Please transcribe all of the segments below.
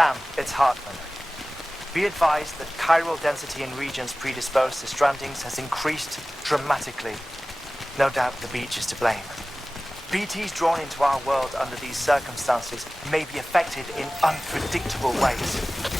Sam, it's Hartman. Be advised that chiral density in regions predisposed to strandings has increased dramatically. No doubt the beach is to blame. BTs drawn into our world under these circumstances may be affected in unpredictable ways.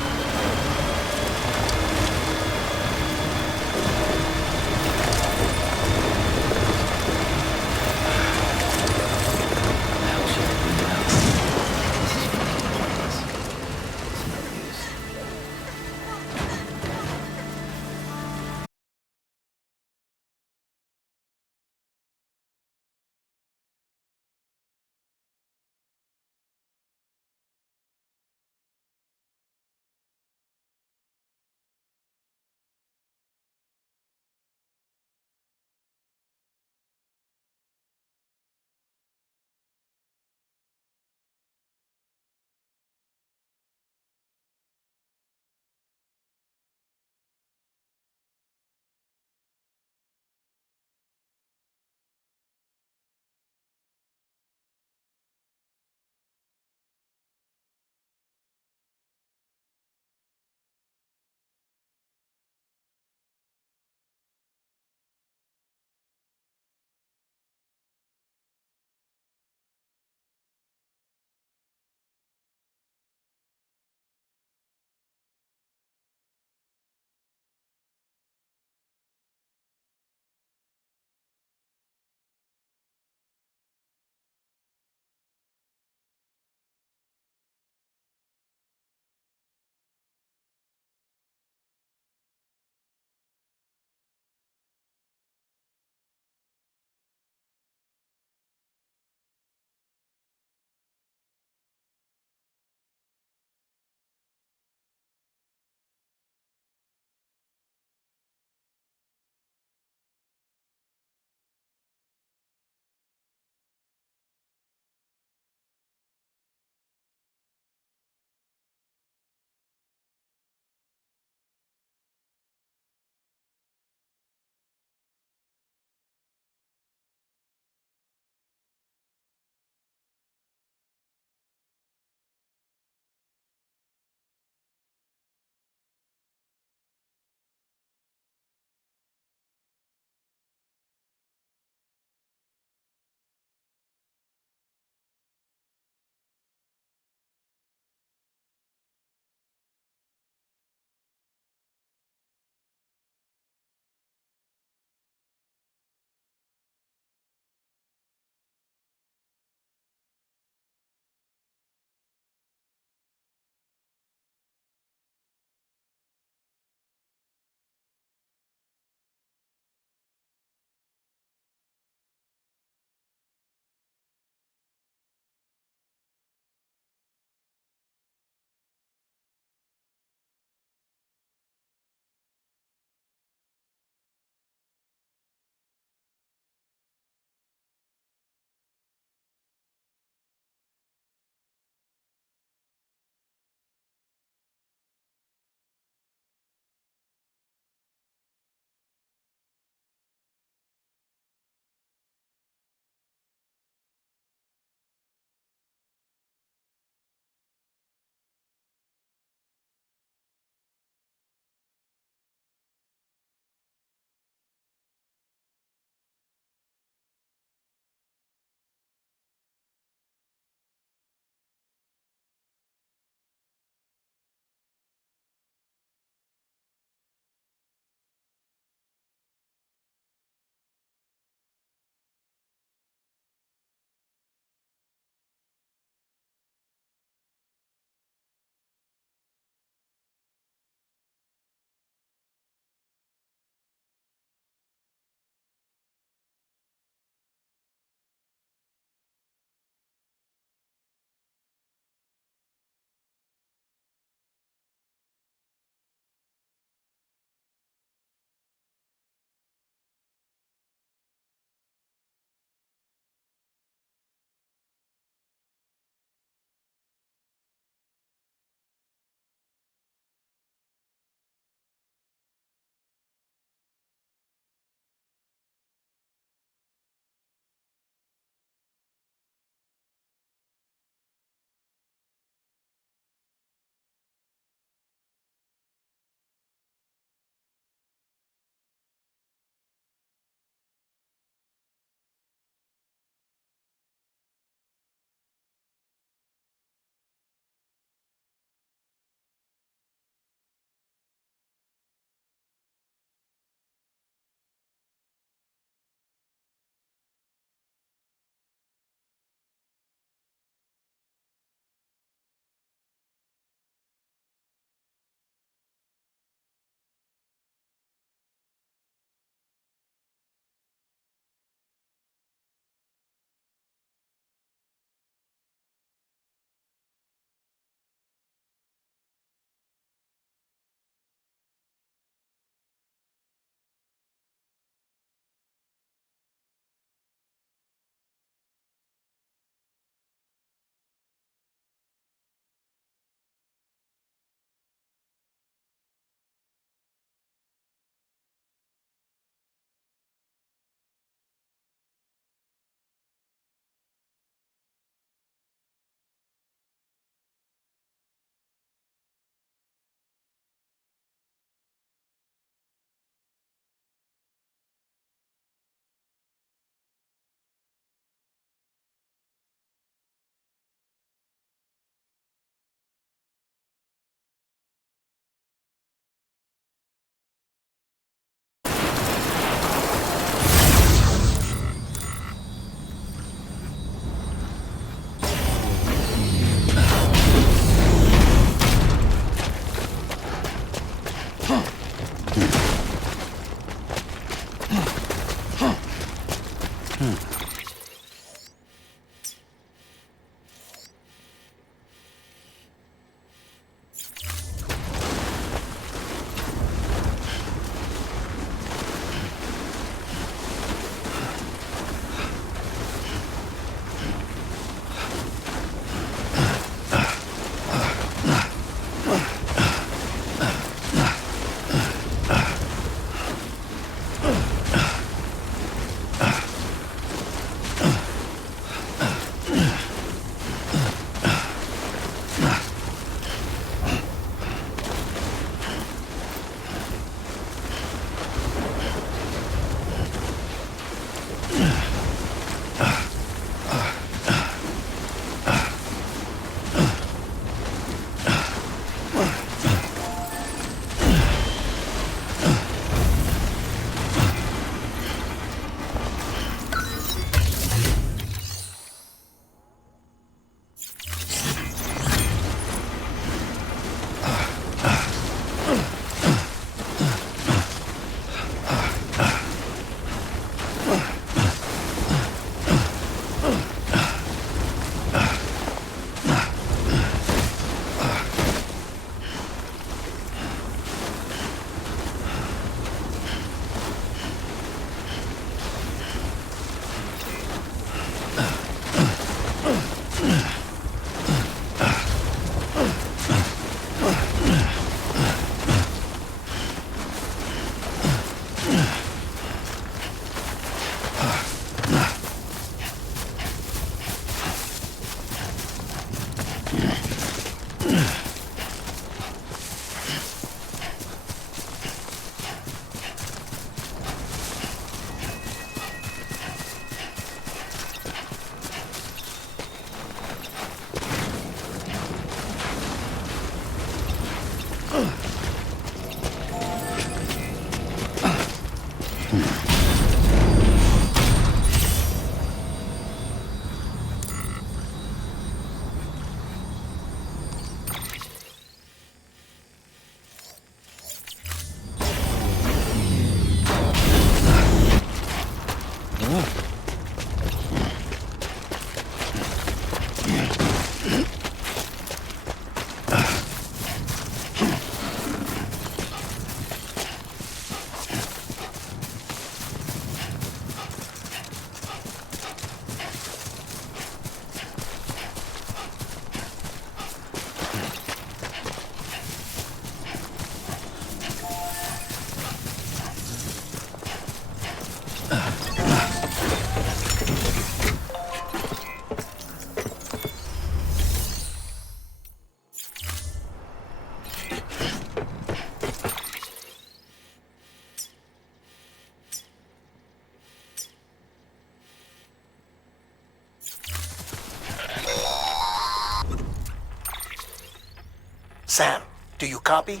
Sam, do you copy?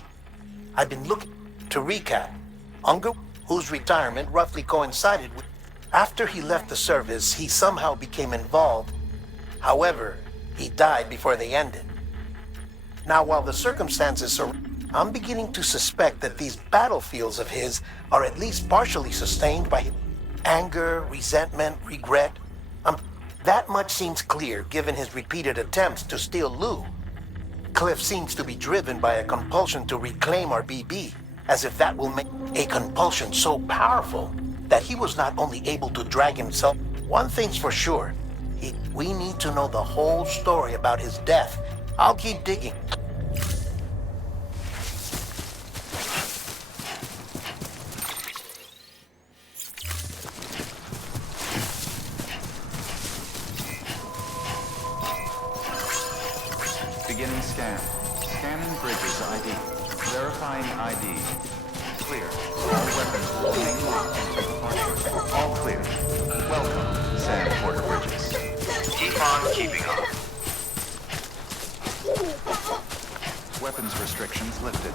I've been looking. To recap, Unger, whose retirement roughly coincided with... After he left the service, he somehow became involved. However, he died before they ended. Now, while the circumstances are... I'm beginning to suspect that these battlefields of his are at least partially sustained by anger, resentment, regret. That much seems clear given his repeated attempts to steal Lou. Cliff seems to be driven by a compulsion to reclaim our BB, as if that will make a compulsion so powerful that he was not only able to drag himself. One thing's for sure, we need to know the whole story about his death. I'll keep digging. Beginning scan. Scanning bridges ID. Verifying ID. Clear. All weapons will remain locked until departure. All clear. Welcome, Sam Porter Bridges. Keep on keeping on. Weapons restrictions lifted.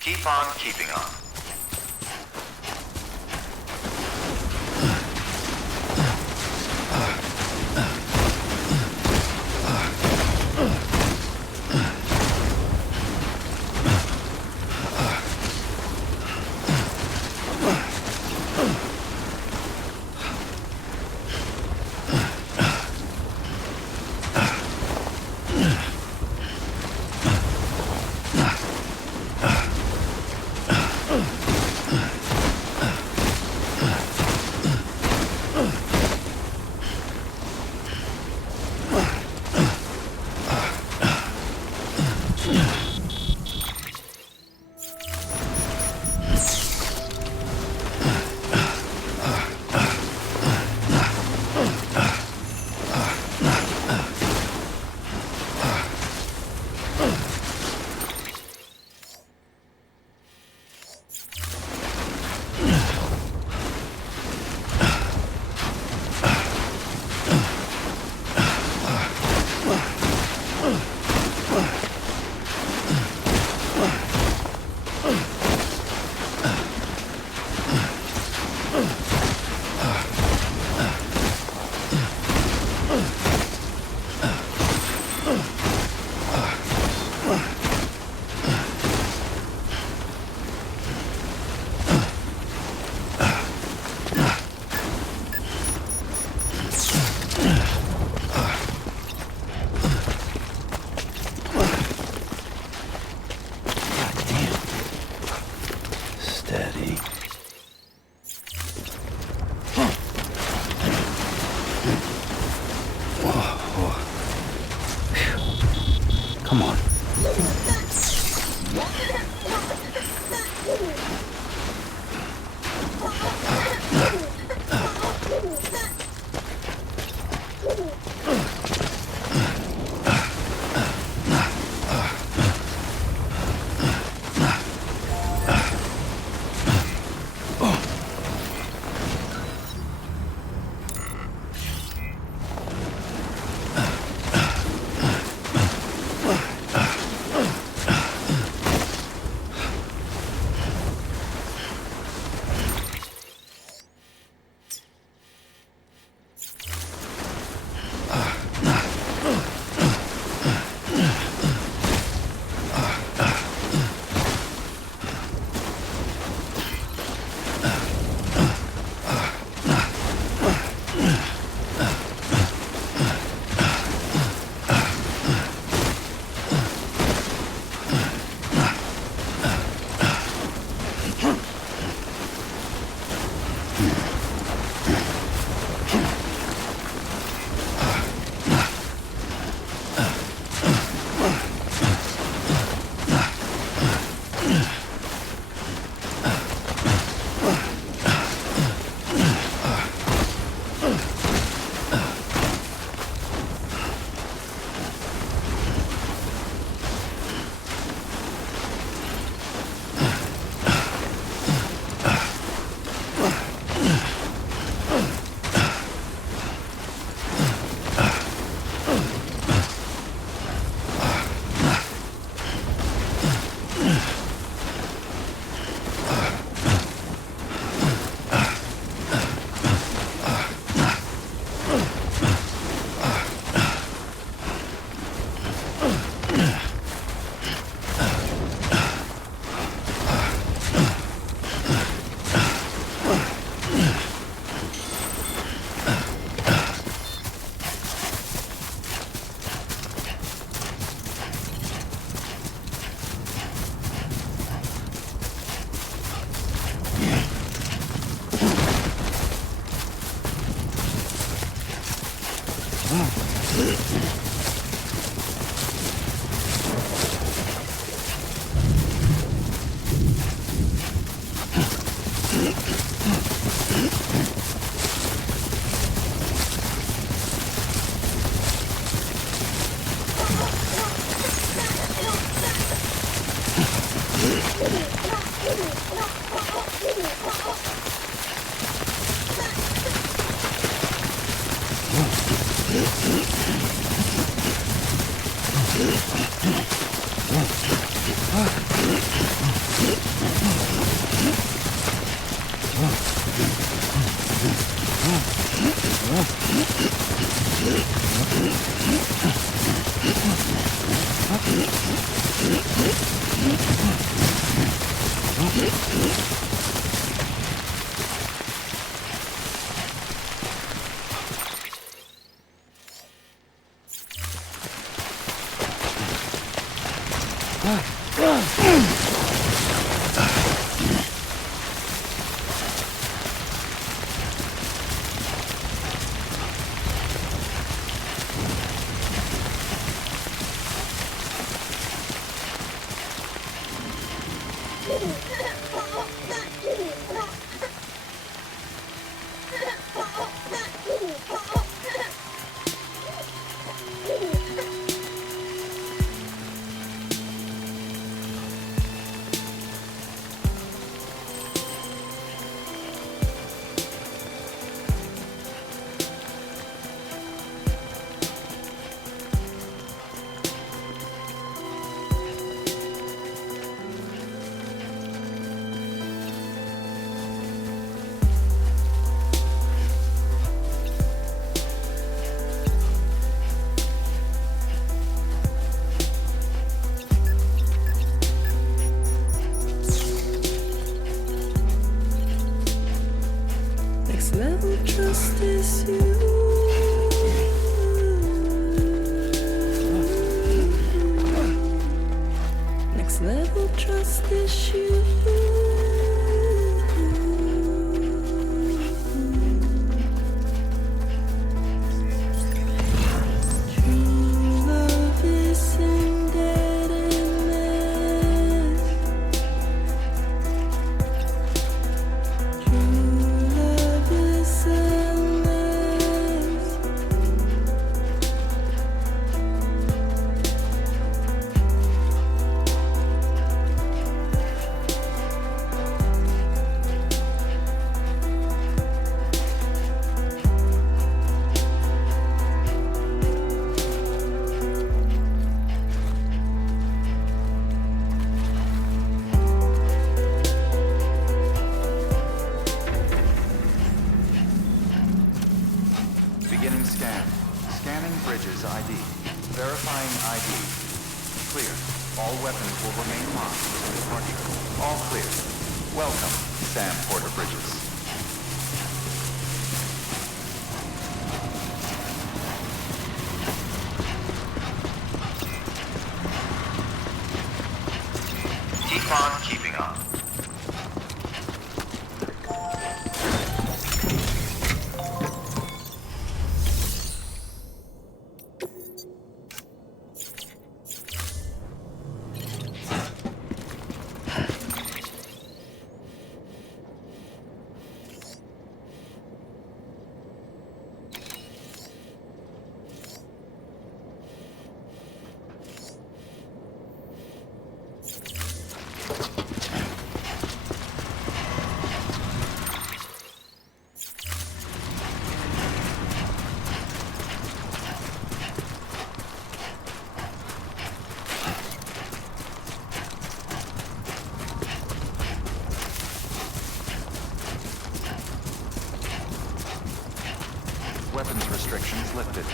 Keep on keeping on. Trust is you. Next level trust is you. True love is indebtedness. True love is endless. Beginning scan. Scanning bridges ID. Verifying ID. Clear. All weapons will remain locked until departure. All clear. Welcome, Sam Porter Bridges. Keep on keeping on. Weapons restrictions lifted.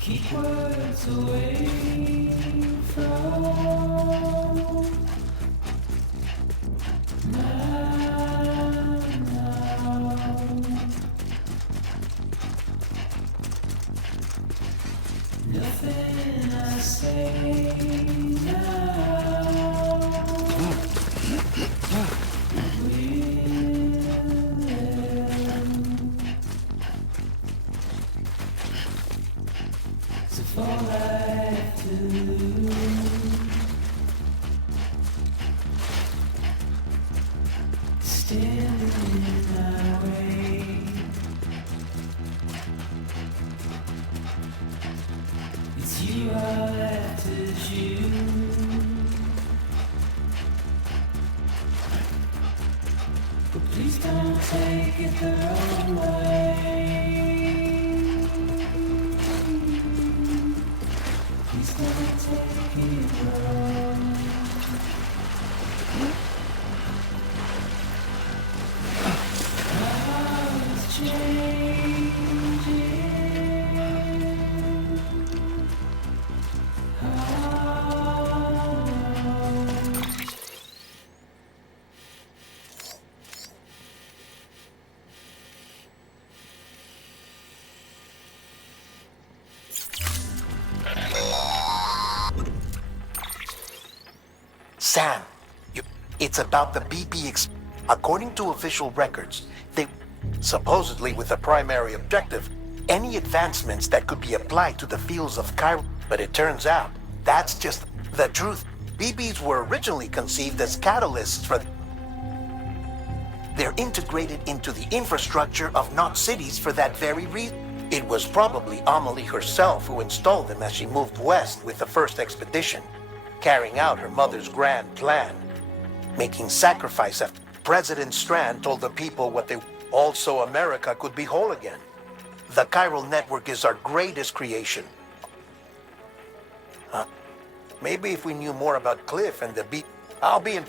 Keep words away from my mouth. Sam, it's about the BP. According to official records, they supposedly with a primary objective, any advancements that could be applied to the fields of Cairo. But it turns out, that's just the truth. BBs were originally conceived as catalysts for... They're integrated into the infrastructure of not cities for that very reason. It was probably Amelie herself who installed them as she moved west with the first expedition, carrying out her mother's grand plan, making sacrifice after President Strand told the people what they... Also, America could be whole again. The chiral network is our greatest creation. Maybe if we knew more about Cliff and the beat, I'll be in...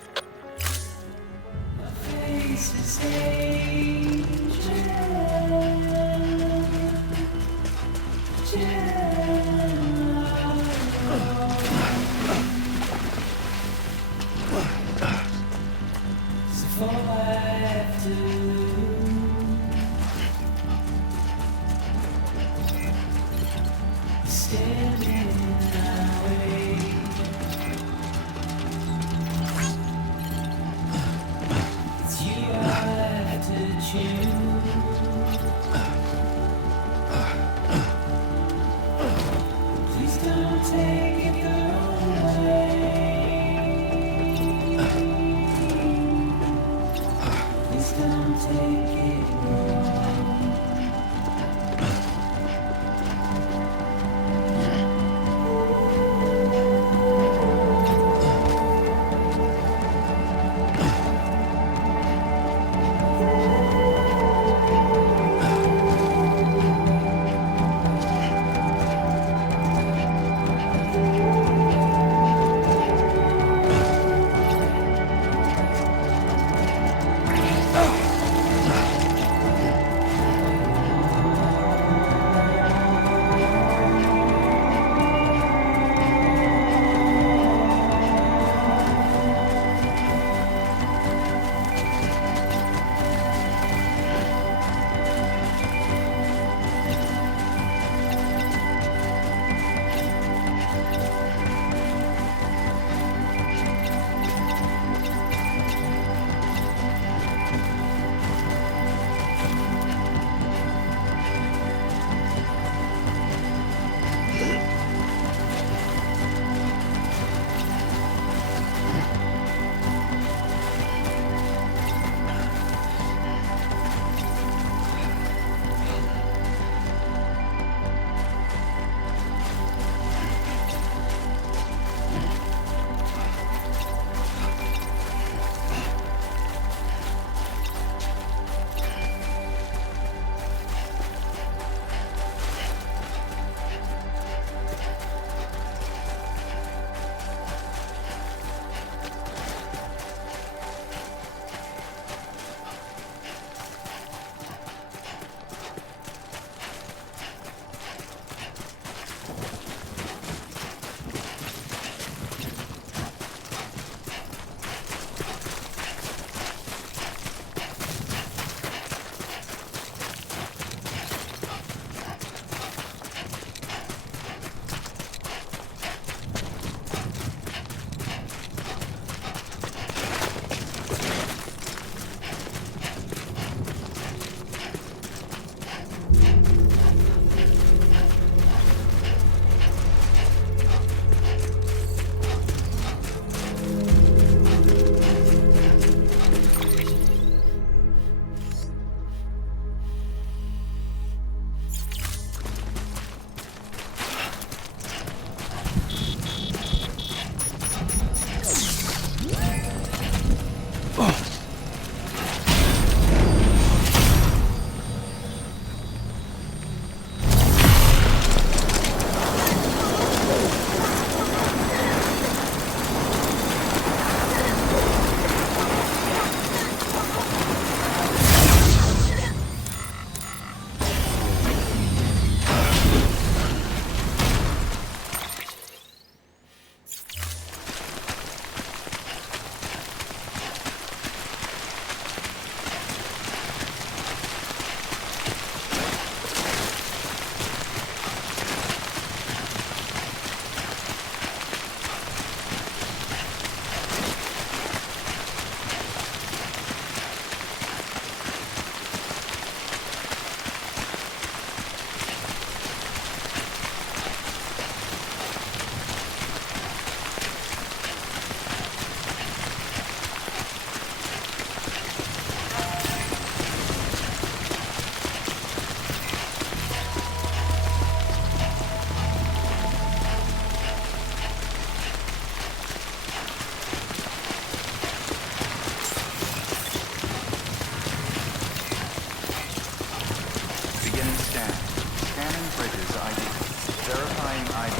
Verifying ID.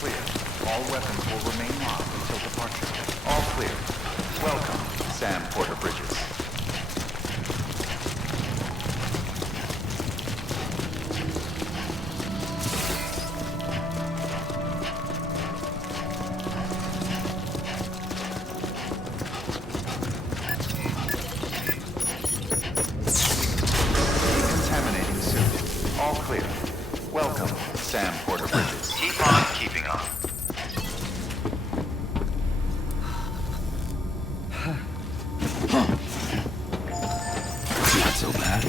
Clear. All weapons will remain locked until departure. All clear. Welcome, Sam Porter Bridges. Decontaminating suit. All clear. Welcome, Sam Porter Bridges. Keep on keeping on. Not so bad.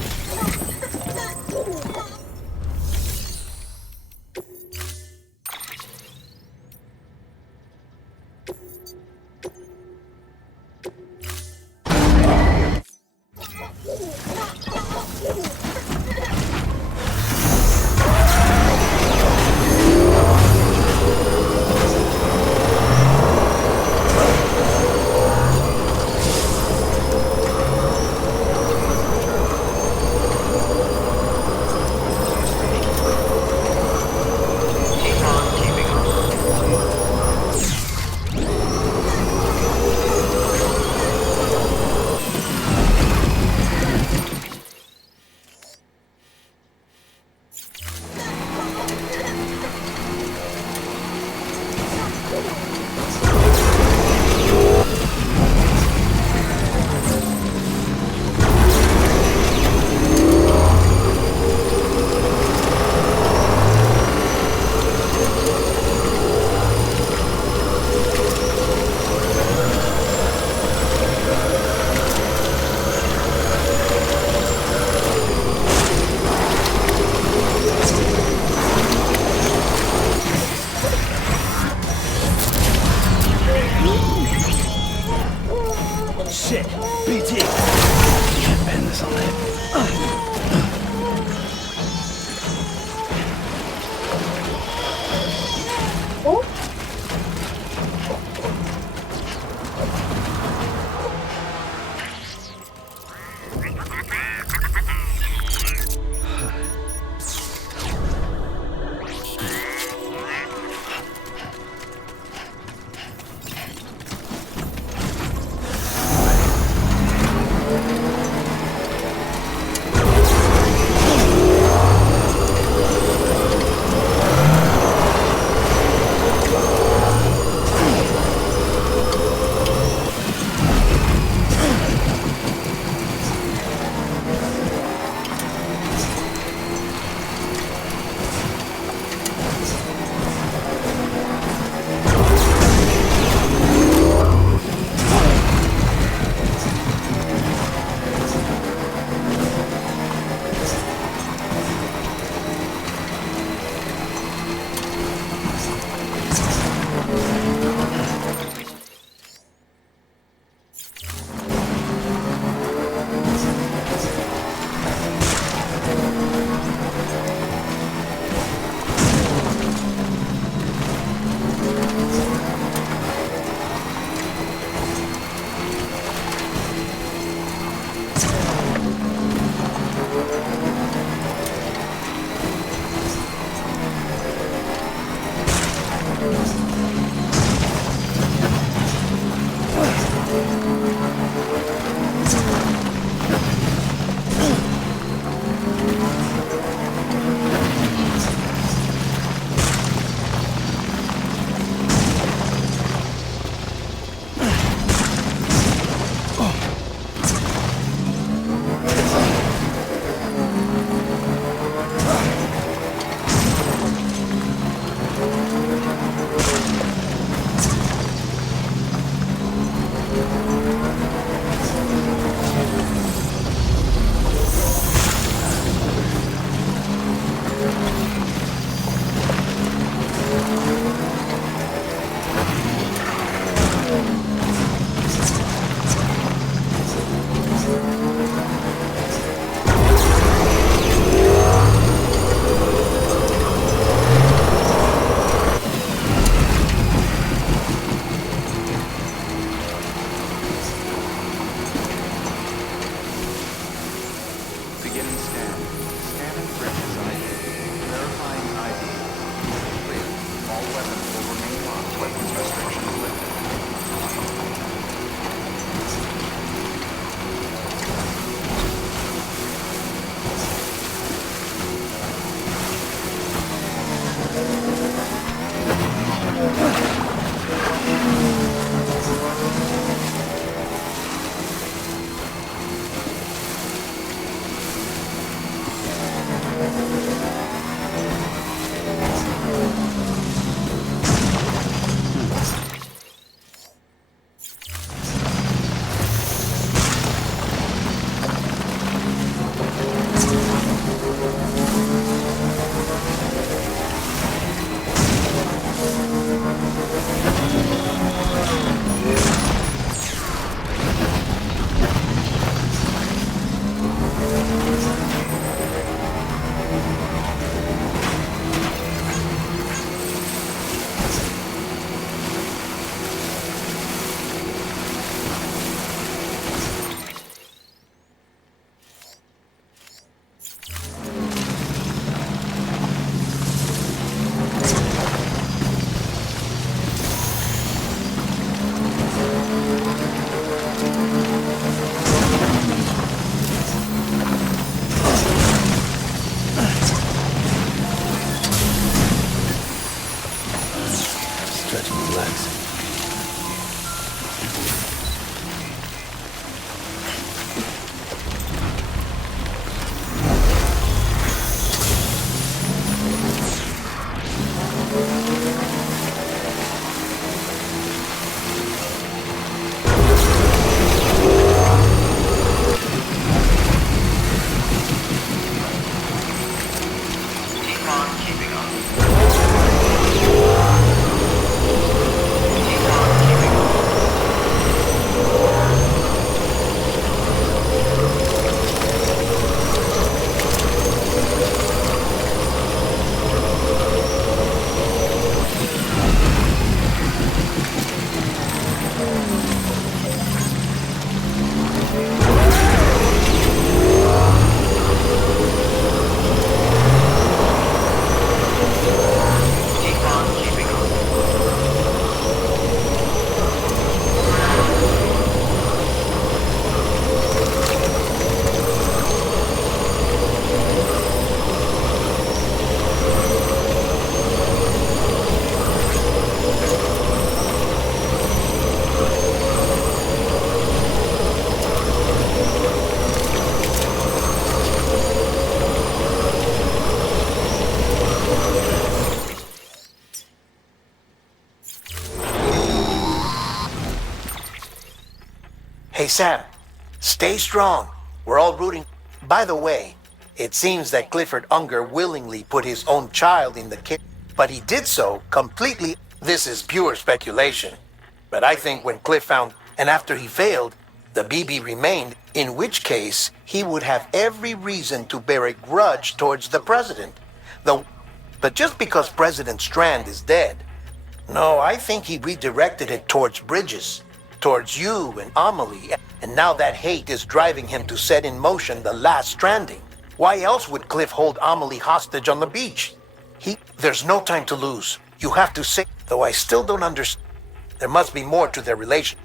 Shit! BT! Can't bend this on it. Beginning scan. Scanning Bridges ID. Verifying ID. All weapons will remain locked. Weapons restrictions lifted. Stretch my legs. Keep on keeping on. Keep on keeping on. Hey, Sam, stay strong. We're all rooting. By the way, it seems that Clifford Unger willingly put his own child in the care, but he did so completely. This is pure speculation. But I think when Cliff found, and after he failed, the BB remained, in which case he would have every reason to bear a grudge towards the president. Though, but just because President Strand is dead, no, I think he redirected it towards Bridges, towards you and Amelie, and now that hate is driving him to set in motion the last Stranding. Why else would Cliff hold Amelie hostage on the beach? There's no time to lose. You have to say, though I still don't understand. There must be more to their relation.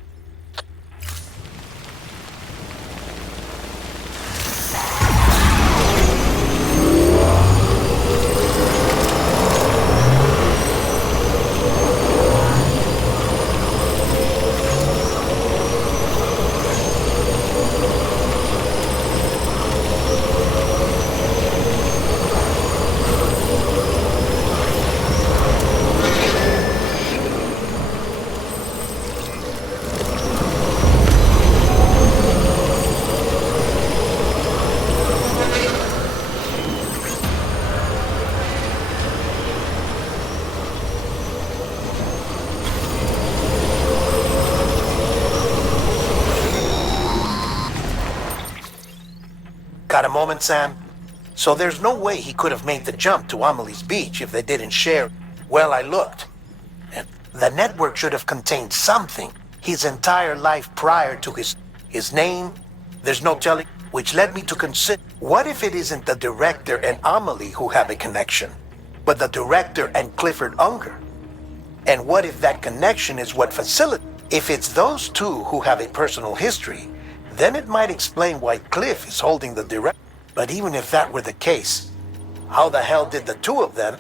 Got a moment, Sam? So there's no way he could have made the jump to Amelie's beach if they didn't share. Well, I looked. And the network should have contained something. His entire life prior to his name. There's no telling, which led me to consider, what if it isn't the director and Amelie who have a connection, but the director and Clifford Unger? And what if that connection is what facilitates? If it's those two who have a personal history, then it might explain why Cliff is holding the direct. But even if that were the case, how the hell did the two of them?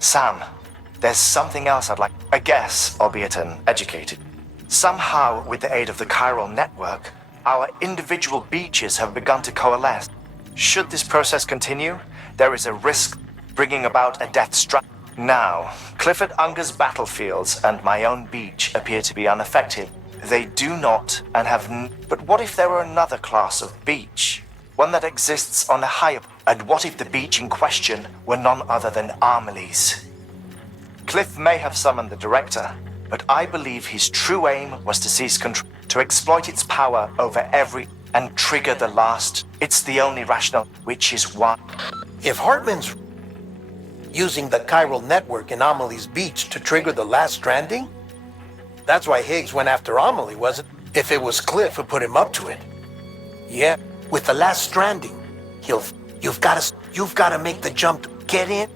Sam, there's something else I'd like. I guess, albeit an educated. Somehow, with the aid of the chiral network, our individual beaches have begun to coalesce. Should this process continue, there is a risk bringing about a death strike. Now, Clifford Unger's battlefields and my own beach appear to be unaffected. They do not and have but what if there were another class of beach? One that exists on a higher... And what if the beach in question were none other than Amelie's? Cliff may have summoned the director, but I believe his true aim was to seize control, to exploit its power over every... and trigger the last. It's the only rationale, which is why... If Hartman's using the chiral network in Amelie's beach to trigger the last stranding, that's why Higgs went after Amelie, wasn't it? If it was Cliff who put him up to it. Yeah, with the last stranding, you've got to make the jump to get in.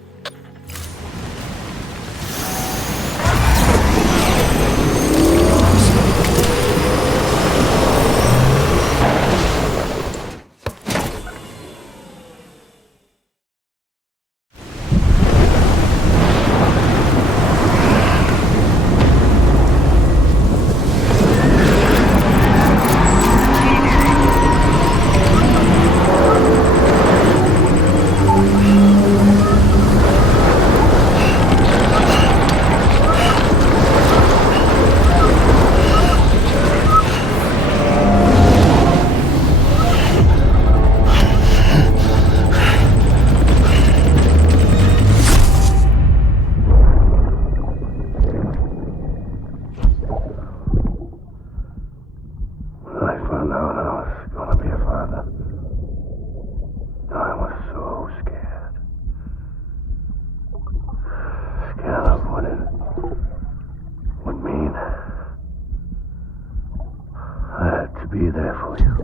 Be there for you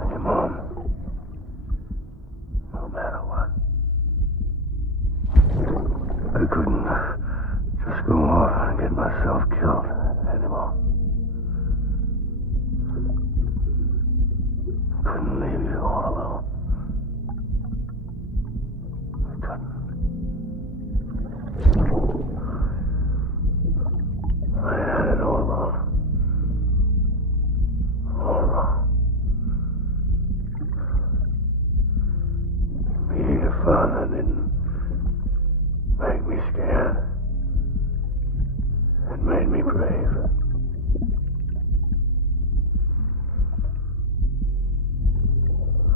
and your mom, no matter what. I couldn't just go off and get myself killed anymore. Couldn't leave you all alone. I couldn't. I had it all wrong. Being a father didn't make me scared. It made me brave.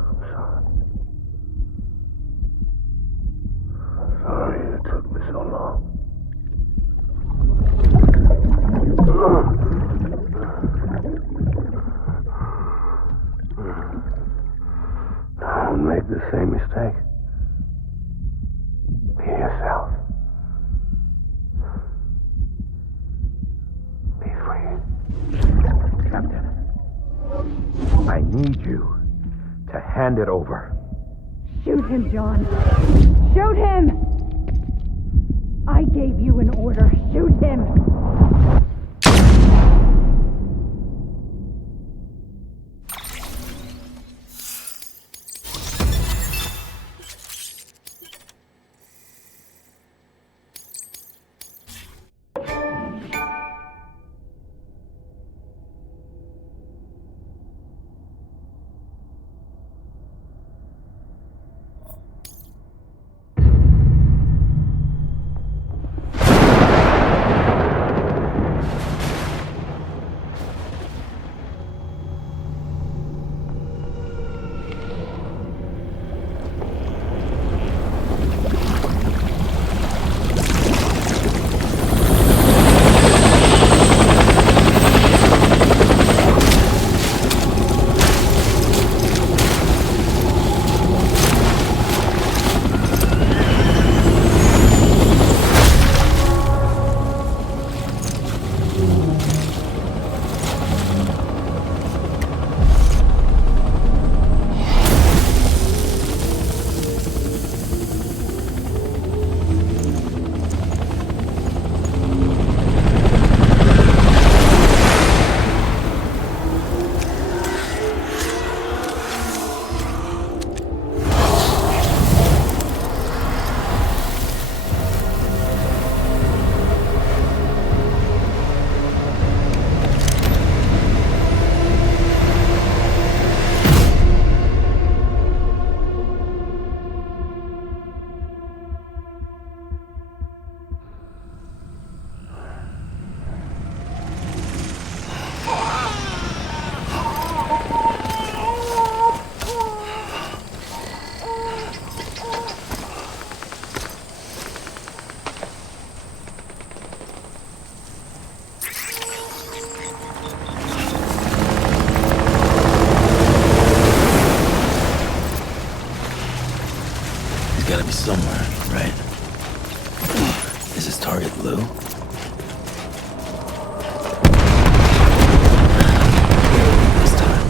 I'm sorry. I'm sorry it took me so long. Don't make the same mistake. Be yourself. Be free. Captain, I need you to hand it over. Shoot him, John. Shoot him! I gave you an order. Shoot him! gotta be somewhere, right? Is his target blue? This time.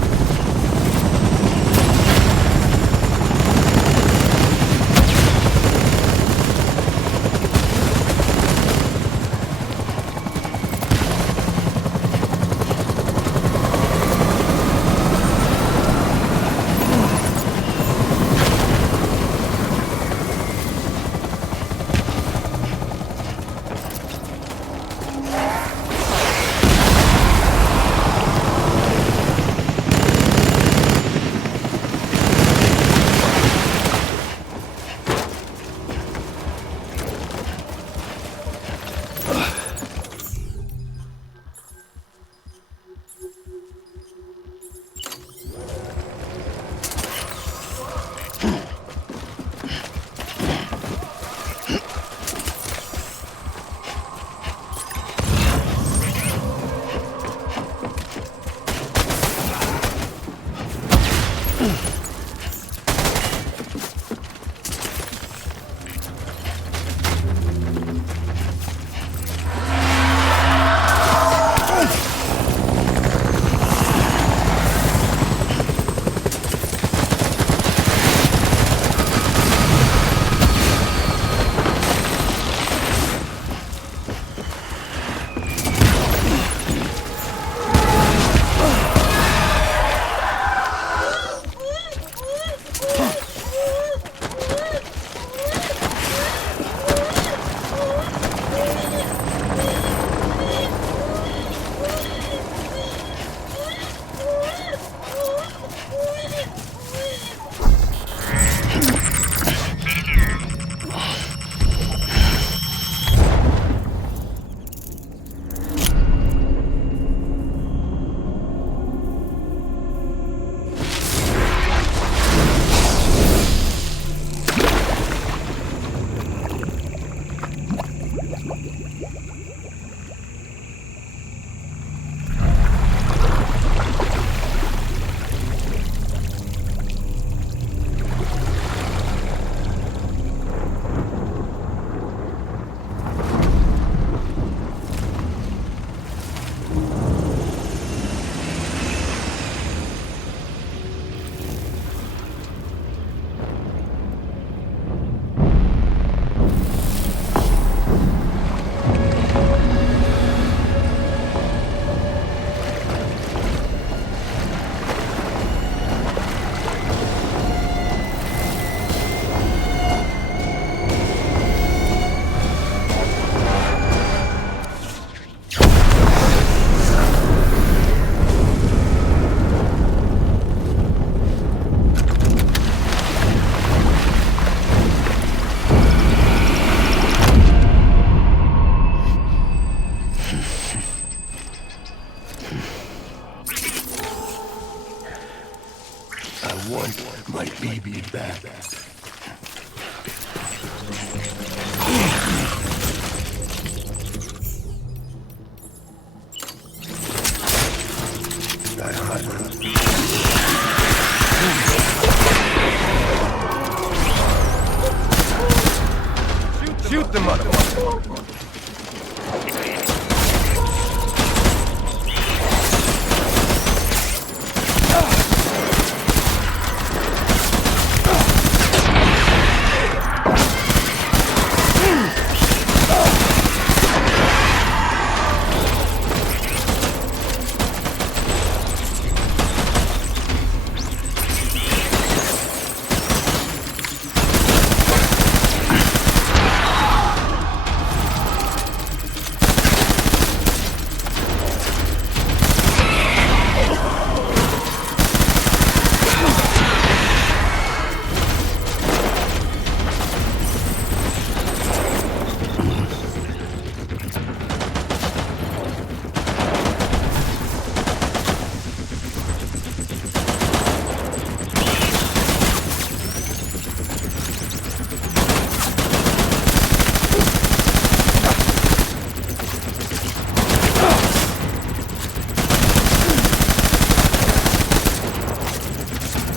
My baby back. Shoot the motherfucker!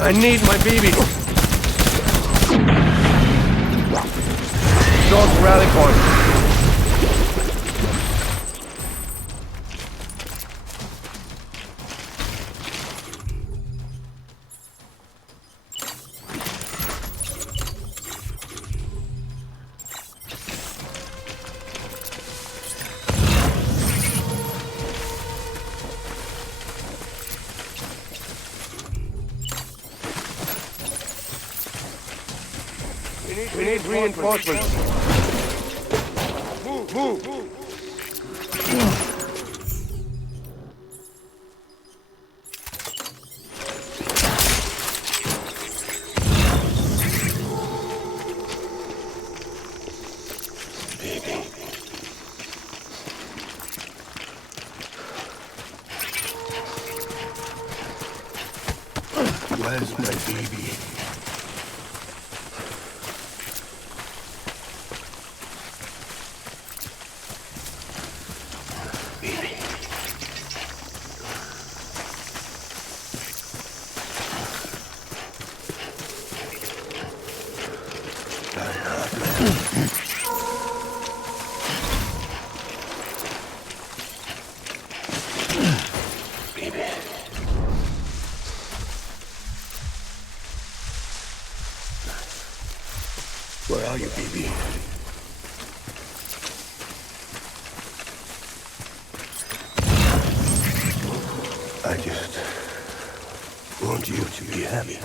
I need my baby. We need reinforcements. Move. Where's my baby? Baby. Baby. Where are you, baby? I just want you to be happy.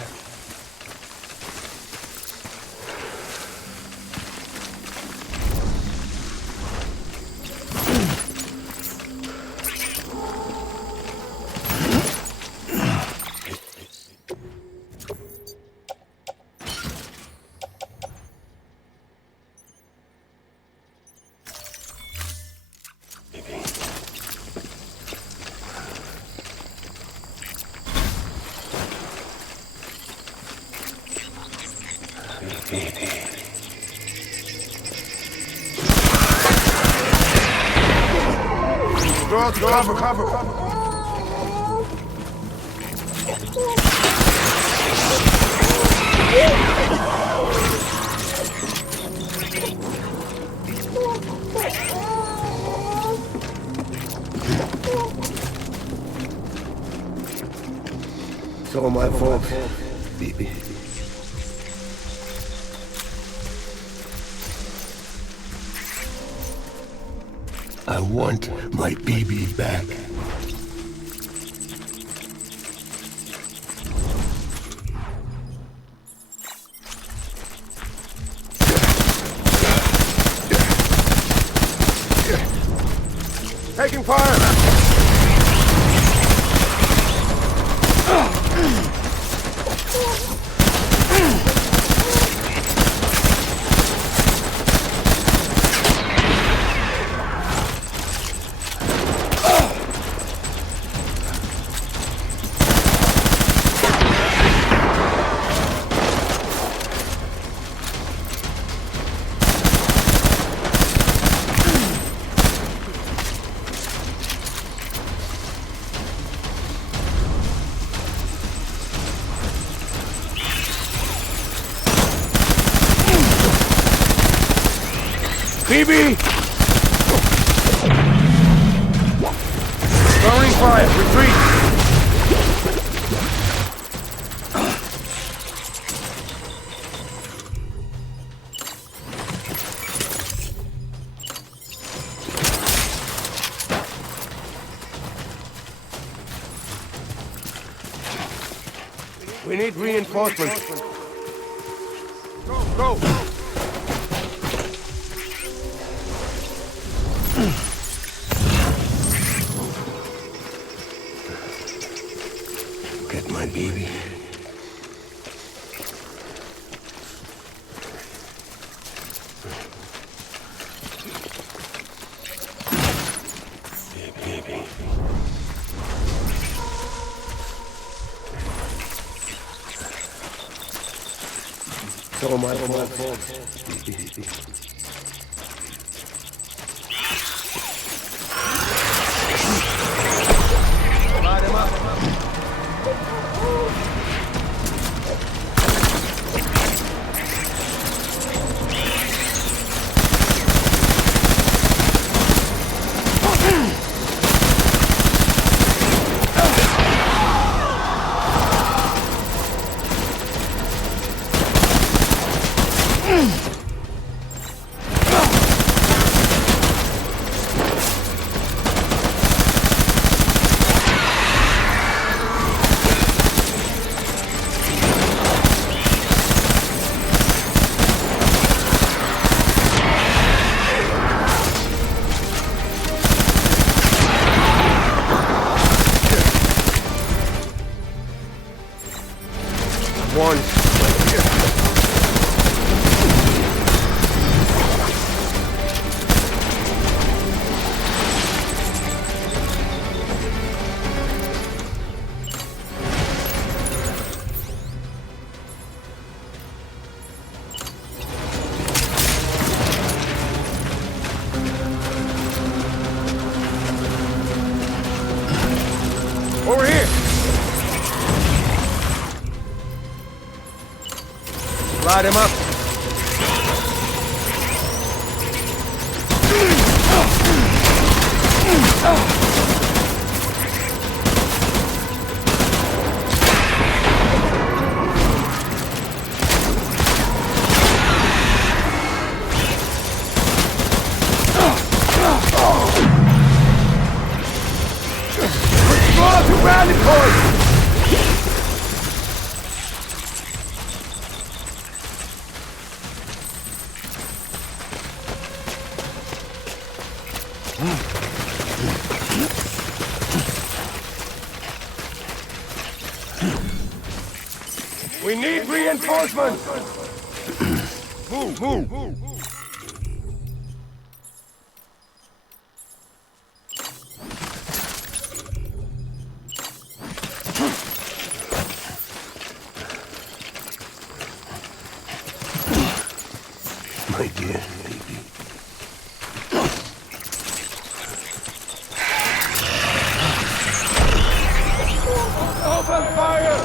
Cover. It's all my fault, baby. I want my baby back. Taking fire! BB! Throwing fire! Retreat! We need reinforcements. Go! Get my baby. Baby. It's all my fault. Light him up. Draw to rally point! We need reinforcements! Move! My dear baby. Open fire!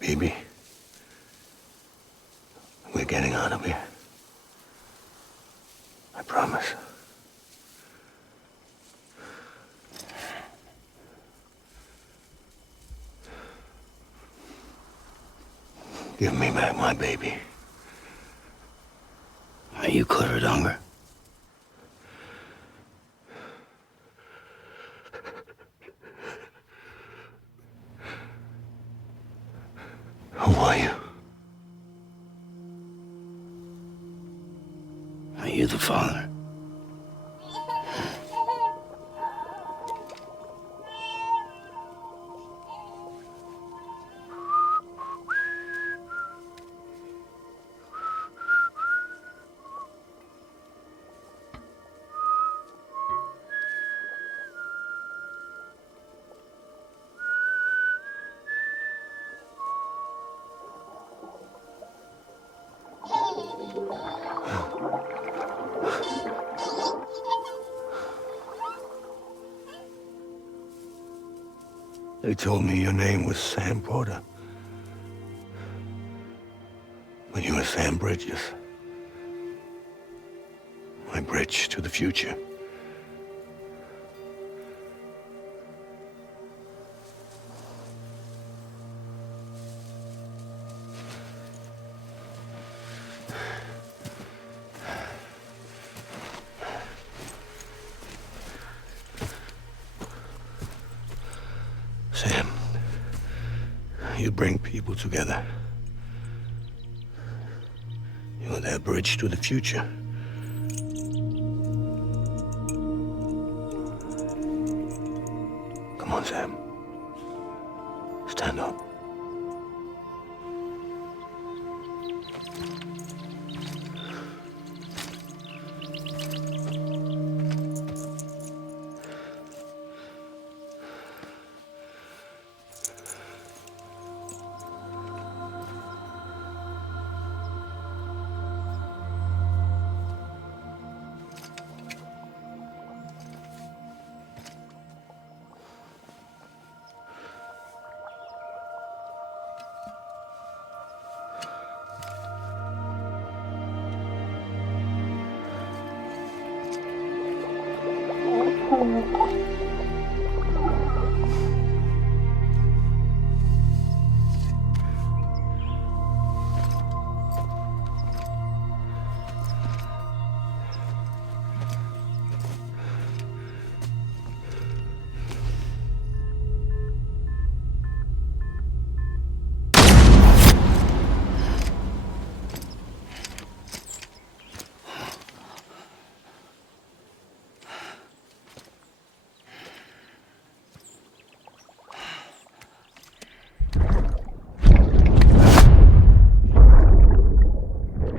Baby, we're getting out of here. I promise. Give me back my baby. Are you cleared, Unger? Who are you? Are you the father? They told me your name was Sam Porter. But you were Sam Bridges. My bridge to the future. Sam, you bring people together. You're their bridge to the future. Come on, Sam. Stand up.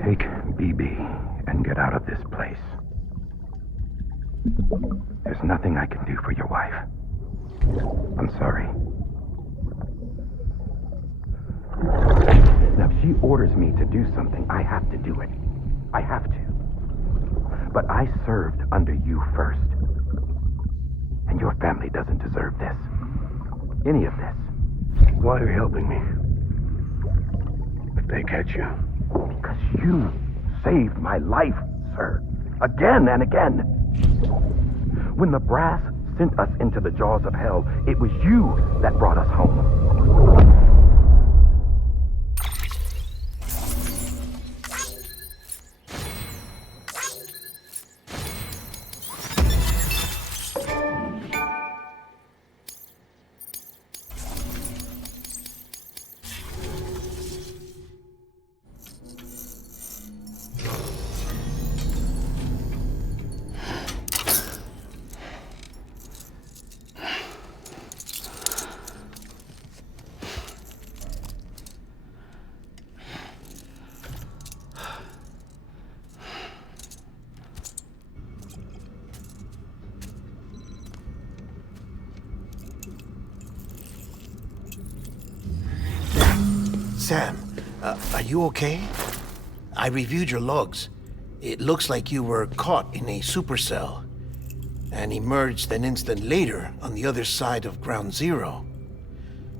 Take BB and get out of this place. There's nothing I can do for your wife. I'm sorry. Now, if she orders me to do something, I have to do it. I have to. But I served under you first. And your family doesn't deserve this. Any of this. Why are you helping me? If they catch you. Because you saved my life, sir. Again and again. When the brass sent us into the jaws of hell, it was you that brought us home. Sam, are you okay? I reviewed your logs. It looks like you were caught in a supercell and emerged an instant later on the other side of Ground Zero.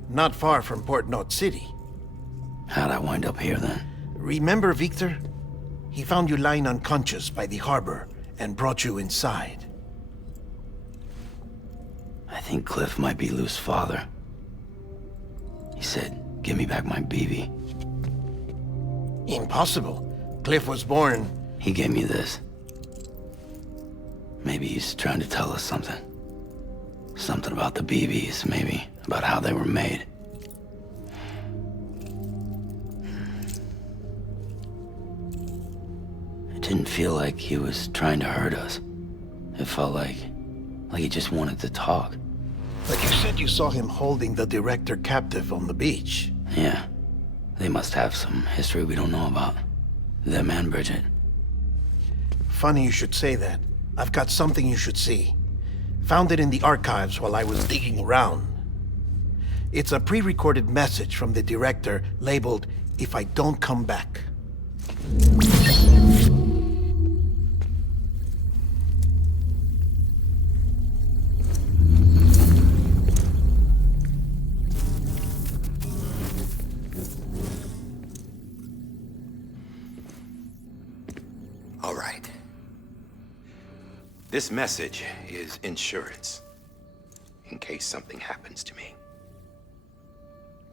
Not far from Port Knot City. How'd I wind up here then? Remember Victor? He found you lying unconscious by the harbor and brought you inside. I think Cliff might be Lou's father. He said, give me back my BB. Impossible. Cliff was born... He gave me this. Maybe he's trying to tell us something. Something about the BBs, maybe. About how they were made. It didn't feel like he was trying to hurt us. It felt like he just wanted to talk. But you said you saw him holding the director captive on the beach. Yeah. They must have some history we don't know about. Them and Bridget. Funny you should say that. I've got something you should see. Found it in the archives while I was digging around. It's a pre-recorded message from the director labeled, "If I don't come back." This message is insurance, in case something happens to me.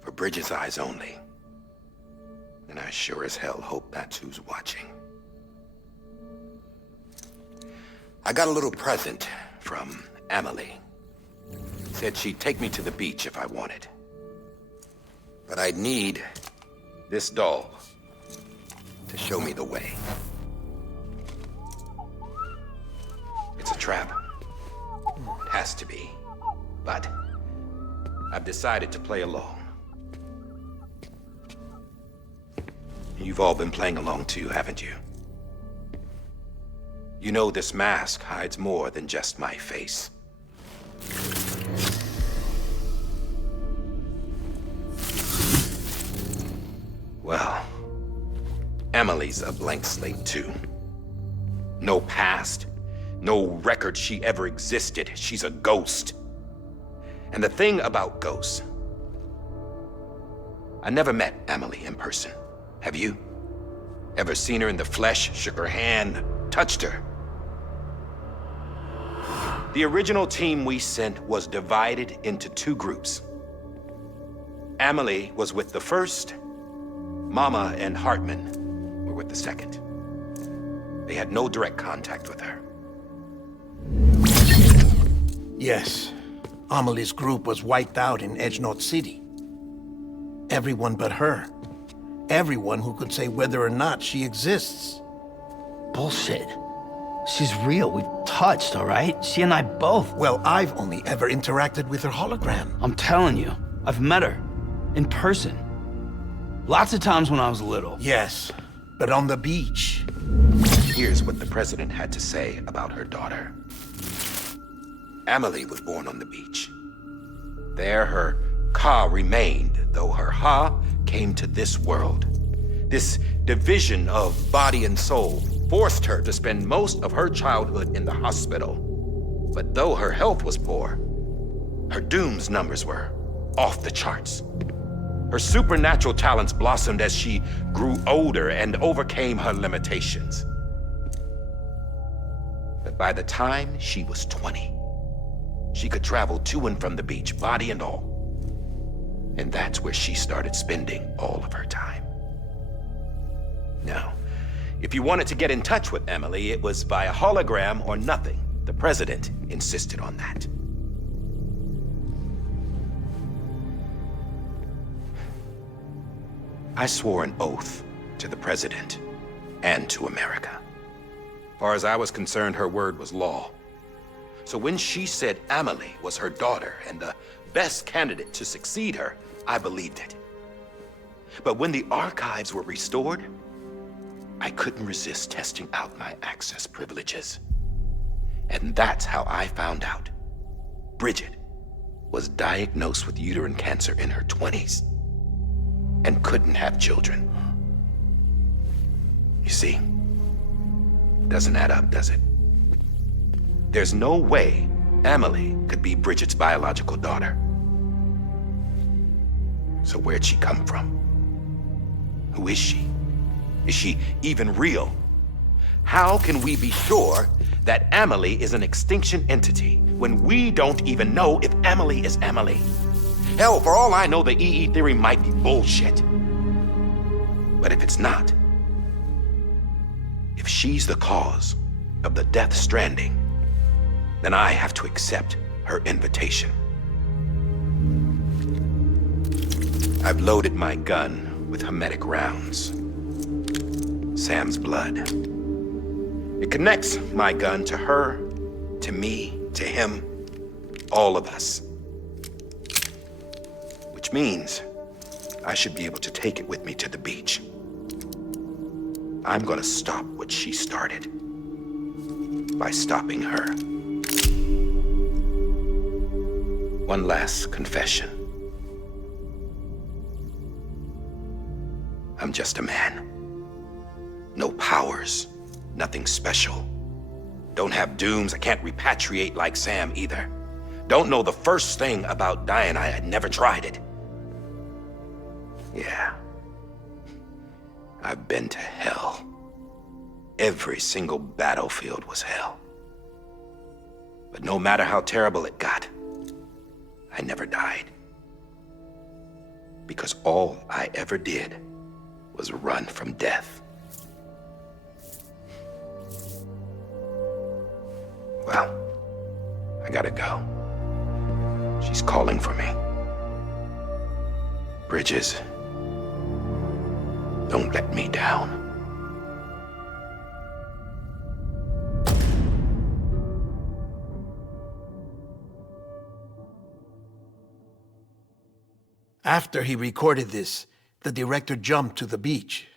For Bridget's eyes only. And I sure as hell hope that's who's watching. I got a little present from Emily. Said she'd take me to the beach if I wanted. But I'd need this doll to show me the way. It's a trap. It has to be. But I've decided to play along. You've all been playing along too, haven't you? You know this mask hides more than just my face. Well, Emily's a blank slate too. No past, no record she ever existed. She's a ghost. And the thing about ghosts, I never met Emily in person. Have you? Ever seen her in the flesh, shook her hand, touched her? The original team we sent was divided into two groups. Emily was with the first. Mama and Hartman were with the second. They had no direct contact with her. Yes. Amelie's group was wiped out in Edgenorth City. Everyone but her. Everyone who could say whether or not she exists. Bullshit. She's real. We've touched, all right? She and I both. Well, I've only ever interacted with her hologram. I'm telling you, I've met her. In person. Lots of times when I was little. Yes, but on the beach. Here's what the president had to say about her daughter. Emily was born on the beach. There her Ka remained, though her Ha came to this world. This division of body and soul forced her to spend most of her childhood in the hospital. But though her health was poor, her Doom's numbers were off the charts. Her supernatural talents blossomed as she grew older and overcame her limitations. But by the time she was 20, she could travel to and from the beach, body and all. And that's where she started spending all of her time. Now, if you wanted to get in touch with Emily, it was via hologram or nothing. The president insisted on that. I swore an oath to the president and to America. As far as I was concerned, her word was law. So when she said Emily was her daughter and the best candidate to succeed her, I believed it. But when the archives were restored, I couldn't resist testing out my access privileges. And that's how I found out Bridget was diagnosed with uterine cancer in her 20s and couldn't have children. You see, doesn't add up, does it? There's no way Emily could be Bridget's biological daughter. So where'd she come from? Who is she? Is she even real? How can we be sure that Emily is an extinction entity when we don't even know if Emily is Emily? Hell, for all I know, the EE theory might be bullshit. But if it's not, if she's the cause of the death stranding, then I have to accept her invitation. I've loaded my gun with hermetic rounds. Sam's blood. It connects my gun to her, to me, to him, all of us. Which means I should be able to take it with me to the beach. I'm gonna stop what she started by stopping her. One last confession. I'm just a man. No powers, nothing special. Don't have dooms, I can't repatriate like Sam either. Don't know the first thing about dying, I had never tried it. Yeah. I've been to hell. Every single battlefield was hell. But no matter how terrible it got, I never died. Because all I ever did was run from death. Well, I gotta go. She's calling for me. Bridges, don't let me down. After he recorded this, the director jumped to the beach.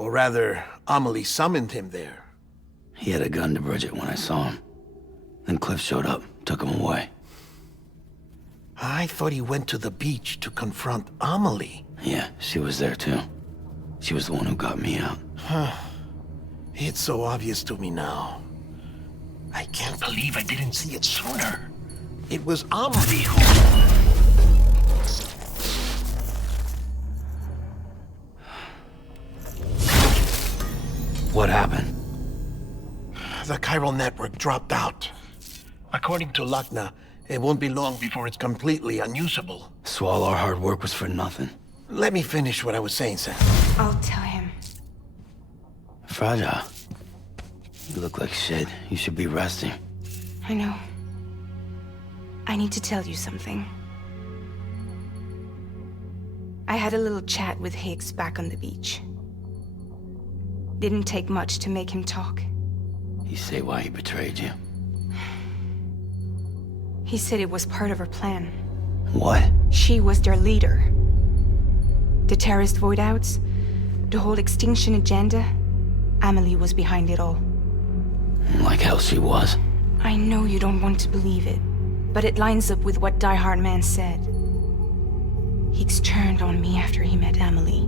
Or rather, Amelie summoned him there. He had a gun to Bridget when I saw him. Then Cliff showed up, took him away. I thought he went to the beach to confront Amelie. Yeah, she was there too. She was the one who got me out. It's so obvious to me now. I can't believe I didn't see it sooner. It was Amelie who... What happened? The chiral network dropped out. According to Lakna, it won't be long before it's completely unusable. So all our hard work was for nothing. Let me finish what I was saying, Sam. I'll tell him. Fragile. You look like shit. You should be resting. I know. I need to tell you something. I had a little chat with Higgs back on the beach. Didn't take much to make him talk. You say why he betrayed you? He said it was part of her plan. What? She was their leader. The terrorist voidouts, the whole extinction agenda, Amelie was behind it all. Like hell she was. I know you don't want to believe it, but it lines up with what Die Hard Man said. Higgs turned on me after he met Amelie.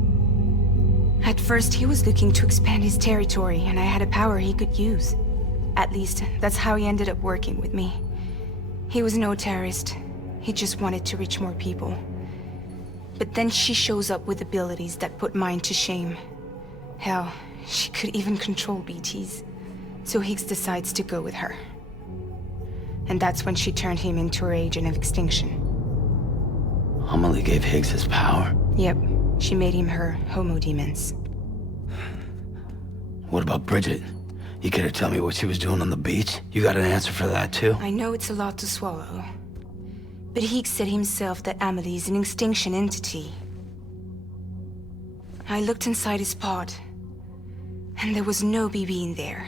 At first, he was looking to expand his territory, and I had a power he could use. At least, that's how he ended up working with me. He was no terrorist. He just wanted to reach more people. But then she shows up with abilities that put mine to shame. Hell, she could even control BTs. So Higgs decides to go with her. And that's when she turned him into her agent of extinction. Amelie gave Higgs his power? Yep, she made him her Homo Demons. What about Bridget? You care to tell me what she was doing on the beach? You got an answer for that too? I know it's a lot to swallow. But Higgs said himself that Amelie is an extinction entity. I looked inside his pod, and there was no BB in there.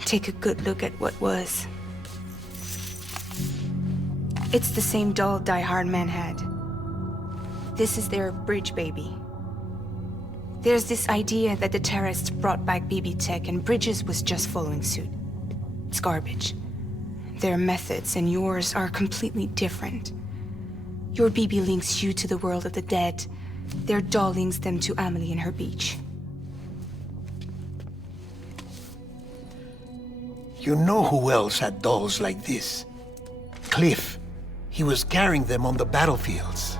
Take a good look at what was. It's the same doll Die Hard Man had. This is their bridge baby. There's this idea that the terrorists brought back BB tech and Bridges was just following suit. It's garbage. Their methods and yours are completely different. Your BB links you to the world of the dead. Their doll links them to Amelie and her beach. You know who else had dolls like this? Cliff. He was carrying them on the battlefields.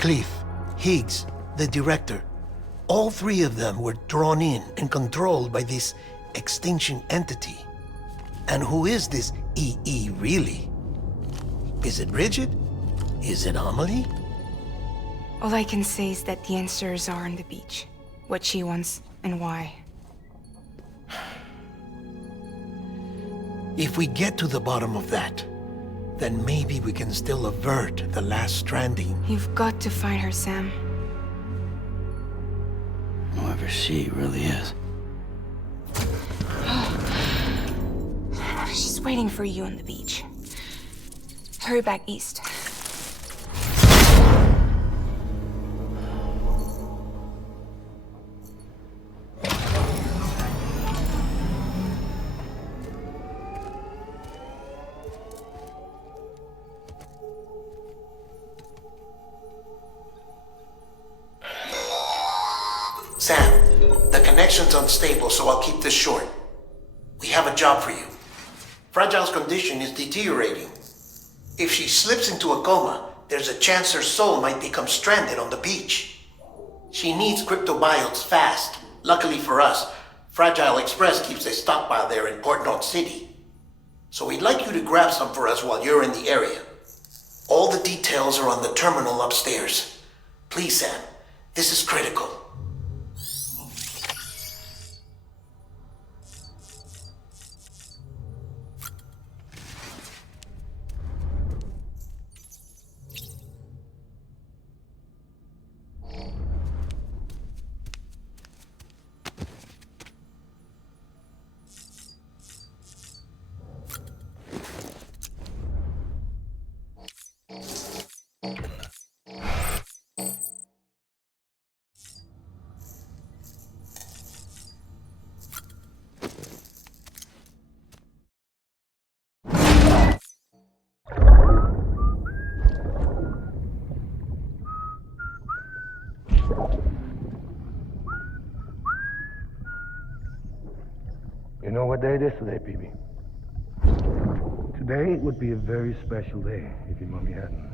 Cliff, Higgs, the director. All three of them were drawn in and controlled by this extinction entity. And who is this EE really? Is it Bridget? Is it Amelie? All I can say is that the answers are on the beach. What she wants and why. If we get to the bottom of that, then maybe we can still avert the last stranding. You've got to find her, Sam. Whoever she really is. She's waiting for you on the beach. Hurry back east. Sam, the connection's unstable, so I'll keep this short. We have a job for you. Fragile's condition is deteriorating. If she slips into a coma, there's a chance her soul might become stranded on the beach. She needs cryptobiotes fast. Luckily for us, Fragile Express keeps a stockpile there in Port North City. So we'd like you to grab some for us while you're in the area. All the details are on the terminal upstairs. Please, Sam, this is critical. You know what day it is today, PB? Today would be a very special day if your mommy hadn't.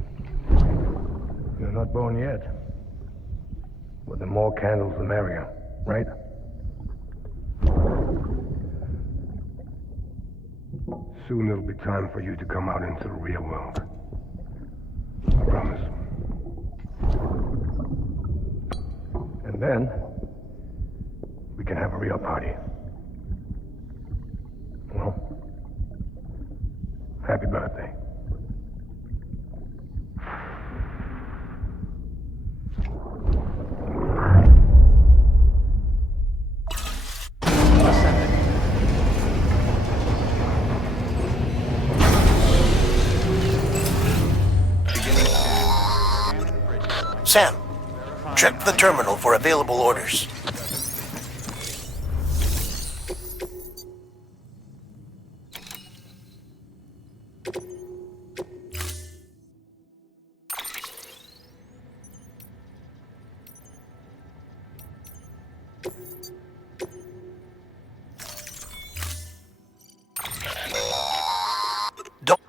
You're not born yet. But the more candles, the merrier, right? Soon it'll be time for you to come out into the real world. I promise. And then, we can have a real party. Well, happy birthday. Sam, check the terminal for available orders. Don't.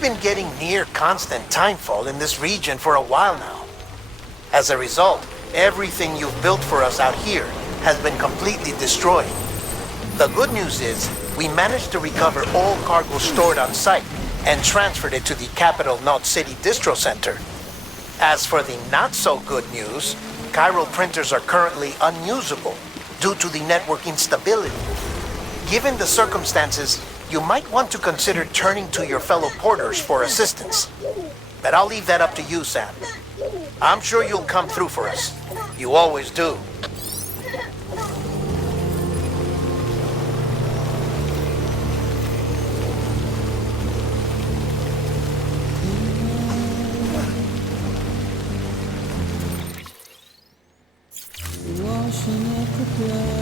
We've been getting near constant timefall in this region for a while now. As a result, everything you've built for us out here has been completely destroyed. The good news is, we managed to recover all cargo stored on site and transferred it to the Capital Knot City Distro Center. As for the not-so-good news, chiral printers are currently unusable due to the network instability. Given the circumstances, you might want to consider turning to your fellow porters for assistance. But I'll leave that up to you, Sam. I'm sure you'll come through for us. You always do. Washing up the blood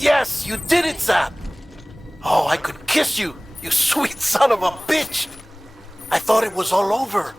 Yes, you did it, Zap! Oh, I could kiss you, you sweet son of a bitch! I thought it was all over.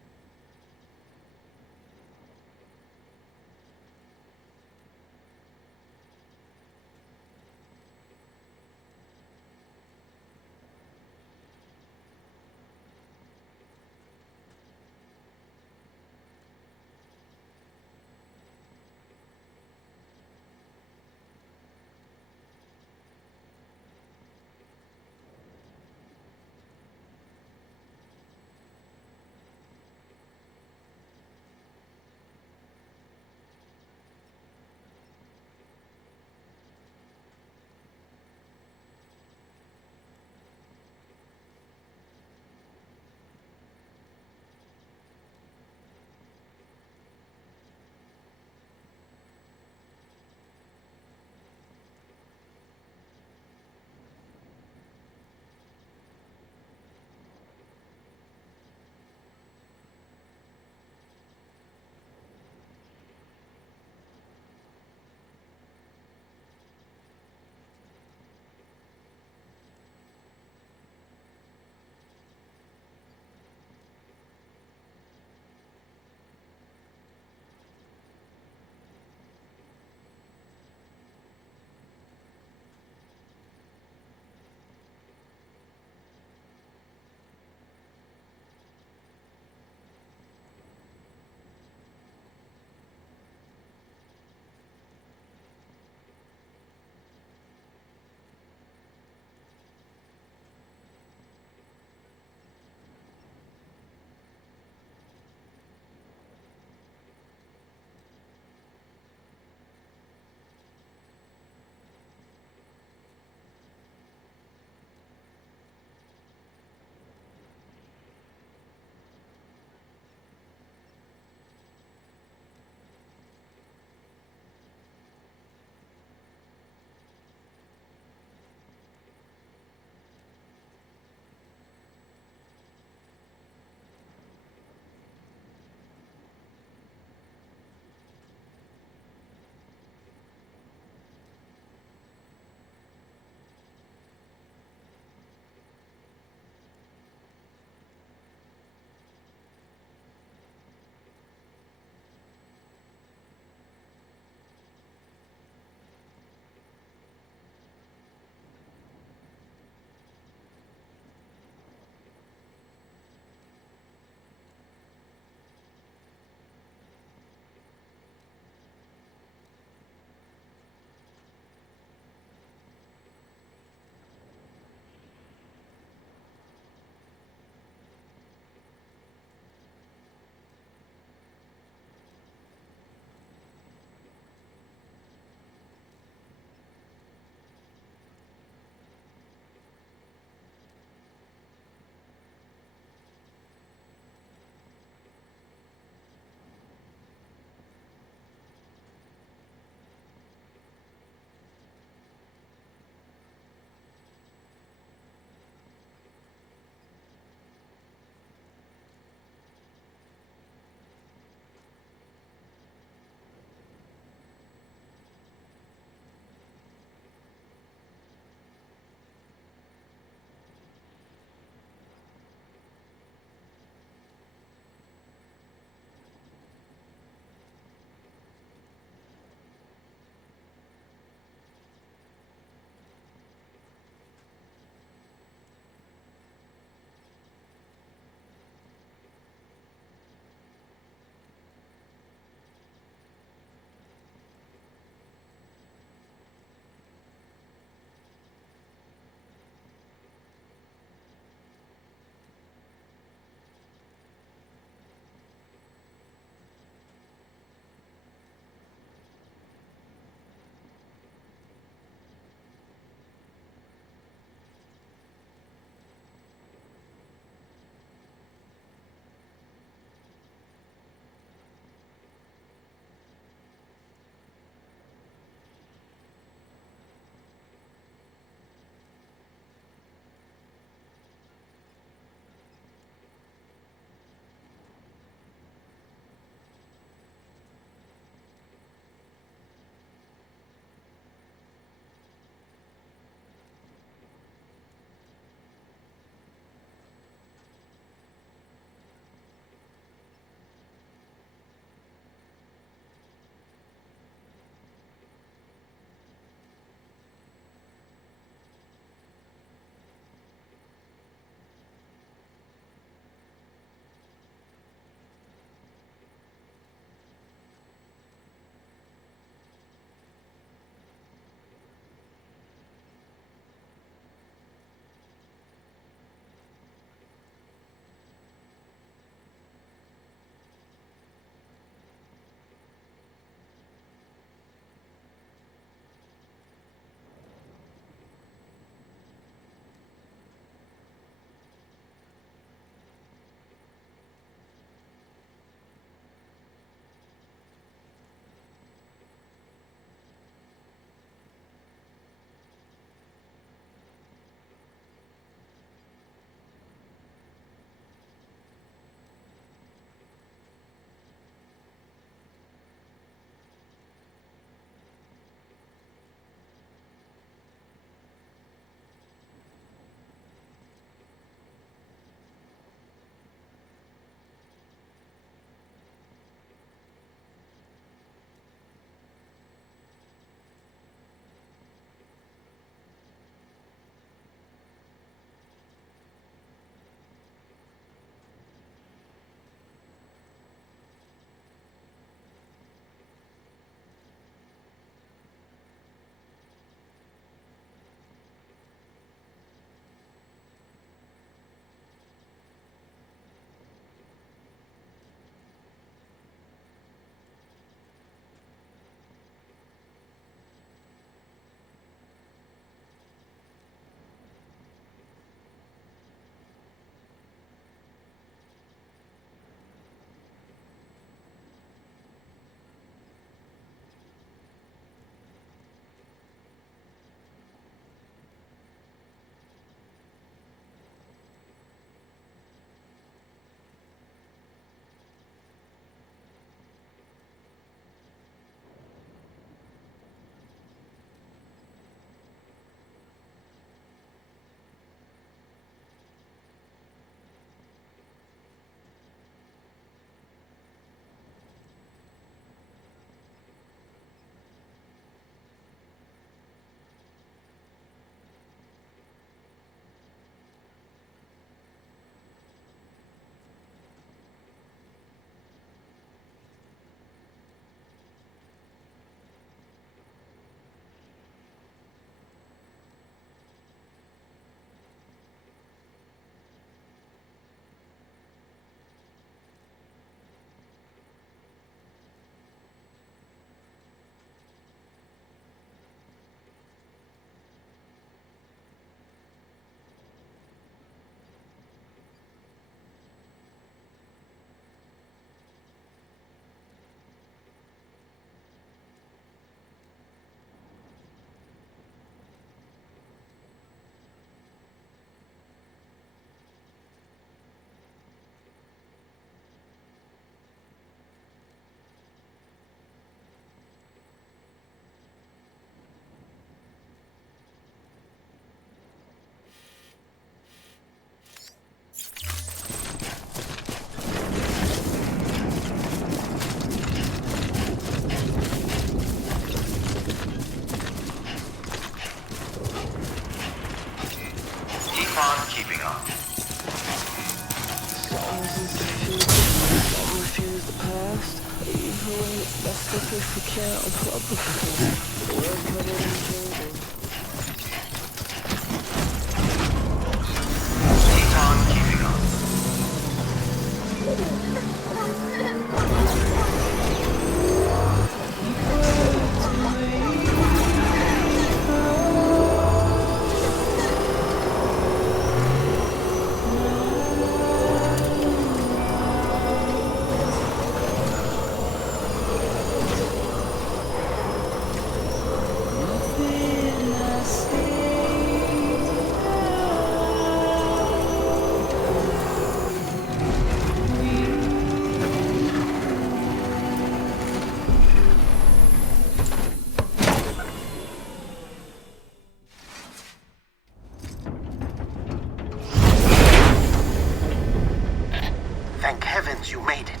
Thank heavens you made it.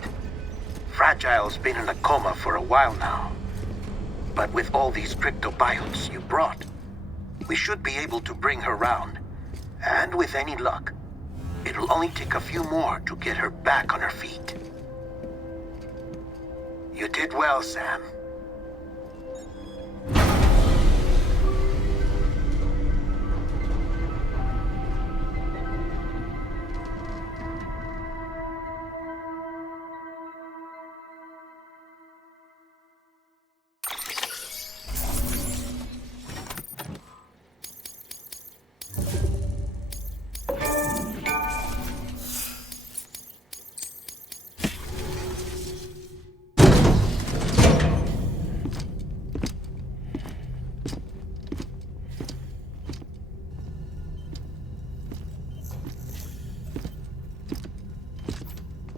Fragile's been in a coma for a while now. But with all these cryptobiotes you brought, we should be able to bring her round. And with any luck, it'll only take a few more to get her back on her feet. You did well, Sam.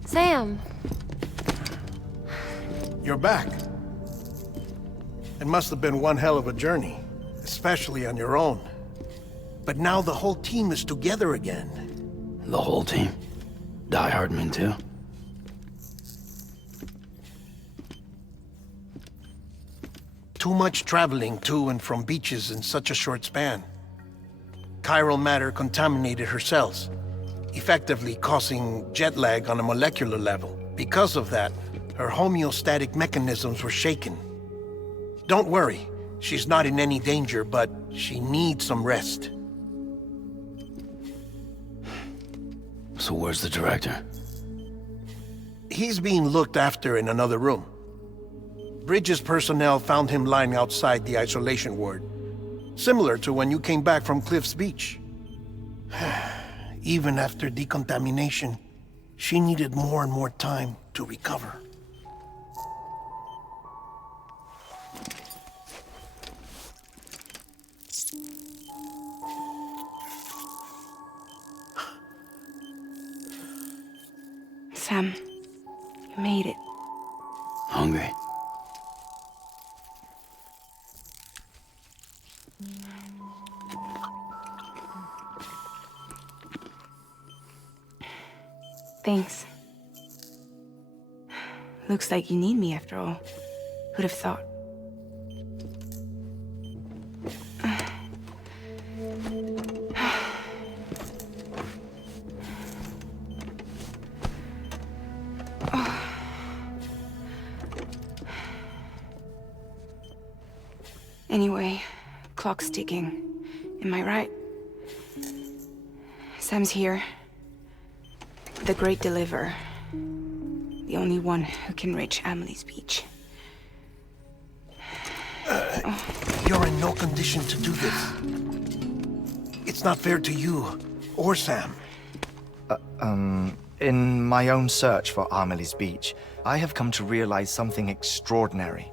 Sam! You're back. It must have been one hell of a journey, especially on your own. But now the whole team is together again. The whole team? Die Hardman too? Too much traveling to and from beaches in such a short span. Chiral matter contaminated her cells, effectively causing jet lag on a molecular level. Because of that, her homeostatic mechanisms were shaken. Don't worry, she's not in any danger, but she needs some rest. So where's the director? He's being looked after in another room. Bridges personnel found him lying outside the isolation ward, similar to when you came back from Cliff's Beach. Even after decontamination, she needed more and more time to recover. Sam, you made it. Hungry? Thanks. Looks like you need me after all. Who'd have thought? Anyway, clock's ticking. Am I right? Sam's here. The Great Deliverer. The only one who can reach Amelie's Beach. You're in no condition to do this. It's not fair to you or Sam. In my own search for Amelie's Beach, I have come to realize something extraordinary.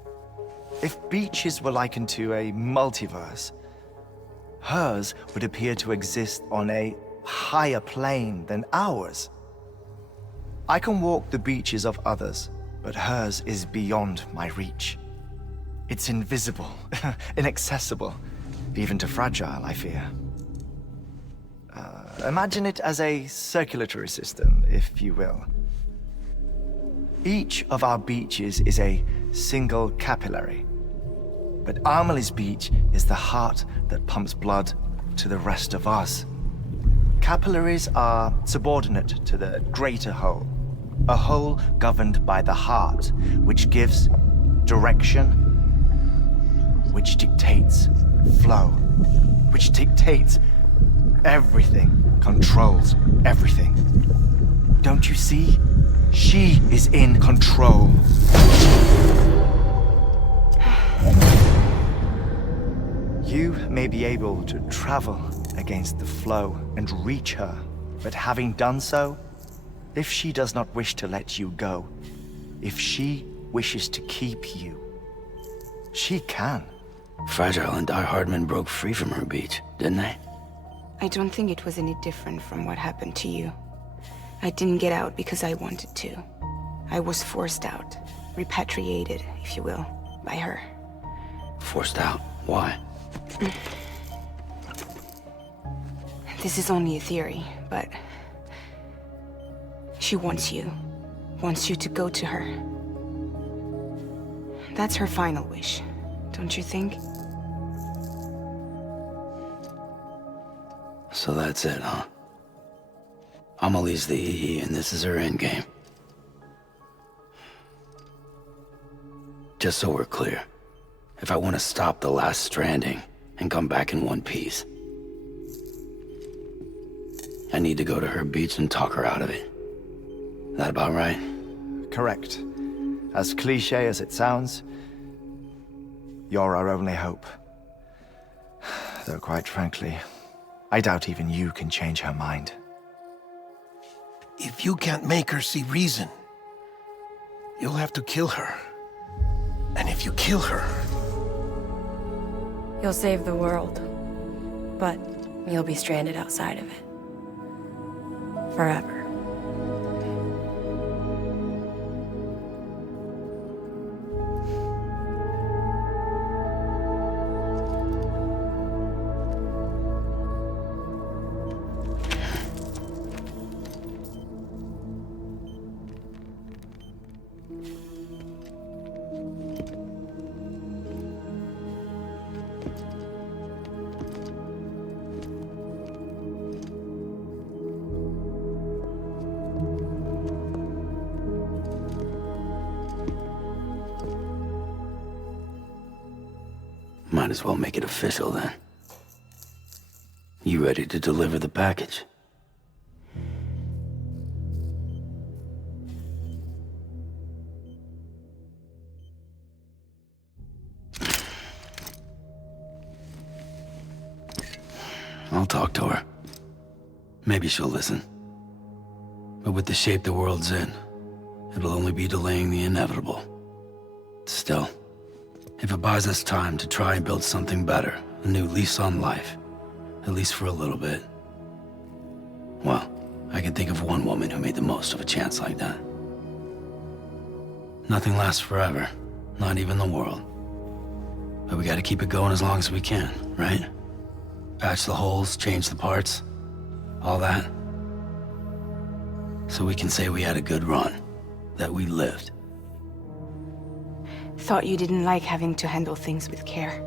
If beaches were likened to a multiverse, hers would appear to exist on a higher plane than ours. I can walk the beaches of others, but hers is beyond my reach. It's invisible, inaccessible, even to Fragile, I fear. Imagine it as a circulatory system, if you will. Each of our beaches is a single capillary, but Amelie's Beach is the heart that pumps blood to the rest of us. Capillaries are subordinate to the greater whole. A whole governed by the heart, which gives direction, which dictates flow, which dictates everything, controls everything. Don't you see? She is in control. You may be able to travel against the flow and reach her, but having done so, if she does not wish to let you go, if she wishes to keep you, she can. Fragile and Die Hardman broke free from her beach, didn't they? I don't think it was any different from what happened to you. I didn't get out because I wanted to. I was forced out, repatriated, if you will, by her. Forced out? Why? This is only a theory, but she wants you to go to her. That's her final wish, don't you think? So that's it, huh? Amelie's the EE, and this is her endgame. Just so we're clear, if I want to stop the last Stranding and come back in one piece, I need to go to her beach and talk her out of it. That about right? Correct. As cliché as it sounds, you're our only hope. Though quite frankly, I doubt even you can change her mind. If you can't make her see reason, you'll have to kill her. And if you kill her... You'll save the world, but you'll be stranded outside of it. Forever. Might as well make it official then. You ready to deliver the package? I'll talk to her. Maybe she'll listen. But with the shape the world's in, it'll only be delaying the inevitable. Still, if it buys us time to try and build something better, a new lease on life, at least for a little bit, well, I can think of one woman who made the most of a chance like that. Nothing lasts forever, not even the world. But we gotta keep it going as long as we can, right? Patch the holes, change the parts, all that. So we can say we had a good run, that we lived. Thought you didn't like having to handle things with care.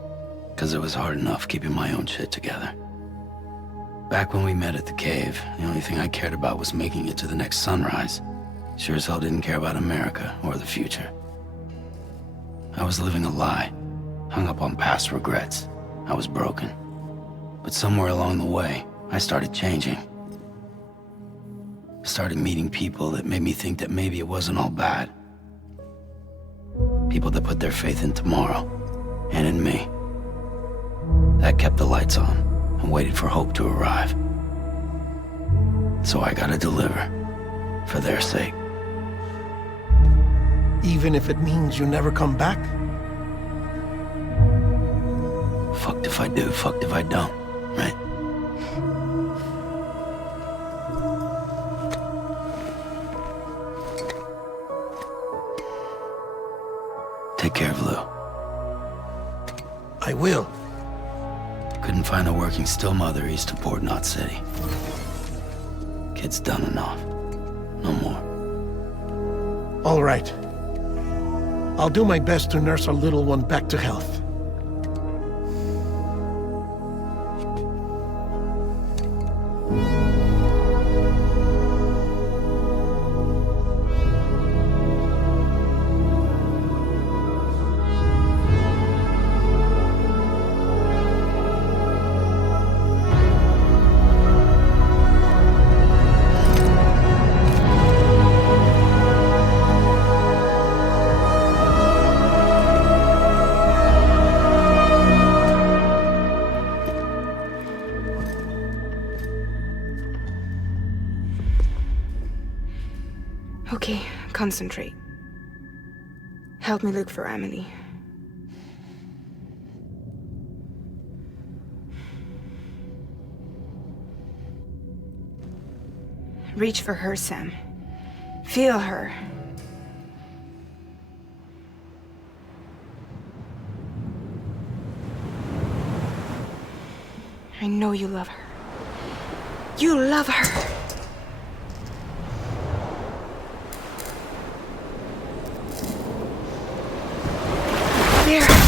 'Cause it was hard enough keeping my own shit together. Back when we met at the cave, the only thing I cared about was making it to the next sunrise. Sure as hell didn't care about America or the future. I was living a lie, hung up on past regrets. I was broken. But somewhere along the way, I started changing. Started meeting people that made me think that maybe it wasn't all bad. People that put their faith in tomorrow, and in me. That kept the lights on, and waited for hope to arrive. So I gotta deliver, for their sake. Even if it means you never come back? Fucked if I do, fucked if I don't, right? Take care of Lou. I will. Couldn't find a working still mother east of Port Knot City. Kid's done enough. No more. All right. I'll do my best to nurse our little one back to health. Okay, concentrate. Help me look for Emily. Reach for her, Sam. Feel her. I know you love her. You love her! There!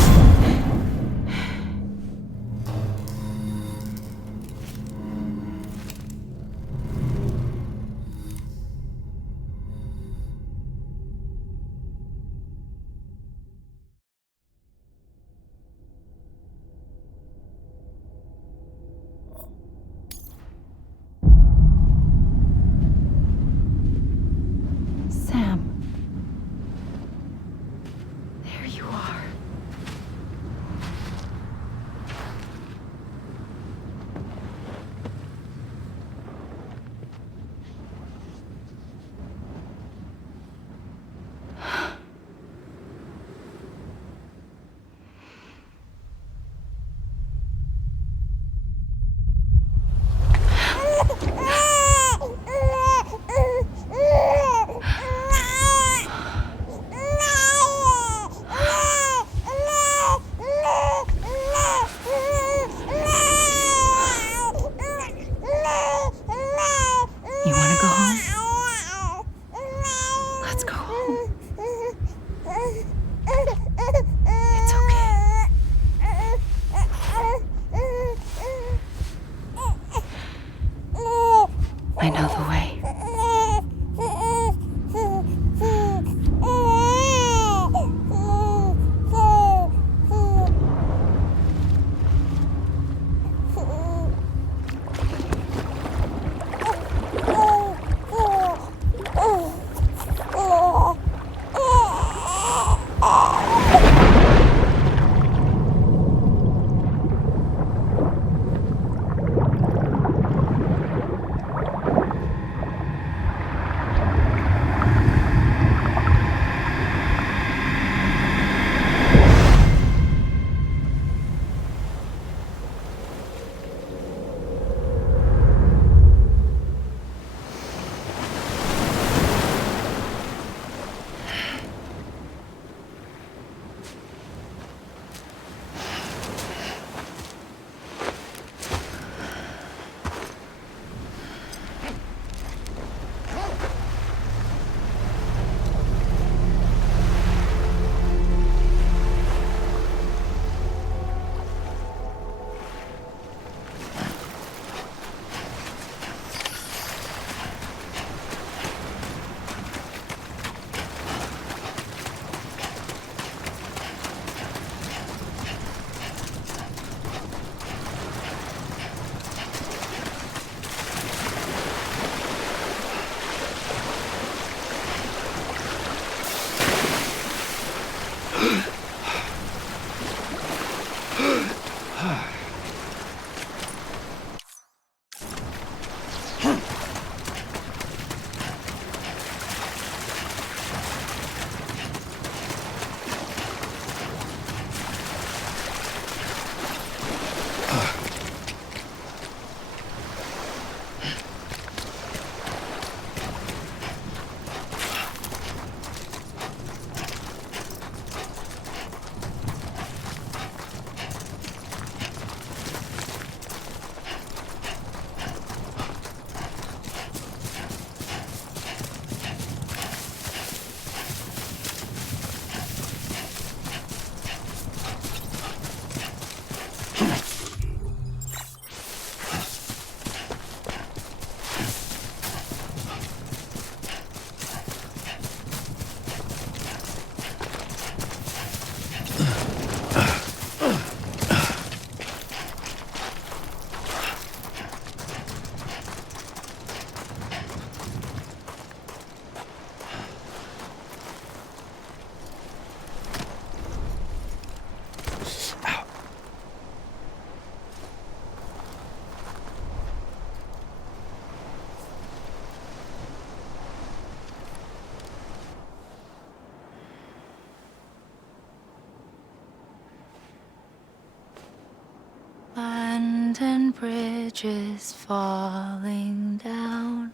bridges falling down,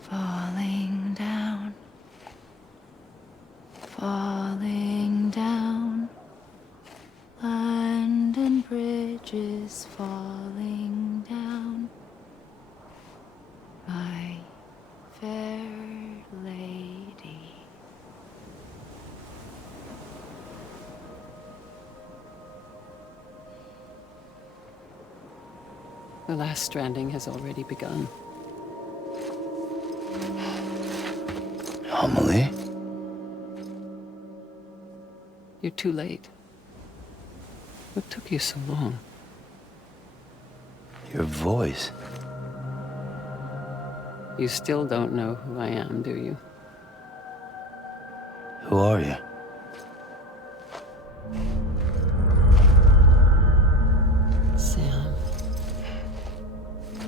falling down, falling down. London Bridge is falling down, my fair lady. The last stranding has already begun. Amelie? You're too late. What took you so long? Your voice. You still don't know who I am, do you? Who are you? Sam.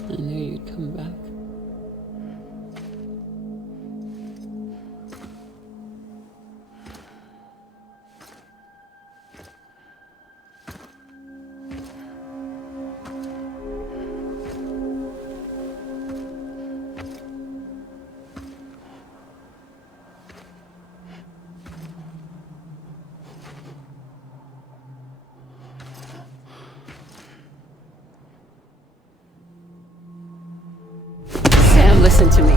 I knew you'd come back. Sam, listen to me.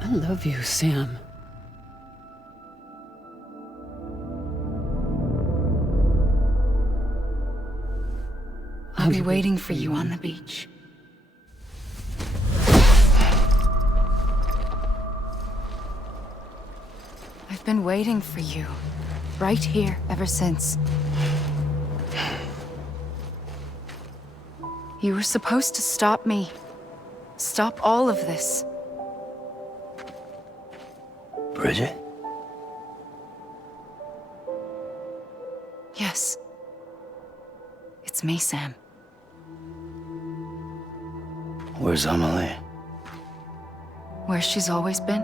I love you, Sam. I'll be waiting for you on the beach. I've been waiting for you, right here, ever since. You were supposed to stop me. Stop all of this. Bridget? Yes. It's me, Sam. Where's Amelie? Where she's always been?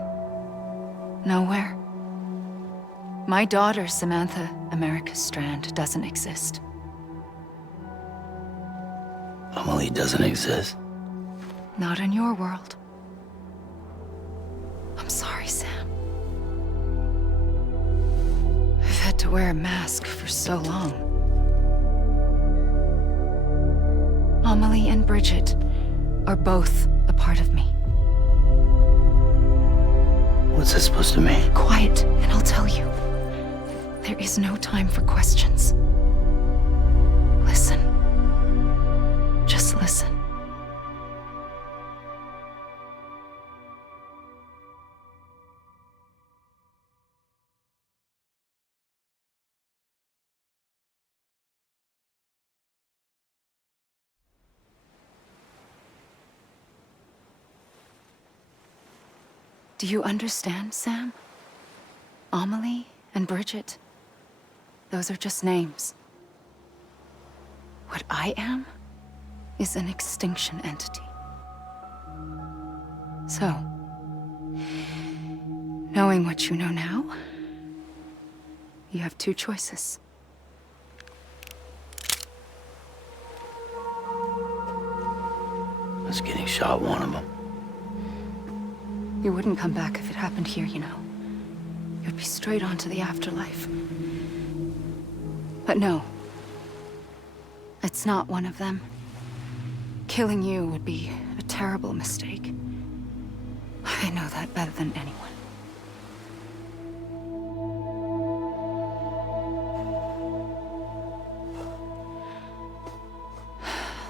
Nowhere. My daughter, Samantha America Strand, doesn't exist. Amelie doesn't exist? Not in your world. I'm sorry, Sam. I've had to wear a mask for so long. Amelie and Bridget are both a part of me. What's that supposed to mean? Quiet, and I'll tell you. There is no time for questions. Listen. Just listen. Do you understand, Sam? Amelie and Bridget, those are just names. What I am is an extinction entity. So, knowing what you know now, you have two choices. Is getting shot one of them? You wouldn't come back if it happened here, you know. You'd be straight on to the afterlife. But no. It's not one of them. Killing you would be a terrible mistake. I know that better than anyone.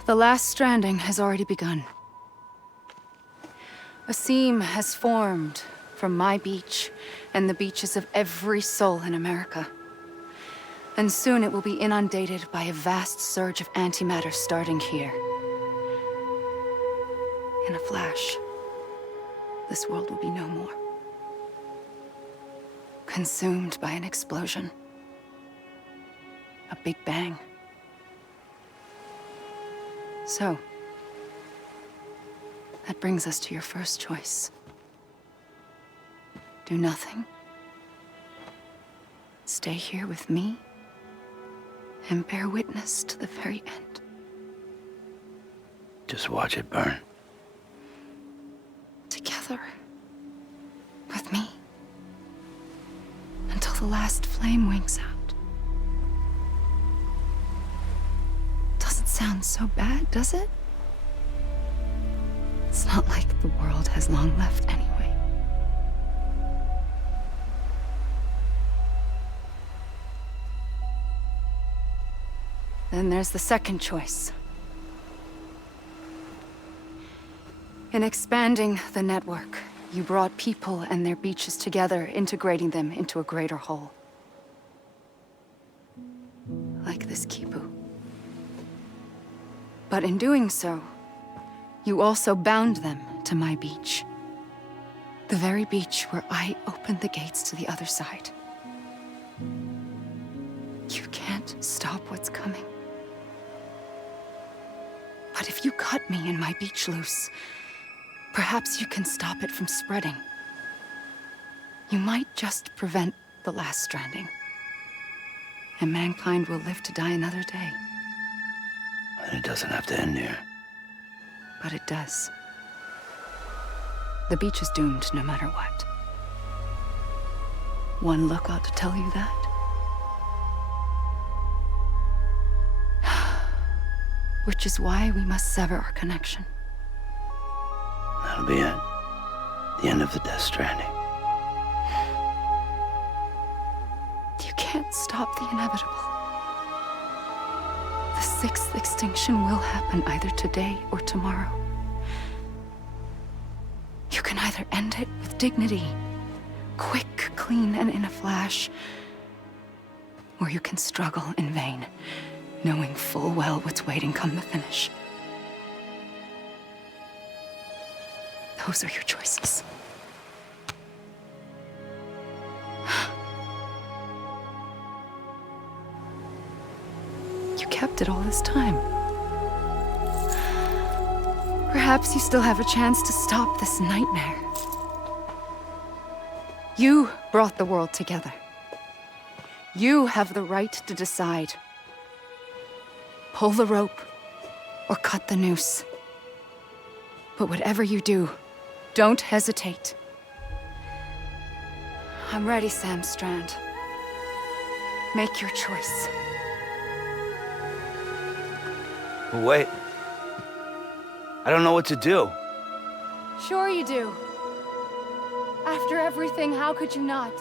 The last stranding has already begun. A seam has formed from my beach and the beaches of every soul in America. And soon it will be inundated by a vast surge of antimatter starting here. In a flash, this world will be no more. Consumed by an explosion. A big bang. So, that brings us to your first choice. Do nothing. Stay here with me and bear witness to the very end. Just watch it burn. Together. With me. Until the last flame winks out. Doesn't sound so bad, does it? It's not like the world has long left anyway. Then there's the second choice. In expanding the network, you brought people and their beaches together, integrating them into a greater whole. Like this Kipu. But in doing so, you also bound them to my beach. The very beach where I opened the gates to the other side. You can't stop what's coming. But if you cut me and my beach loose, perhaps you can stop it from spreading. You might just prevent the last stranding. And mankind will live to die another day. And it doesn't have to end here. But it does. The beach is doomed no matter what. One look ought to tell you that. Which is why we must sever our connection. That'll be it. The end of the Death Stranding. You can't stop the inevitable. The sixth extinction will happen either today or tomorrow. You can either end it with dignity, quick, clean, and in a flash, or you can struggle in vain, knowing full well what's waiting come the finish. Those are your choices. You kept it all this time. Perhaps you still have a chance to stop this nightmare. You brought the world together. You have the right to decide. Pull the rope or cut the noose. But whatever you do, don't hesitate. I'm ready, Sam Strand. Make your choice. Wait. I don't know what to do. Sure you do. After everything, how could you not?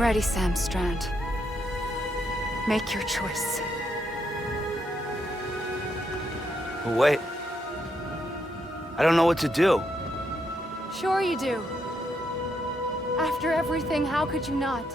I'm ready, Sam Strand. Make your choice. But wait. I don't know what to do. Sure you do. After everything, how could you not?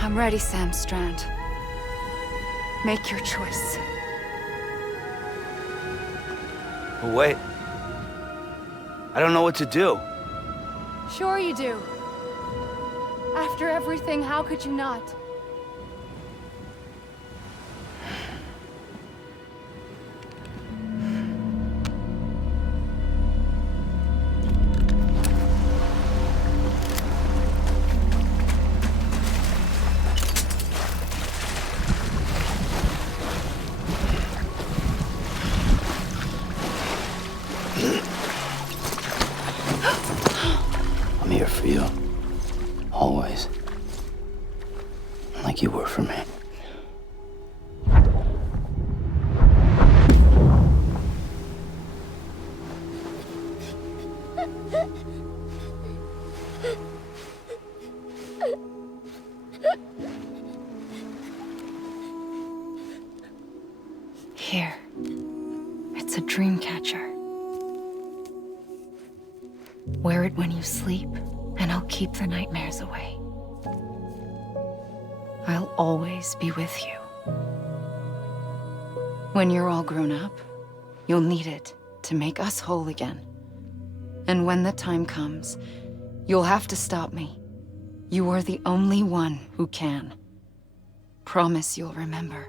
I'm ready, Sam Strand. Make your choice. But wait. I don't know what to do. Sure you do. After everything, how could you not? I'm here for you. Always. Like you were for me. Here. It's a dream catcher. Wear it when you sleep, and I'll keep the nightmares away. I'll always be with you. When you're all grown up, you'll need it to make us whole again. And when the time comes, you'll have to stop me. You are the only one who can. Promise you'll remember.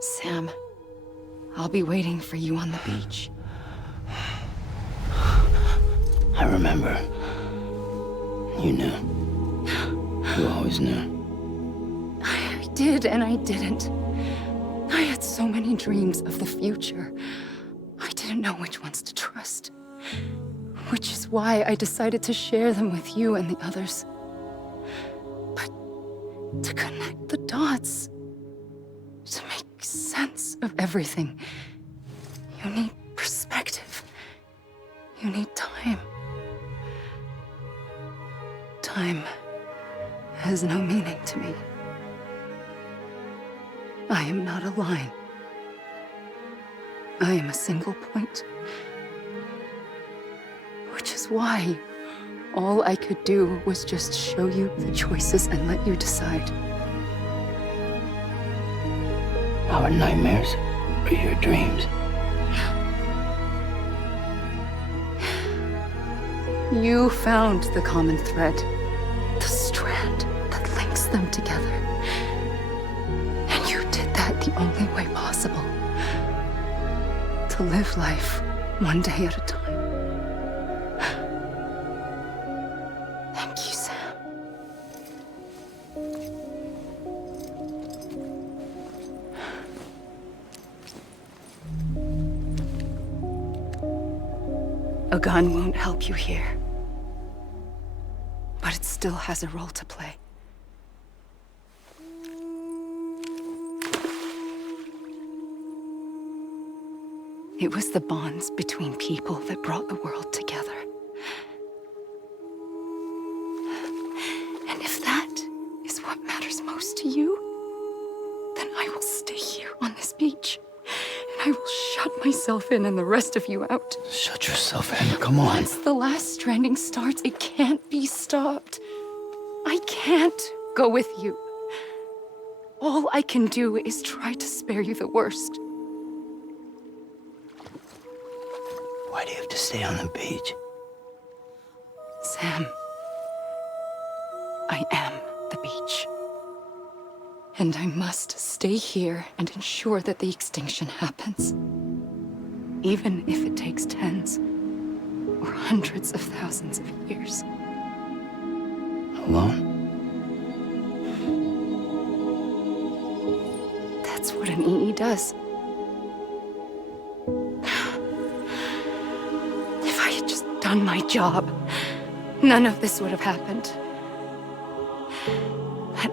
Sam, I'll be waiting for you on the beach. I remember. You knew. You always knew. I did and I didn't. I had so many dreams of the future. I didn't know which ones to trust. Which is why I decided to share them with you and the others. But to connect the dots, to make sense of everything, you need perspective. You need time. Time has no meaning to me. I am not a line. I am a single point. Which is why all I could do was just show you the choices and let you decide. Our nightmares are your dreams. You found the common thread, the strand that links them together. And you did that the only way possible. To live life one day at a time. Thank you, Sam. A gun won't help you here. But it still has a role to play. It was the bonds between people that brought the world together. And if that is what matters most to you, then I will stay here on this beach. And I will shut myself in and the rest of you out. Shut yourself in, come on. Once the last stranding starts, it can't be stopped. I can't go with you. All I can do is try to spare you the worst. Why do you have to stay on the beach? Sam, I am the beach. And I must stay here and ensure that the extinction happens. Even if it takes tens or hundreds of thousands of years. Alone? That's what an EE does. If I had just done my job, none of this would have happened. But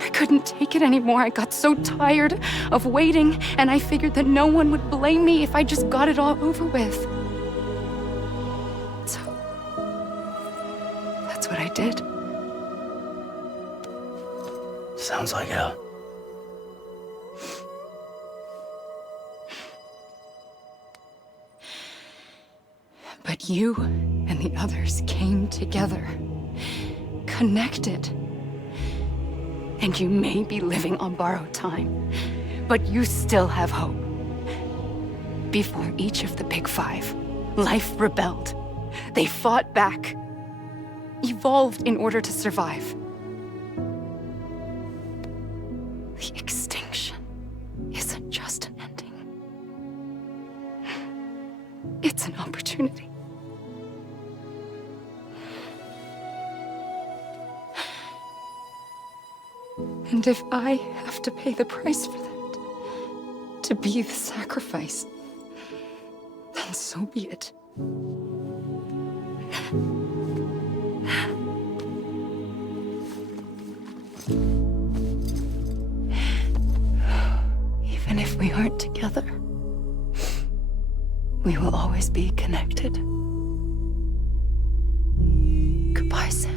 I couldn't take it anymore. I got so tired of waiting, and I figured that no one would blame me if I just got it all over with. So, that's what I did. Sounds like hell. But you and the others came together, connected. And you may be living on borrowed time, but you still have hope. Before each of the Big Five, life rebelled. They fought back, evolved in order to survive. The extinction isn't just an ending. It's an opportunity. And if I have to pay the price for that, to be the sacrifice, then so be it. Even if we aren't together, we will always be connected. Goodbye, Sam.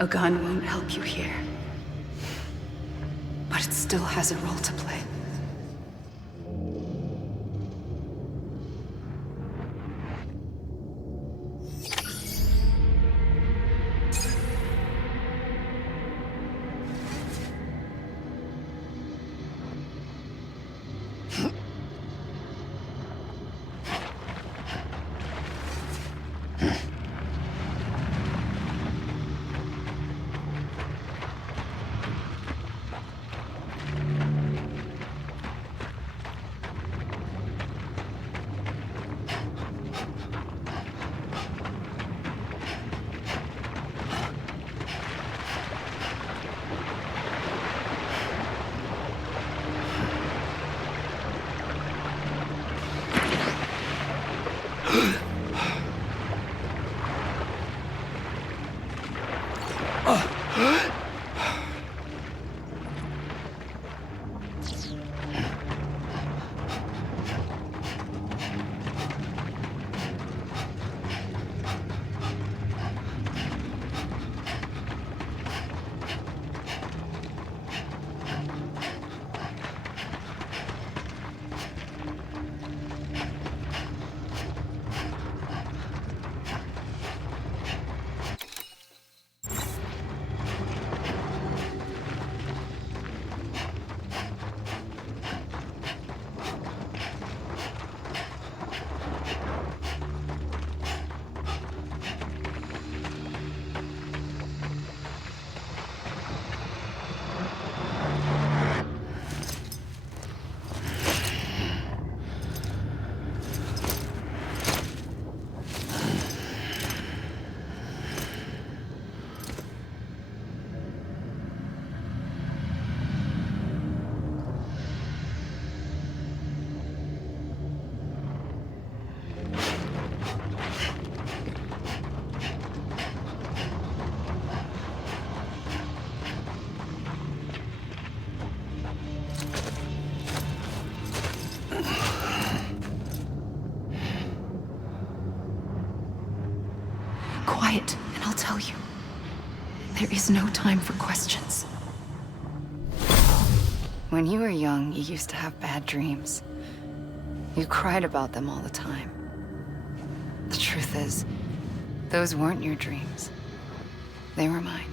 A gun won't help you here. But it still has a role to play. Quiet, and I'll tell you. There is no time for questions. When you were young, you used to have bad dreams. You cried about them all the time. The truth is, those weren't your dreams. They were mine.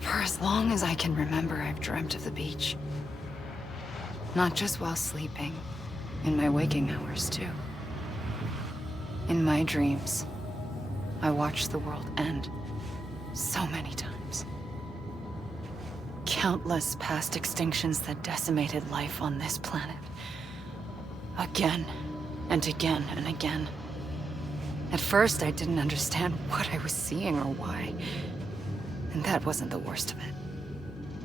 For as long as I can remember, I've dreamt of the beach. Not just while sleeping, in my waking hours too. In my dreams, I watched the world end so many times. Countless past extinctions that decimated life on this planet. Again, and again, and again. At first, I didn't understand what I was seeing or why. And that wasn't the worst of it.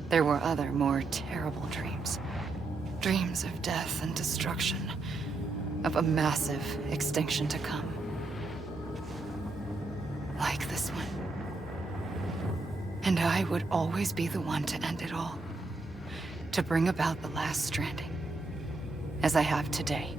There were other, more terrible dreams. Dreams of death and destruction. Of a massive extinction to come. Like this one. And I would always be the one to end it all. To bring about the last stranding. As I have today.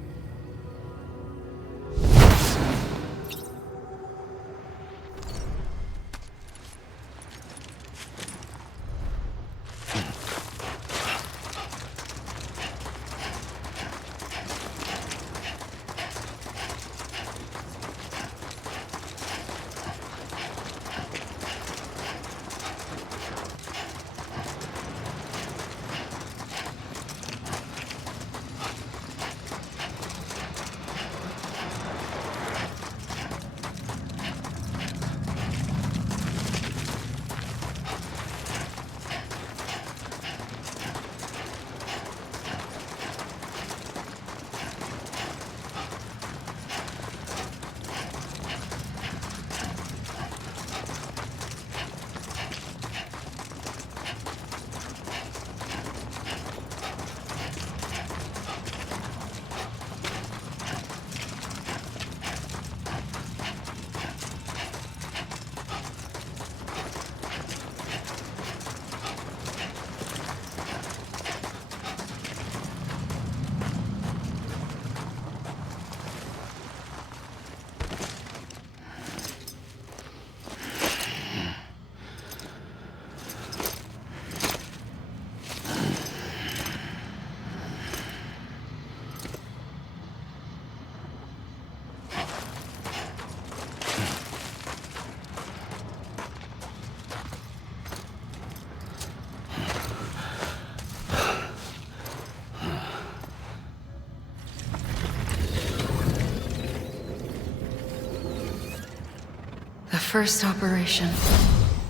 first operation,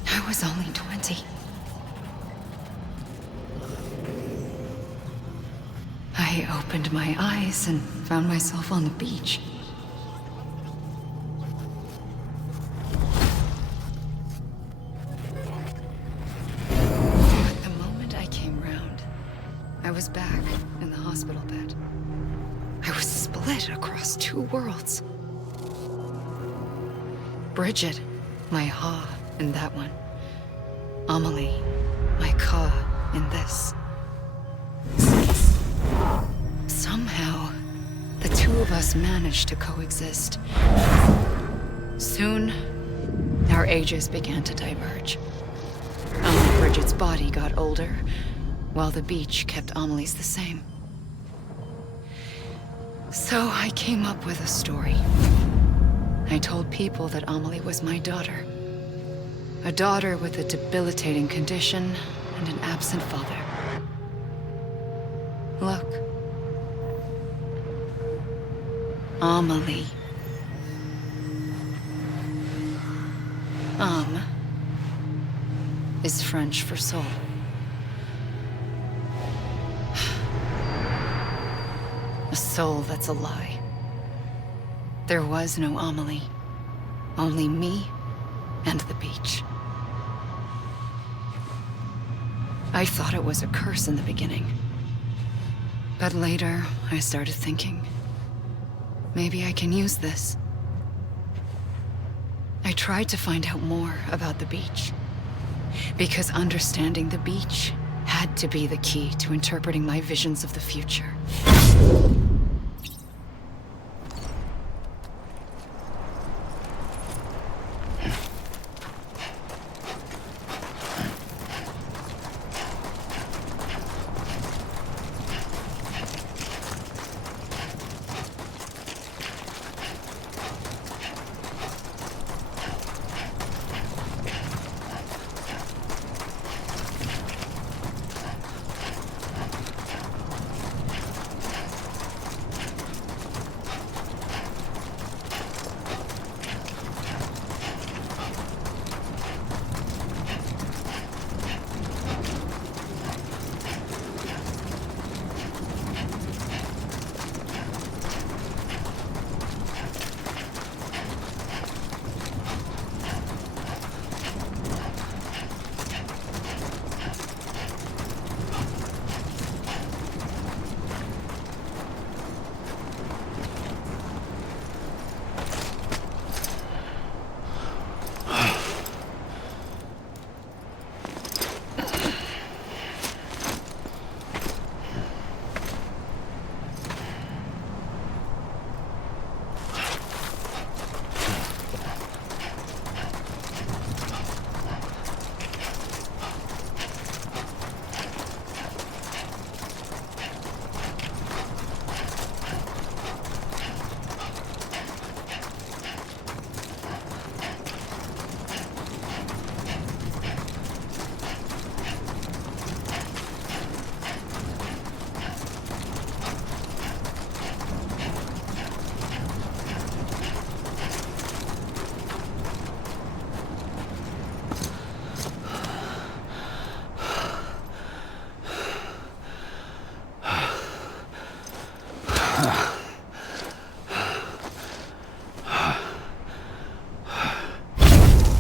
I was only 20. I opened my eyes and found myself on the beach. But the moment I came round, I was back in the hospital bed. I was split across two worlds. Bridget, my Ha in that one. Amelie, my Ka in this. Somehow, the two of us managed to coexist. Soon, our ages began to diverge. Bridget's body got older, while the beach kept Amelie's the same. So I came up with a story. I told people that Amelie was my daughter. A daughter with a debilitating condition and an absent father. Look. Amelie. Is French for soul. A soul that's a lie. There was no Amelie. Only me and the beach. I thought it was a curse in the beginning. But later, I started thinking, maybe I can use this. I tried to find out more about the beach. Because understanding the beach had to be the key to interpreting my visions of the future.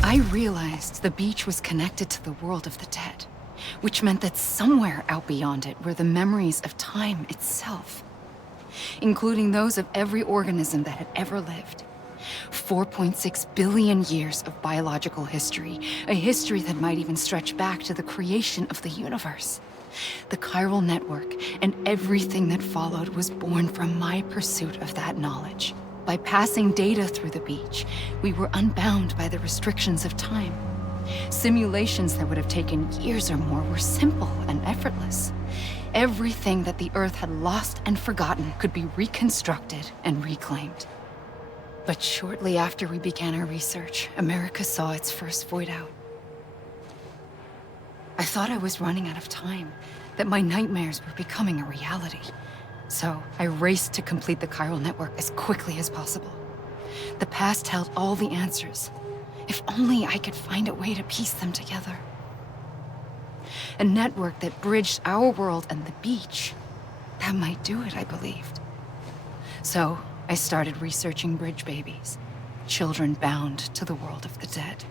I realized the beach was connected to the world of the dead, which meant that somewhere out beyond it were the memories of time itself, including those of every organism that had ever lived. 4.6 billion years of biological history, a history that might even stretch back to the creation of the universe. The chiral network and everything that followed was born from my pursuit of that knowledge. By passing data through the beach, we were unbound by the restrictions of time. Simulations that would have taken years or more were simple and effortless. Everything that the Earth had lost and forgotten could be reconstructed and reclaimed. But shortly after we began our research, America saw its first void out. I thought I was running out of time, that my nightmares were becoming a reality. So I raced to complete the chiral network as quickly as possible. The past held all the answers, If only I could find a way to piece them together. A network that bridged our world and the beach. That might do it, I believed. So, I started researching bridge babies. Children bound to the world of the dead.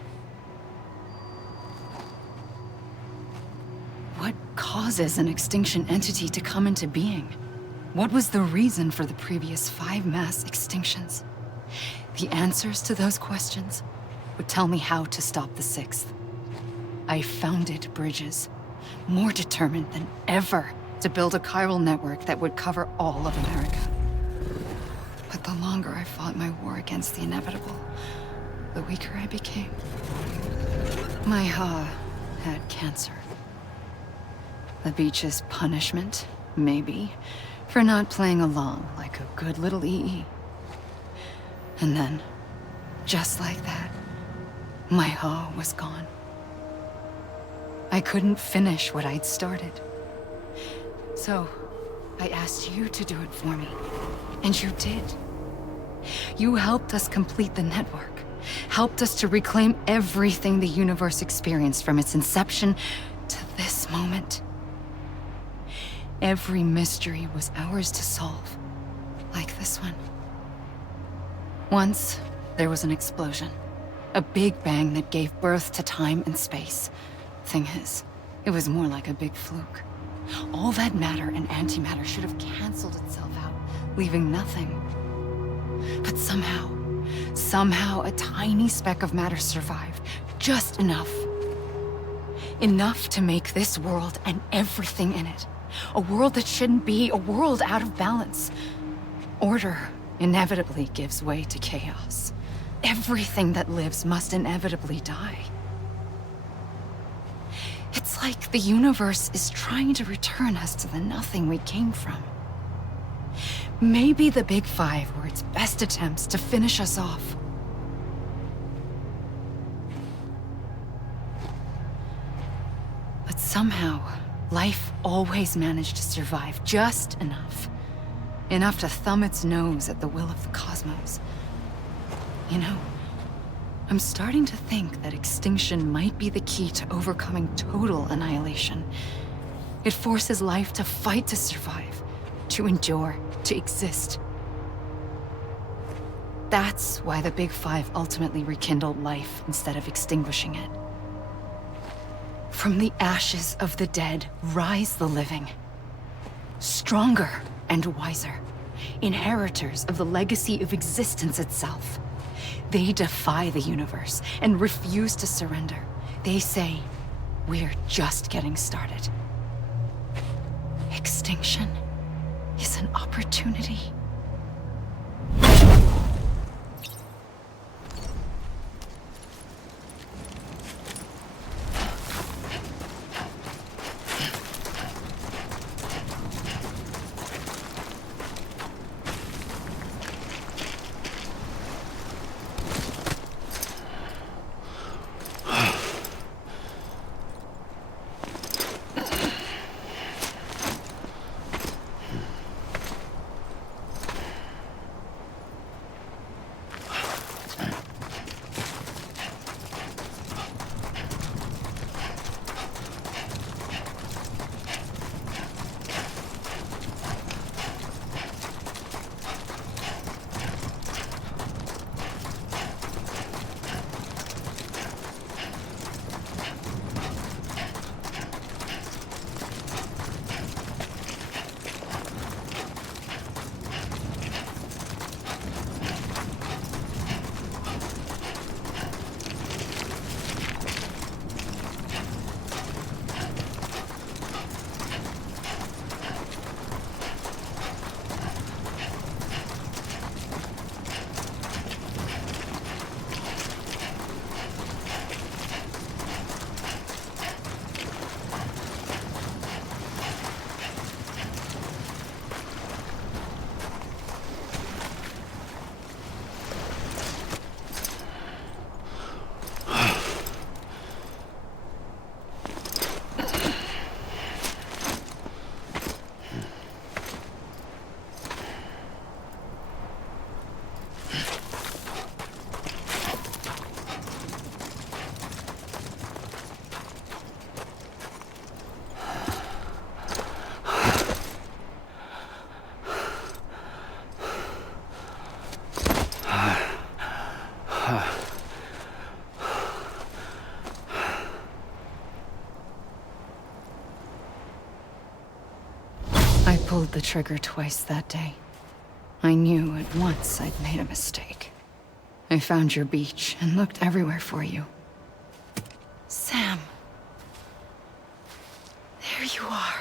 What causes an extinction entity to come into being? What was the reason for the previous 5 mass extinctions? The answers to those questions would tell me how to stop the 6th. I founded bridges, more determined than ever to build a chiral network that would cover all of America. But the longer I fought my war against the inevitable, the weaker I became. My Ha had cancer. The beach's punishment, maybe, for not playing along like a good little EE. And then, just like that, my Ha was gone. I couldn't finish what I'd started. So, I asked you to do it for me. And you did. You helped us complete the network. Helped us to reclaim everything the universe experienced from its inception to this moment. Every mystery was ours to solve. Like this one. Once, there was an explosion. A big bang that gave birth to time and space. Thing is, it was more like a big fluke. All that matter and antimatter should have canceled itself out, leaving nothing. But somehow a tiny speck of matter survived. Just enough. Enough to make this world and everything in it. A world that shouldn't be, a world out of balance. Order inevitably gives way to chaos. Everything that lives must inevitably die. It's like the universe is trying to return us to the nothing we came from. Maybe the Big Five were its best attempts to finish us off. But somehow, life always managed to survive just enough. Enough to thumb its nose at the will of the cosmos. You know, I'm starting to think that extinction might be the key to overcoming total annihilation. It forces life to fight to survive, to endure, to exist. That's why the Big Five ultimately rekindled life instead of extinguishing it. From the ashes of the dead rise the living. Stronger and wiser. Inheritors of the legacy of existence itself. They defy the universe and refuse to surrender. They say, we're just getting started. Extinction is an opportunity. pulled the trigger twice that day. I knew at once I'd made a mistake. I found your beach and looked everywhere for you. Sam. There you are.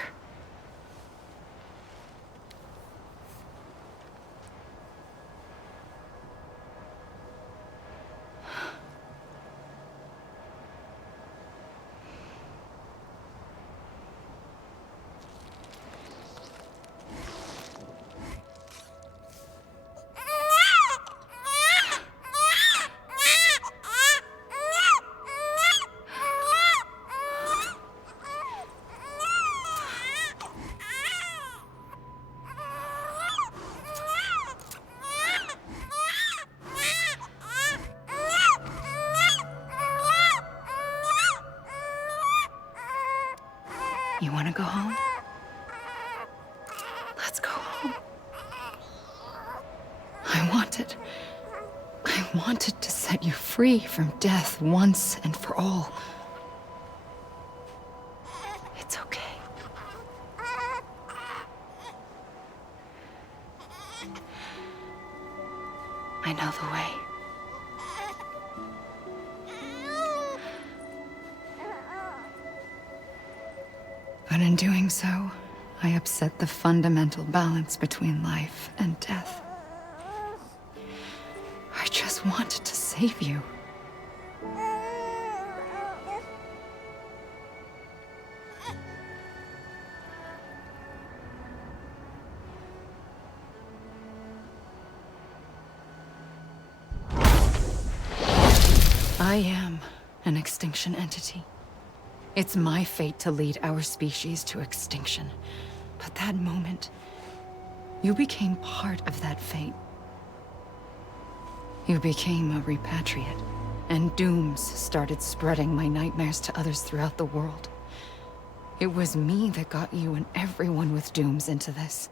You want to go home? Let's go home. I wanted to set you free from death once and for all. It's okay. I know the way. But in doing so, I upset the fundamental balance between life and death. I just wanted to save you. I am an extinction entity. It's my fate to lead our species to extinction. But that moment, you became part of that fate. You became a repatriate, and dooms started spreading my nightmares to others throughout the world. It was me that got you and everyone with dooms into this.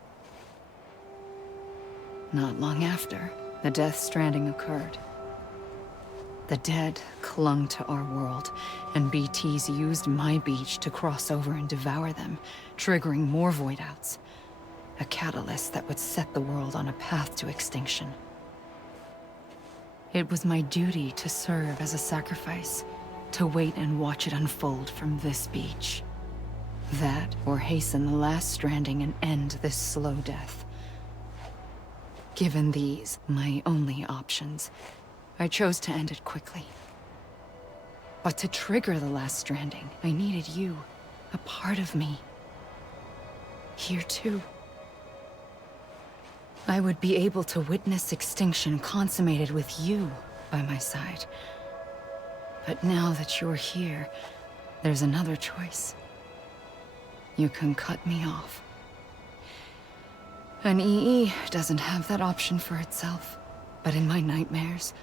Not long after, the Death Stranding occurred. The dead clung to our world, and BTs used my beach to cross over and devour them, triggering more void-outs. A catalyst that would set the world on a path to extinction. It was my duty to serve as a sacrifice, to wait and watch it unfold from this beach. That, or hasten the last stranding and end this slow death. Given these, my only options, I chose to end it quickly. But to trigger the last stranding, I needed you, a part of me. Here too. I would be able to witness extinction consummated with you by my side. But now that you're here, there's another choice. You can cut me off. An EE doesn't have that option for itself. But in my nightmares,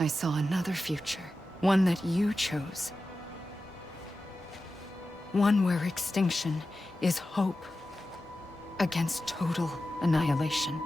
I saw another future. One that you chose. One where extinction is hope against total annihilation.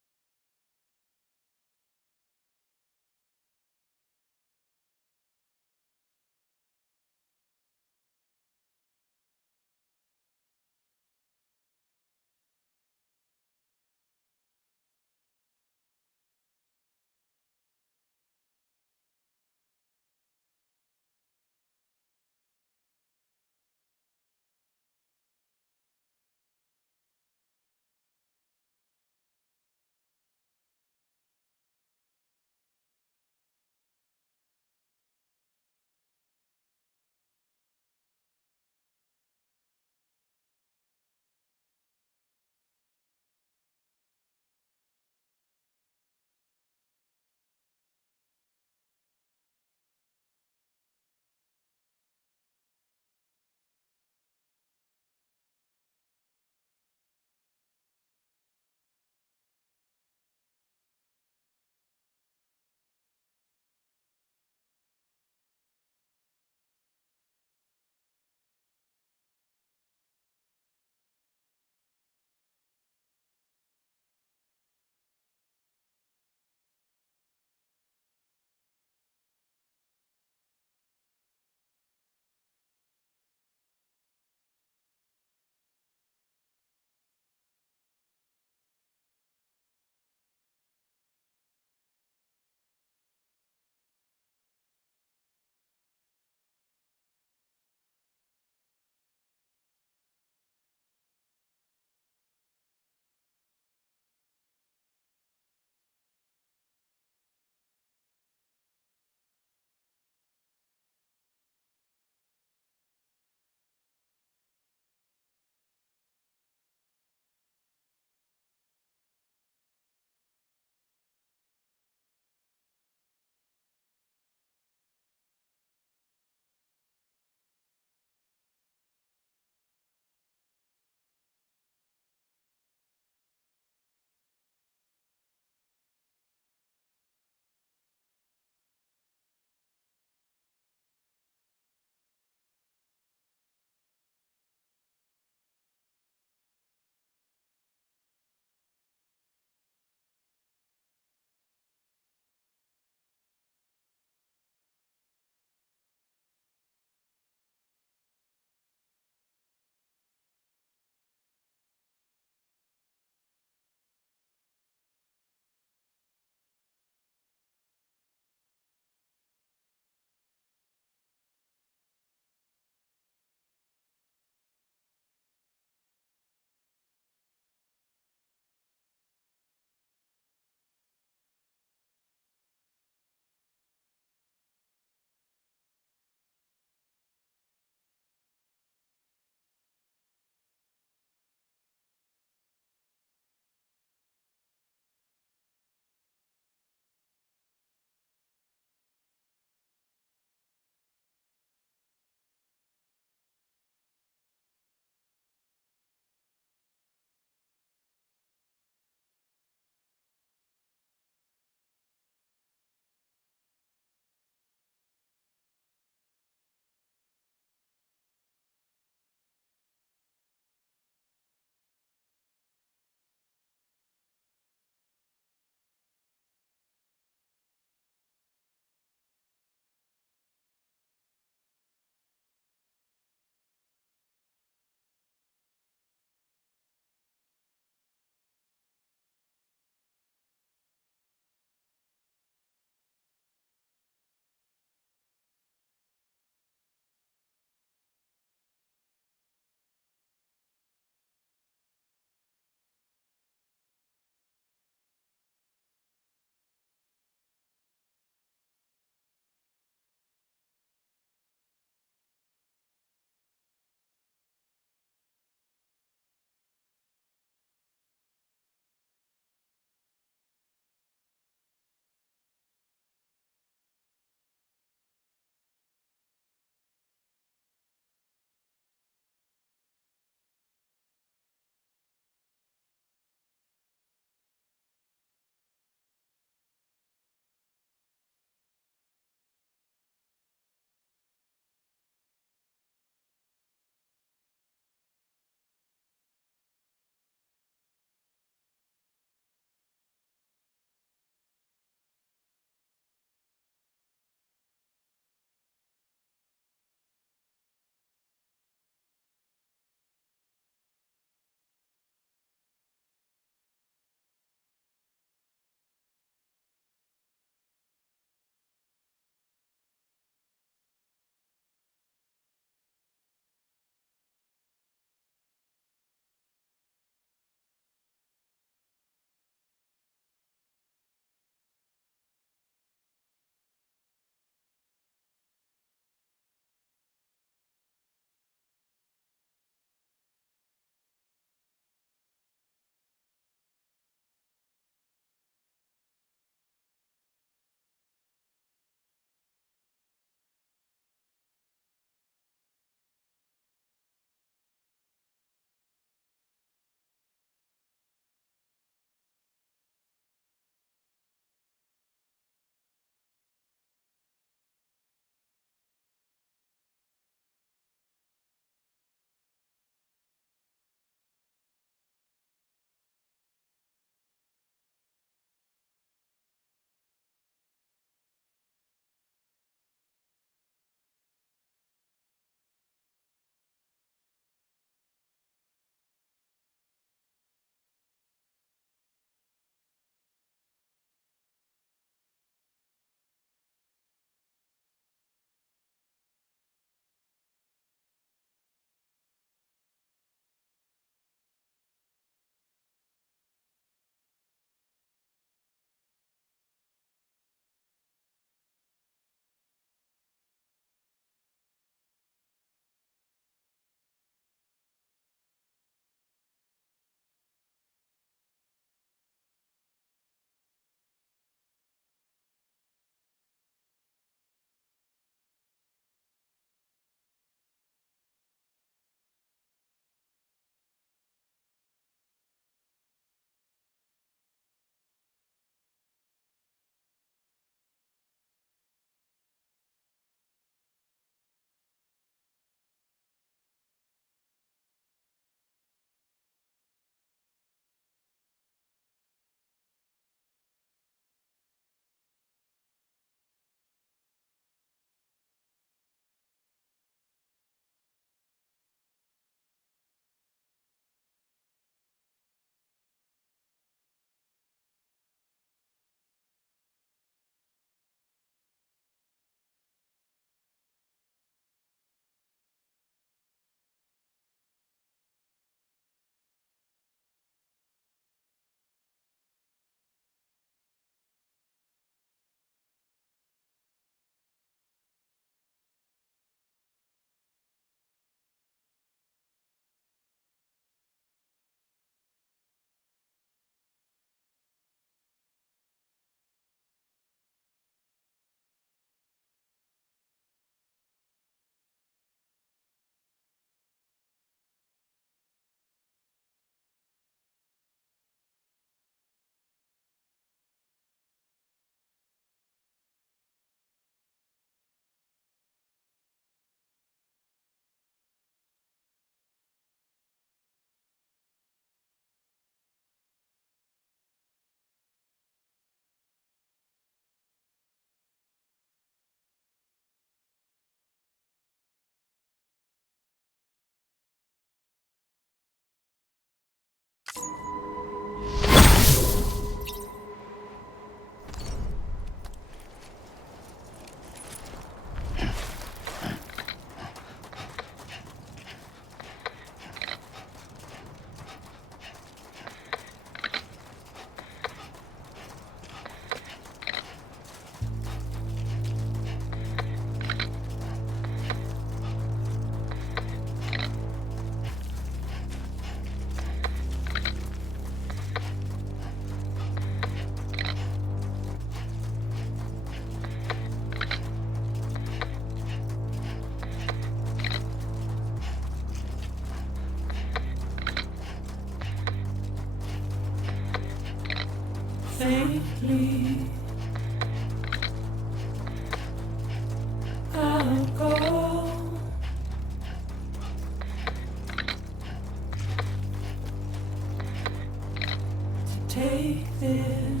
Take this.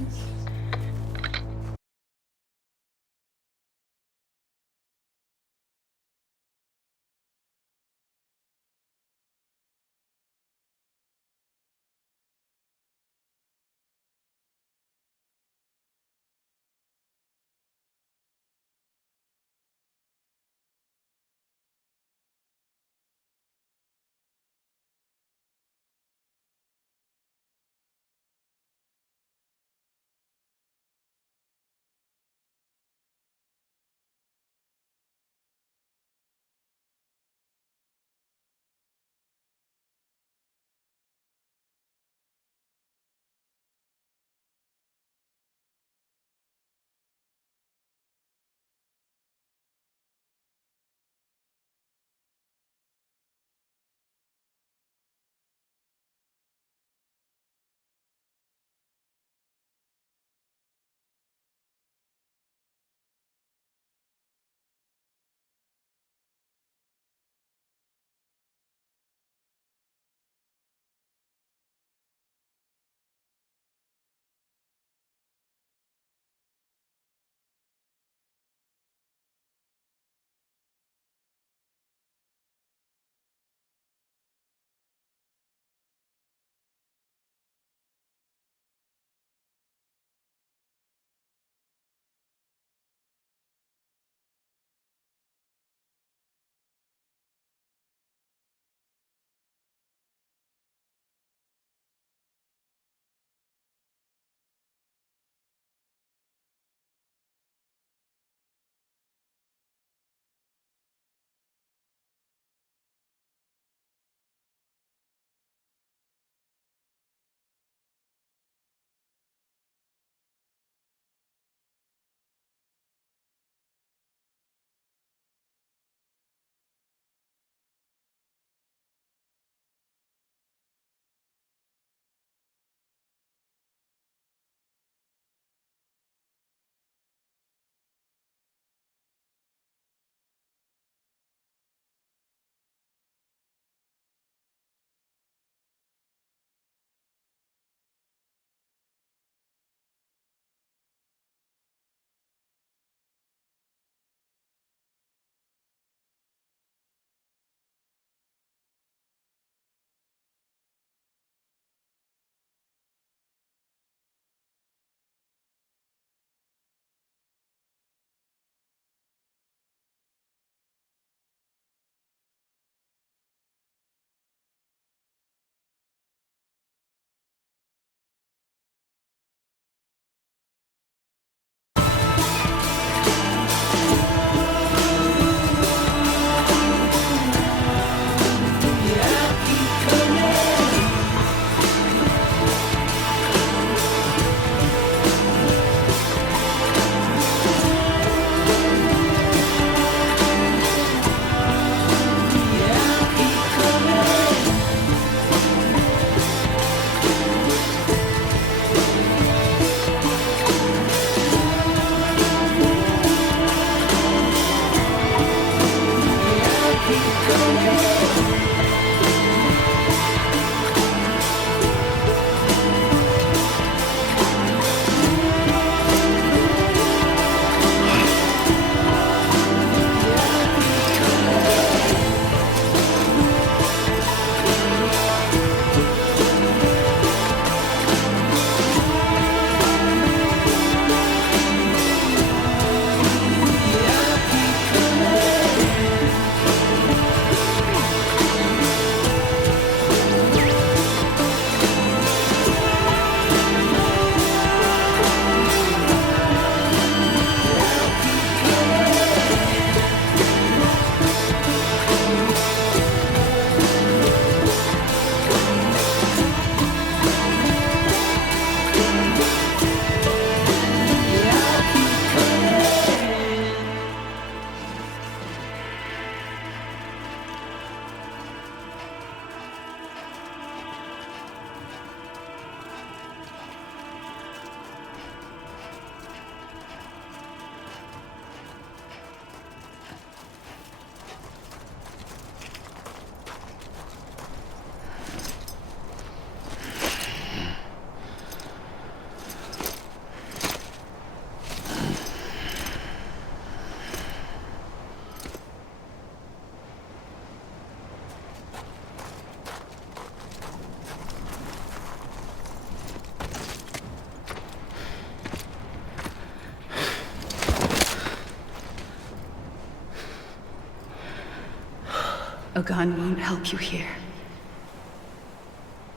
A gun won't help you here.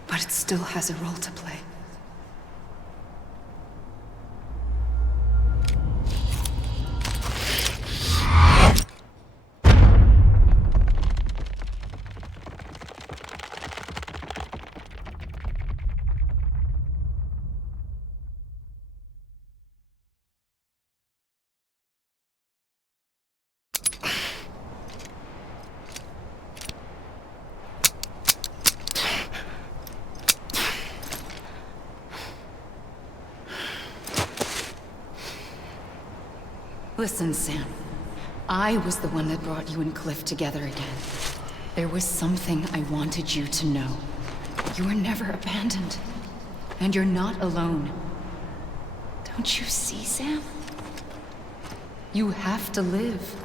But it still has a role to play. Listen, Sam. I was the one that brought you and Cliff together again. There was something I wanted you to know. You were never abandoned. And you're not alone. Don't you see, Sam? You have to live.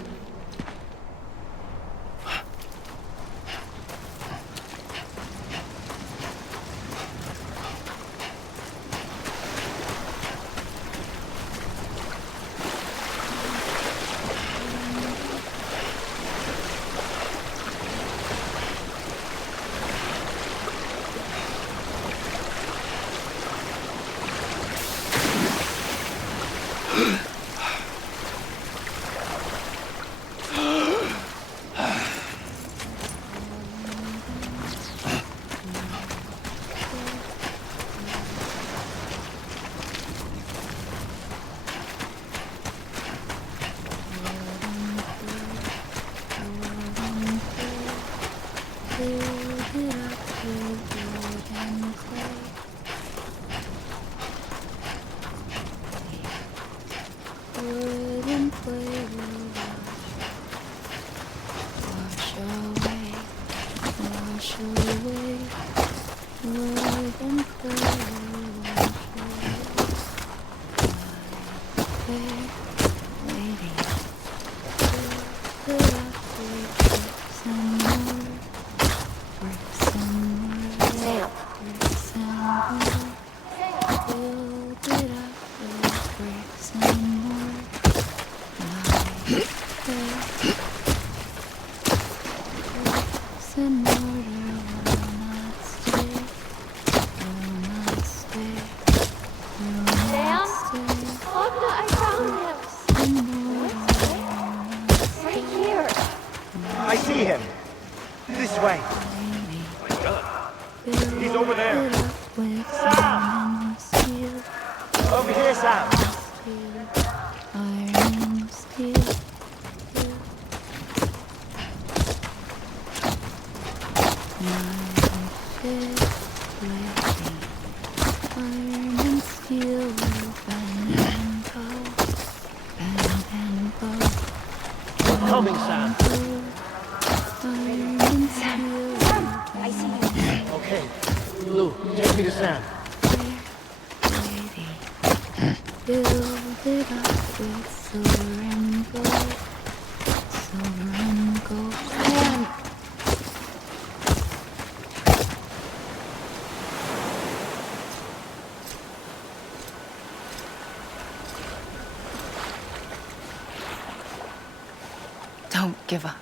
Don't give up.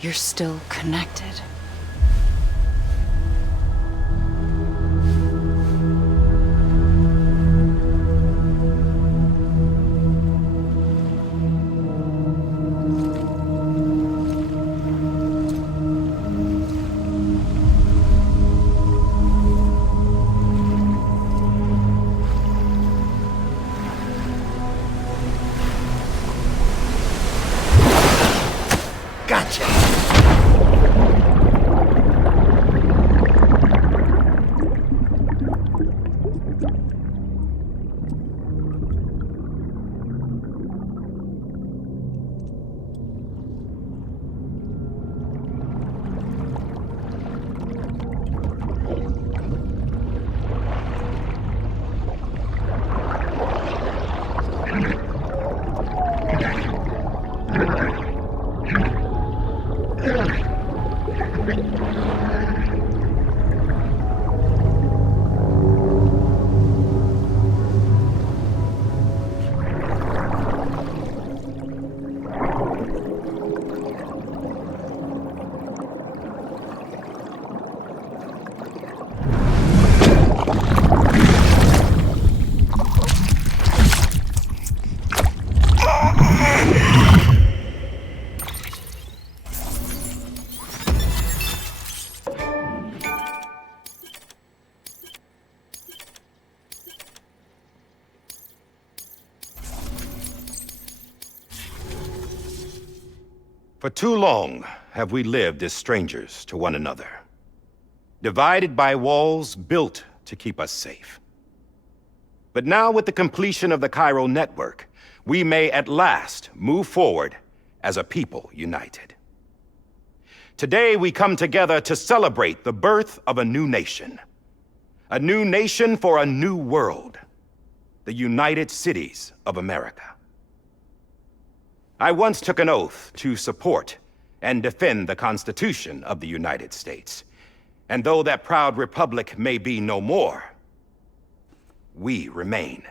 You're still connected. For too long have we lived as strangers to one another, divided by walls built to keep us safe. But now, with the completion of the Chiral network, we may at last move forward as a people united. Today, we come together to celebrate the birth of a new nation. A new nation for a new world. The United Cities of America. I once took an oath to support and defend the Constitution of the United States. And though that proud republic may be no more, we remain.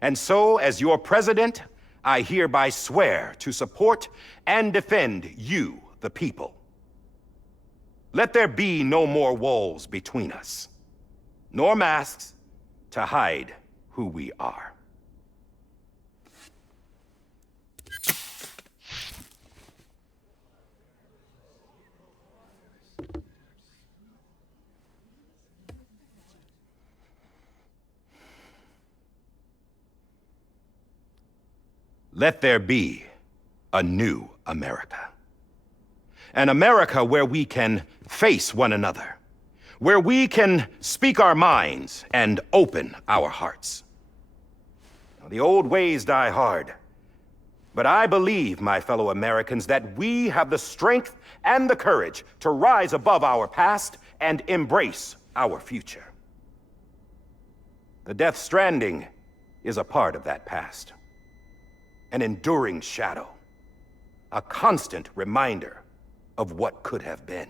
And so, as your president, I hereby swear to support and defend you, the people. Let there be no more walls between us, nor masks to hide who we are. Let there be a new America. An America where we can face one another, where we can speak our minds and open our hearts. The old ways die hard, but I believe, my fellow Americans, that we have the strength and the courage to rise above our past and embrace our future. The Death Stranding is a part of that past. An enduring shadow, a constant reminder of what could have been.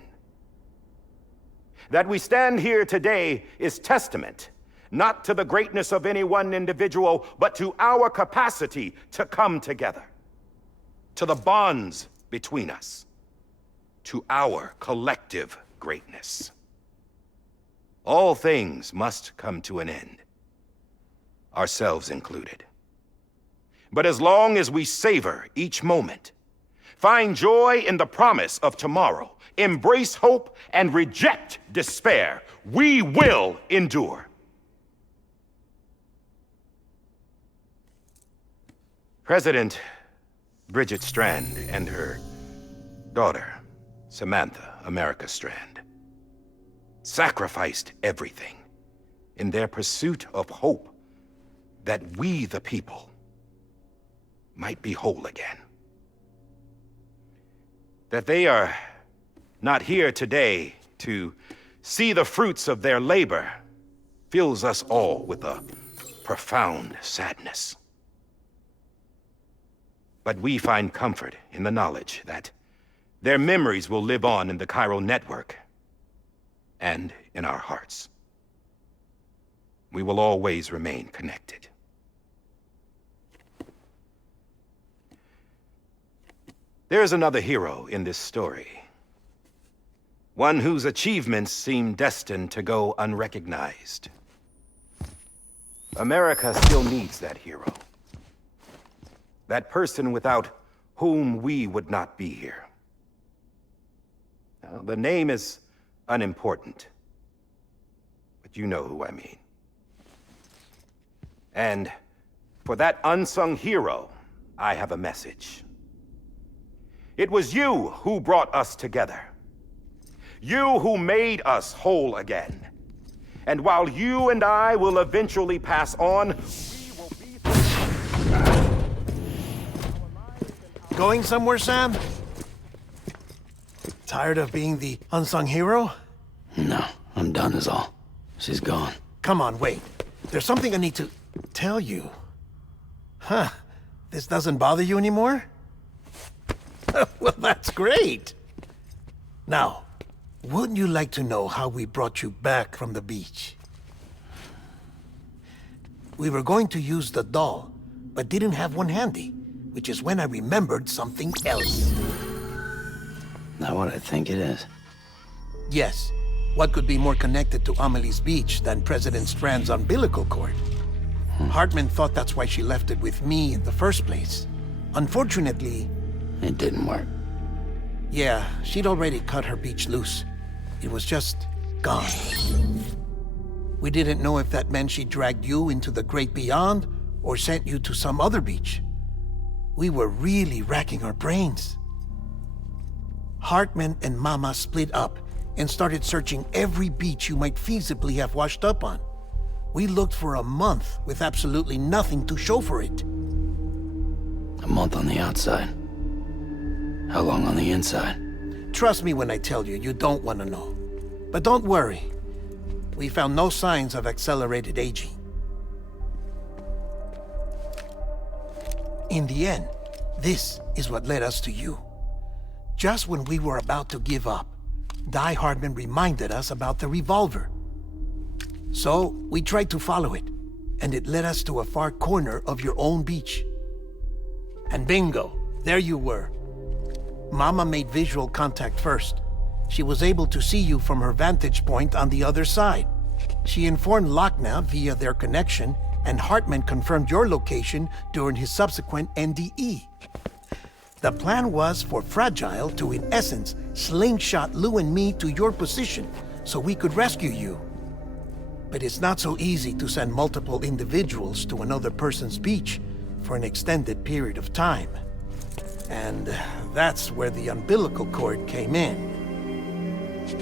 That we stand here today is testament, not to the greatness of any one individual, but to our capacity to come together, to the bonds between us, to our collective greatness. All things must come to an end, ourselves included. But as long as we savor each moment, find joy in the promise of tomorrow, embrace hope, and reject despair, we will endure. President Bridget Strand and her daughter, Samantha America Strand, sacrificed everything in their pursuit of hope that we, the people, might be whole again. That they are not here today to see the fruits of their labor fills us all with a profound sadness. But we find comfort in the knowledge that their memories will live on in the Chiral network and in our hearts. We will always remain connected. There is another hero in this story. One whose achievements seem destined to go unrecognized. America still needs that hero. That person without whom we would not be here. Now, the name is unimportant, but you know who I mean. And for that unsung hero, I have a message. It was you who brought us together. You who made us whole again. And while you and I will eventually pass on, we will be... Going somewhere, Sam? Tired of being the unsung hero? No, I'm done is all. She's gone. Come on, wait. There's something I need to tell you. Huh. This doesn't bother you anymore? Well, that's great. Now, wouldn't you like to know how we brought you back from the beach? We were going to use the doll, but didn't have one handy, which is when I remembered something else. Not what I think it is. Yes. What could be more connected to Amelie's beach than President Strand's umbilical cord? Hartman thought that's why she left it with me in the first place. Unfortunately... It didn't work. Yeah, she'd already cut her beach loose. It was just gone. We didn't know if that meant she dragged you into the great beyond or sent you to some other beach. We were really racking our brains. Hartman and Mama split up and started searching every beach you might feasibly have washed up on. We looked for a month with absolutely nothing to show for it. A month on the outside. How long on the inside? Trust me when I tell you, you don't want to know. But don't worry. We found no signs of accelerated aging. In the end, this is what led us to you. Just when we were about to give up, Die Hardman reminded us about the revolver. So, we tried to follow it, and it led us to a far corner of your own beach. And bingo, there you were. Mama made visual contact first. She was able to see you from her vantage point on the other side. She informed Lochna via their connection, and Hartman confirmed your location during his subsequent NDE. The plan was for Fragile to, in essence, slingshot Lou and me to your position so we could rescue you. But it's not so easy to send multiple individuals to another person's beach for an extended period of time. And that's where the umbilical cord came in.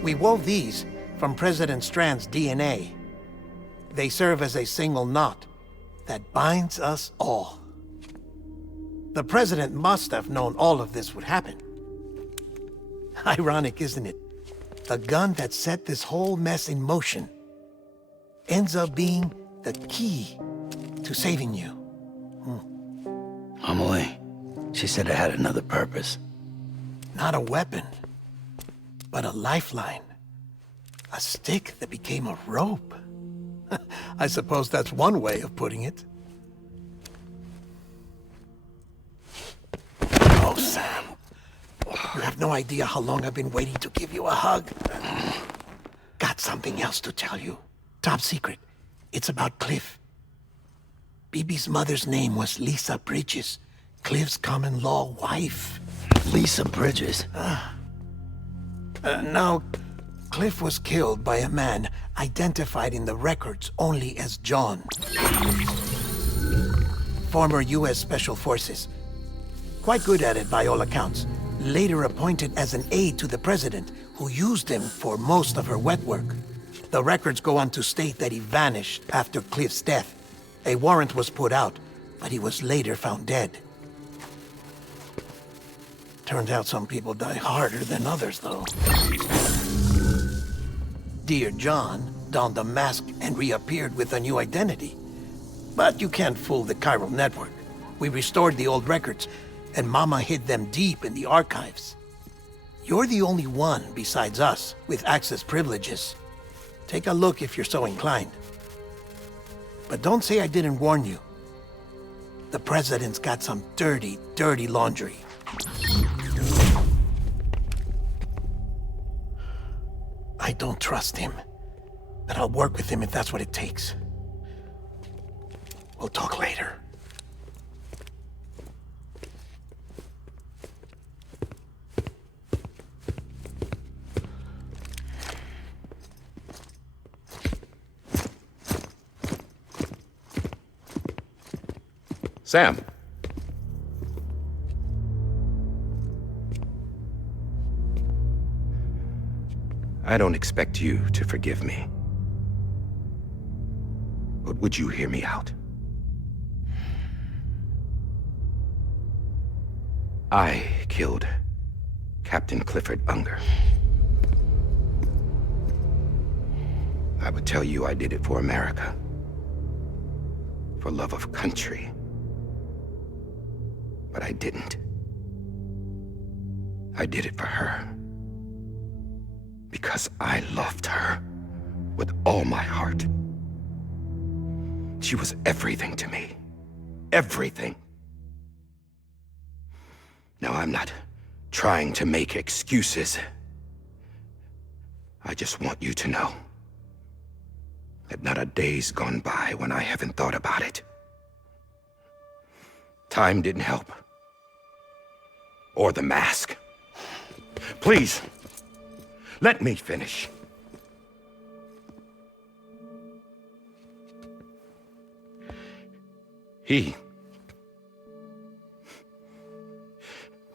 We wove these from President Strand's DNA. They serve as a single knot that binds us all. The President must have known all of this would happen. Ironic, isn't it? The gun that set this whole mess in motion ends up being the key to saving you. Amelie, she said it had another purpose. Not a weapon, but a lifeline. A stick that became a rope. I suppose that's one way of putting it. Oh, Sam. You have no idea how long I've been waiting to give you a hug. Got something else to tell you. Top secret. It's about Cliff. Bibi's mother's name was Lisa Bridges, Cliff's common-law wife. Lisa Bridges? No, Cliff was killed by a man identified in the records only as John. Former U.S. Special Forces. Quite good at it by all accounts. Later appointed as an aide to the president, who used him for most of her wet work. The records go on to state that he vanished after Cliff's death. A warrant was put out, but he was later found dead. Turned out some people die harder than others, though. Dear John donned a mask and reappeared with a new identity. But you can't fool the chiral network. We restored the old records, and Mama hid them deep in the archives. You're the only one besides us with access privileges. Take a look if you're so inclined. But don't say I didn't warn you. The president's got some dirty, dirty laundry. I don't trust him, but I'll work with him if that's what it takes. We'll talk later. Sam. I don't expect you to forgive me. But would you hear me out? I killed Captain Clifford Unger. I would tell you I did it for America. For love of country. But I didn't. I did it for her. Because I loved her with all my heart. She was everything to me. Everything. Now, I'm not trying to make excuses. I just want you to know that not a day's gone by when I haven't thought about it. Time didn't help. Or the mask. Please, let me finish.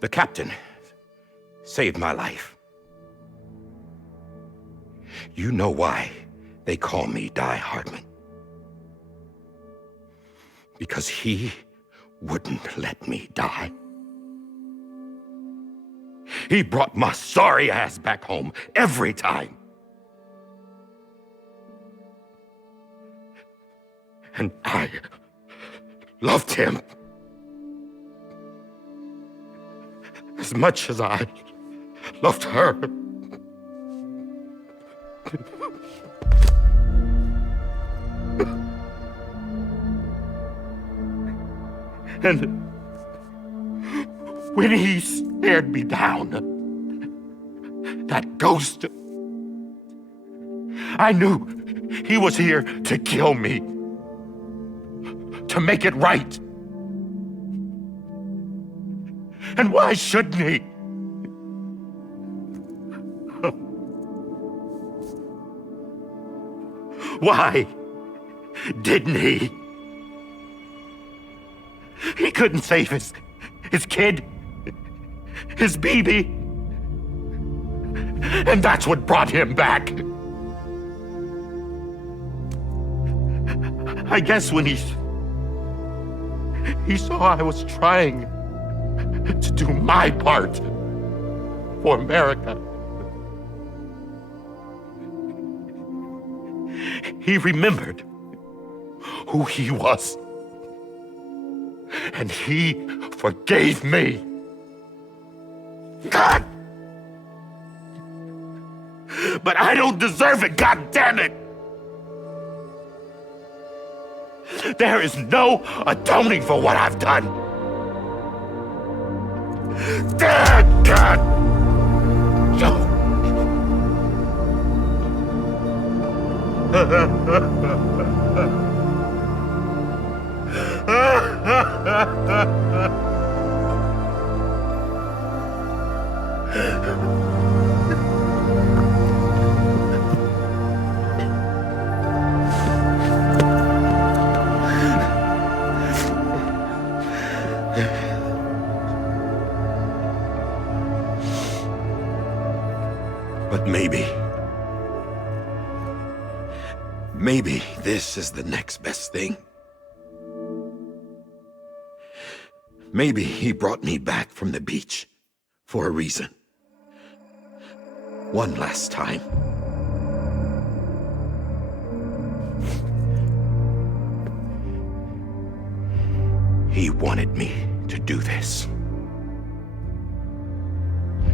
The captain saved my life. You know why they call me Die Hardman. Because he wouldn't let me die. He brought my sorry ass back home every time. And I loved him as much as I loved her. And when he stared me down, that ghost, I knew he was here to kill me, to make it right. And why shouldn't he? Why didn't he? He couldn't save his kid, his baby. And that's what brought him back. I guess when he saw I was trying to do my part for America, he remembered who he was. And he forgave me. God! But I don't deserve it, God damn it! There is no atoning for what I've done. God! But maybe this is the next best thing. Maybe he brought me back from the beach for a reason. One last time. He wanted me to do this.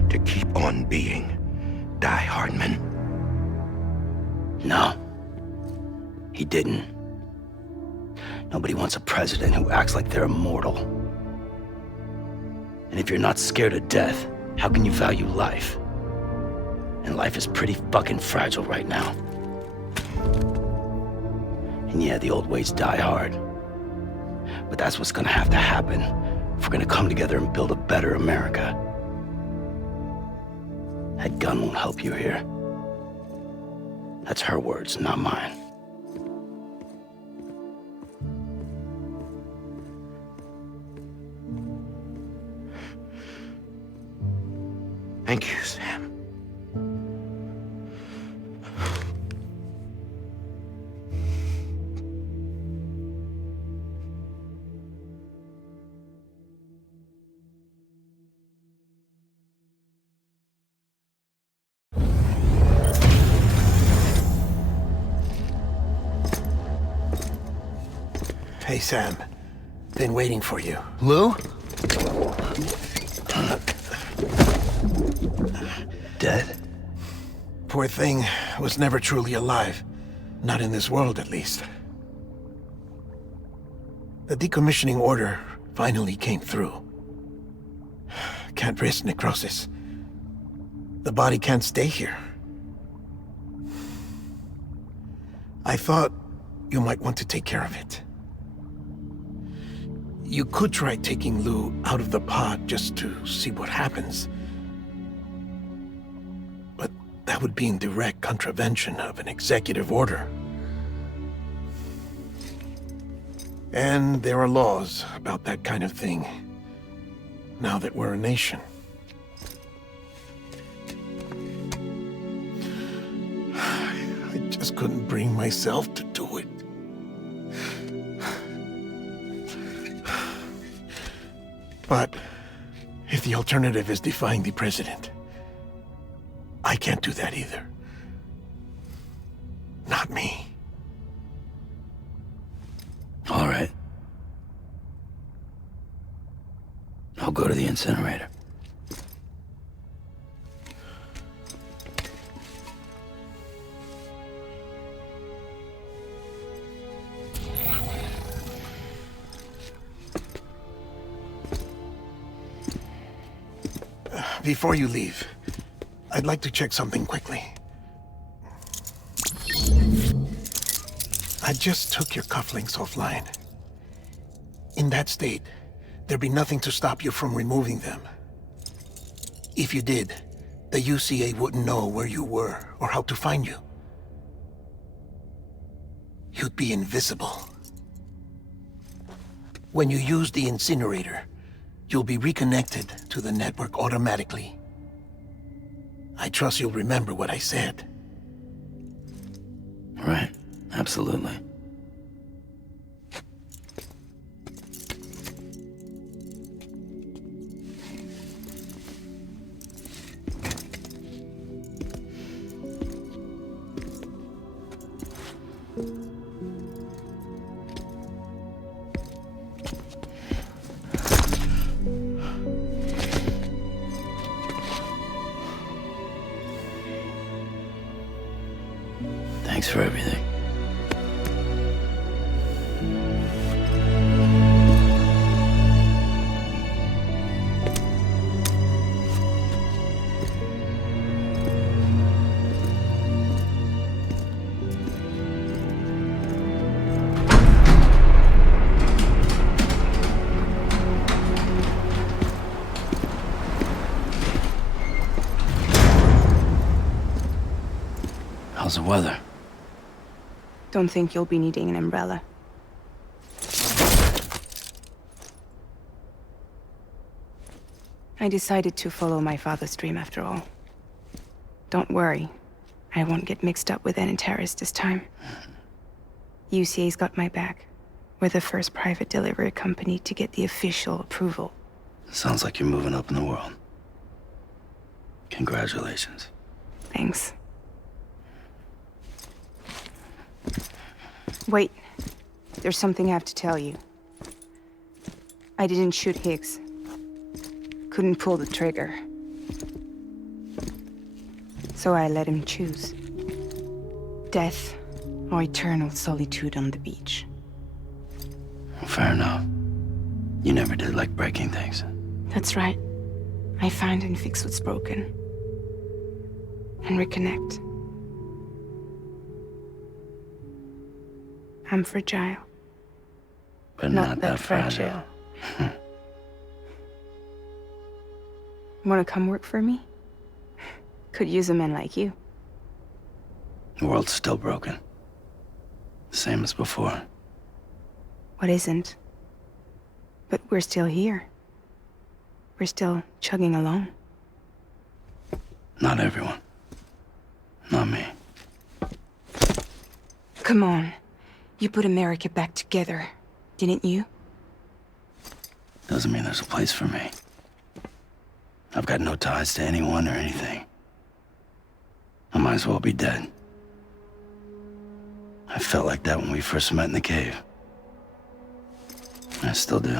To keep on being Die Hardman. No. He didn't. Nobody wants a president who acts like they're immortal. And if you're not scared of death, how can you value life? And life is pretty fucking fragile right now. And yeah, the old ways die hard. But that's what's gonna have to happen if we're gonna come together and build a better America. That gun won't help you here. That's her words, not mine. Thank you, Sam. Hey, Sam. Been waiting for you. Lou? Dead? Poor thing was never truly alive. Not in this world, at least. The decommissioning order finally came through. Can't risk necrosis. The body can't stay here. I thought you might want to take care of it. You could try taking Lou out of the pod just to see what happens. But that would be in direct contravention of an executive order. And there are laws about that kind of thing, now that we're a nation. just couldn't bring myself to do it. But if the alternative is defying the president, I can't do that either. Not me. All right. I'll go to the incinerator. Before you leave, I'd like to check something quickly. I just took your cufflinks offline. In that state, there'd be nothing to stop you from removing them. If you did, the UCA wouldn't know where you were or how to find you. You'd be invisible. When you use the incinerator, you'll be reconnected to the network automatically. I trust you'll remember what I said. Right. Absolutely. Thanks for everything. How's the weather? Don't think you'll be needing an umbrella. I decided to follow my father's dream after all. Don't worry. I won't get mixed up with any terrorists this time. UCA's got my back. We're the first private delivery company to get the official approval. Sounds like you're moving up in the world. Congratulations. Thanks. Wait. There's something I have to tell you. I didn't shoot Higgs. Couldn't pull the trigger. So I let him choose. Death or eternal solitude on the beach. Fair enough. You never did like breaking things. That's right. I find and fix what's broken. And reconnect. I'm fragile. But not that fragile. Wanna come work for me? Could use a man like you. The world's still broken. Same as before. What isn't? But we're still here. We're still chugging along. Not everyone. Not me. Come on. You put America back together, didn't you? Doesn't mean there's a place for me. I've got no ties to anyone or anything. I might as well be dead. I felt like that when we first met in the cave. I still do.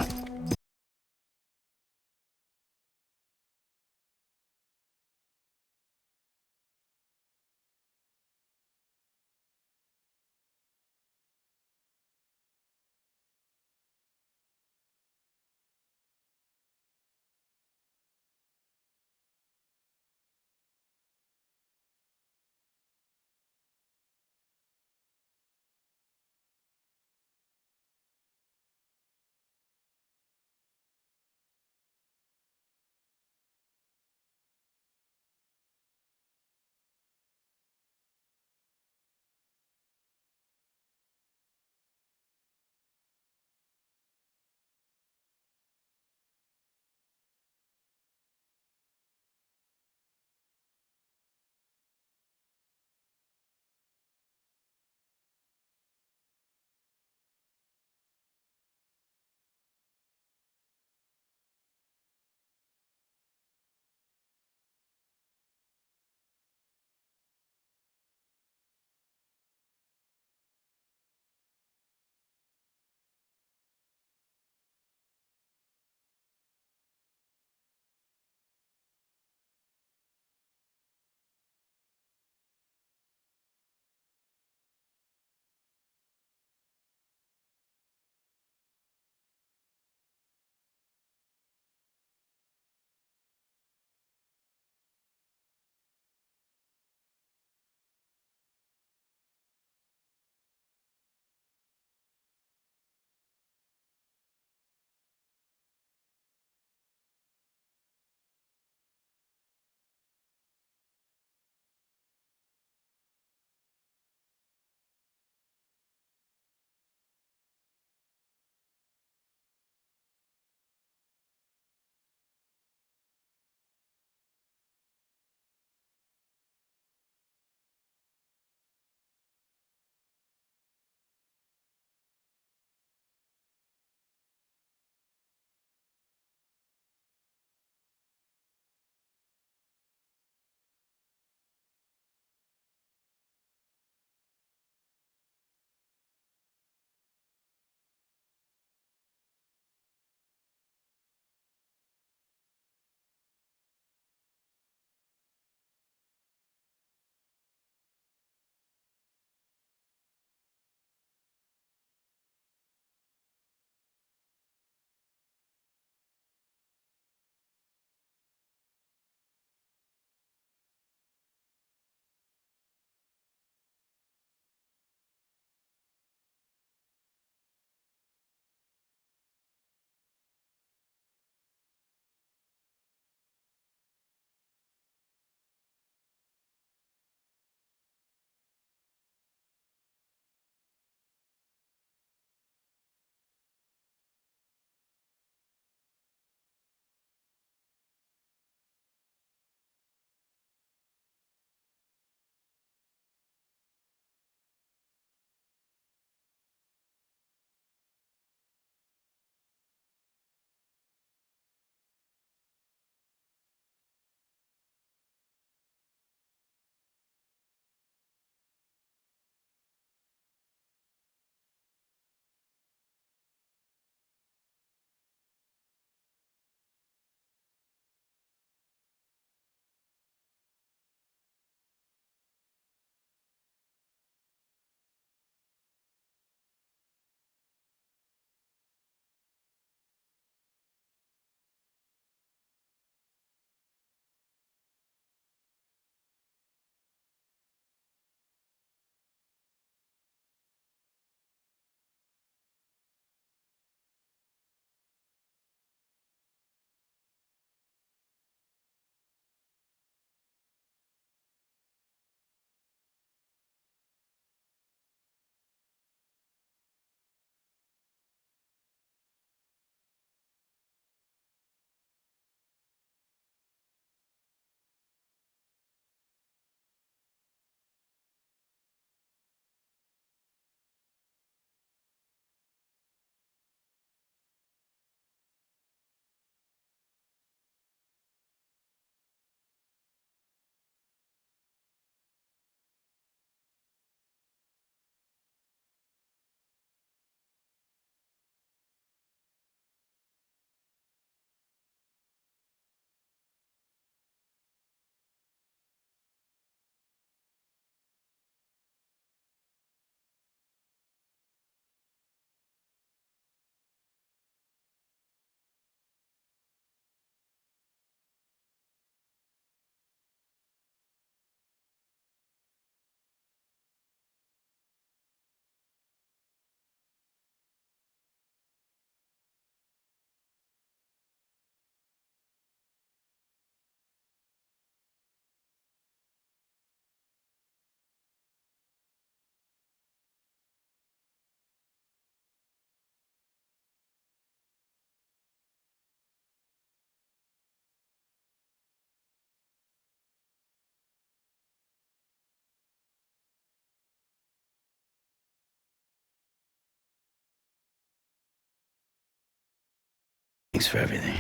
Thanks for everything.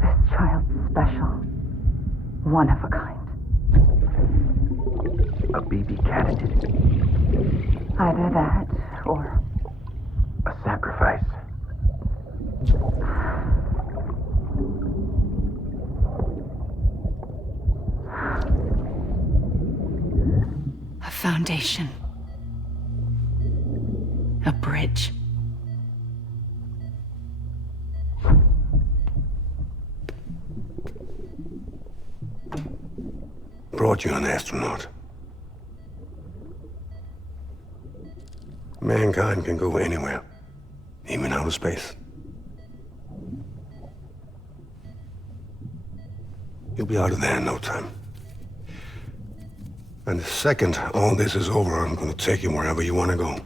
This child's special. One of a kind. A BB candidate. Either that, or A sacrifice. A foundation. A bridge. Brought you an astronaut. Mankind can go anywhere, even outer space. You'll be out of there in no time. And the second all this is over, I'm gonna take you wherever you want to go.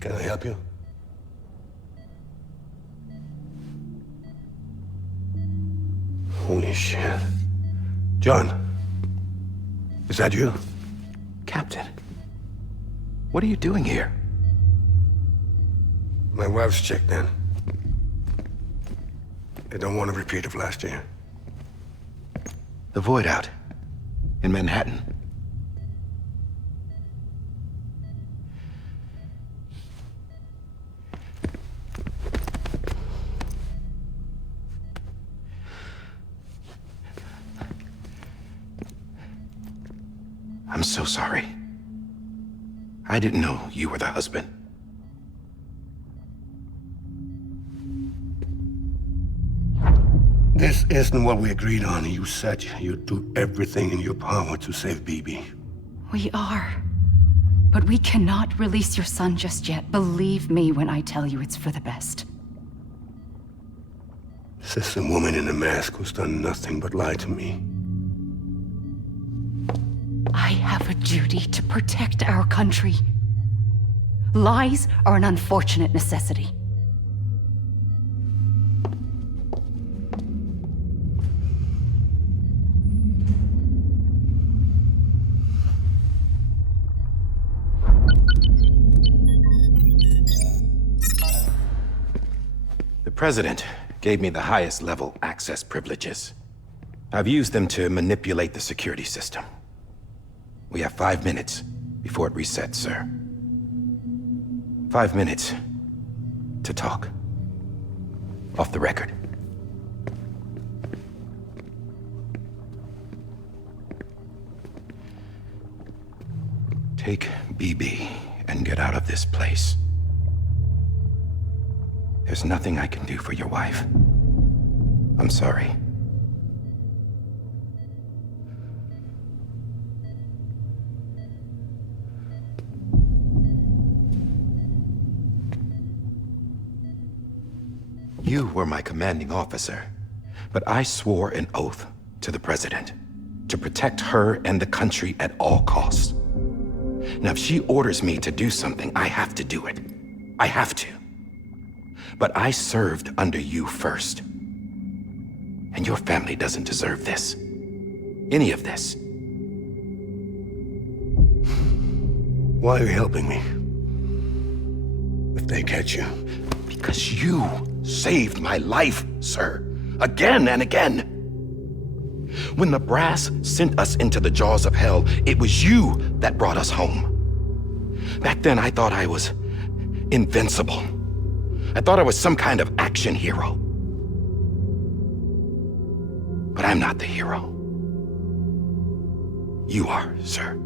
Can I help you? Holy shit. John, is that you? Captain, what are you doing here? My wife's checked in. They don't want a repeat of last year. The Void out in Manhattan. I'm so sorry. I didn't know you were the husband. This isn't what we agreed on. You said you'd do everything in your power to save BB. We are. But we cannot release your son just yet. Believe me when I tell you it's for the best. This is a woman in a mask who's done nothing but lie to me. I have a duty to protect our country. Lies are an unfortunate necessity. The President gave me the highest level access privileges. I've used them to manipulate the security system. We have 5 minutes before it resets, sir. 5 minutes to talk. Off the record. Take BB and get out of this place. There's nothing I can do for your wife. I'm sorry. You were my commanding officer, but I swore an oath to the President to protect her and the country at all costs. Now, if she orders me to do something, I have to do it. I have to. But I served under you first. And your family doesn't deserve this. Any of this. Why are you helping me? If they catch you. Because you saved my life, sir. Again and again. When the brass sent us into the jaws of hell, it was you that brought us home. Back then, I thought I was invincible. I thought I was some kind of action hero. But I'm not the hero. You are, sir.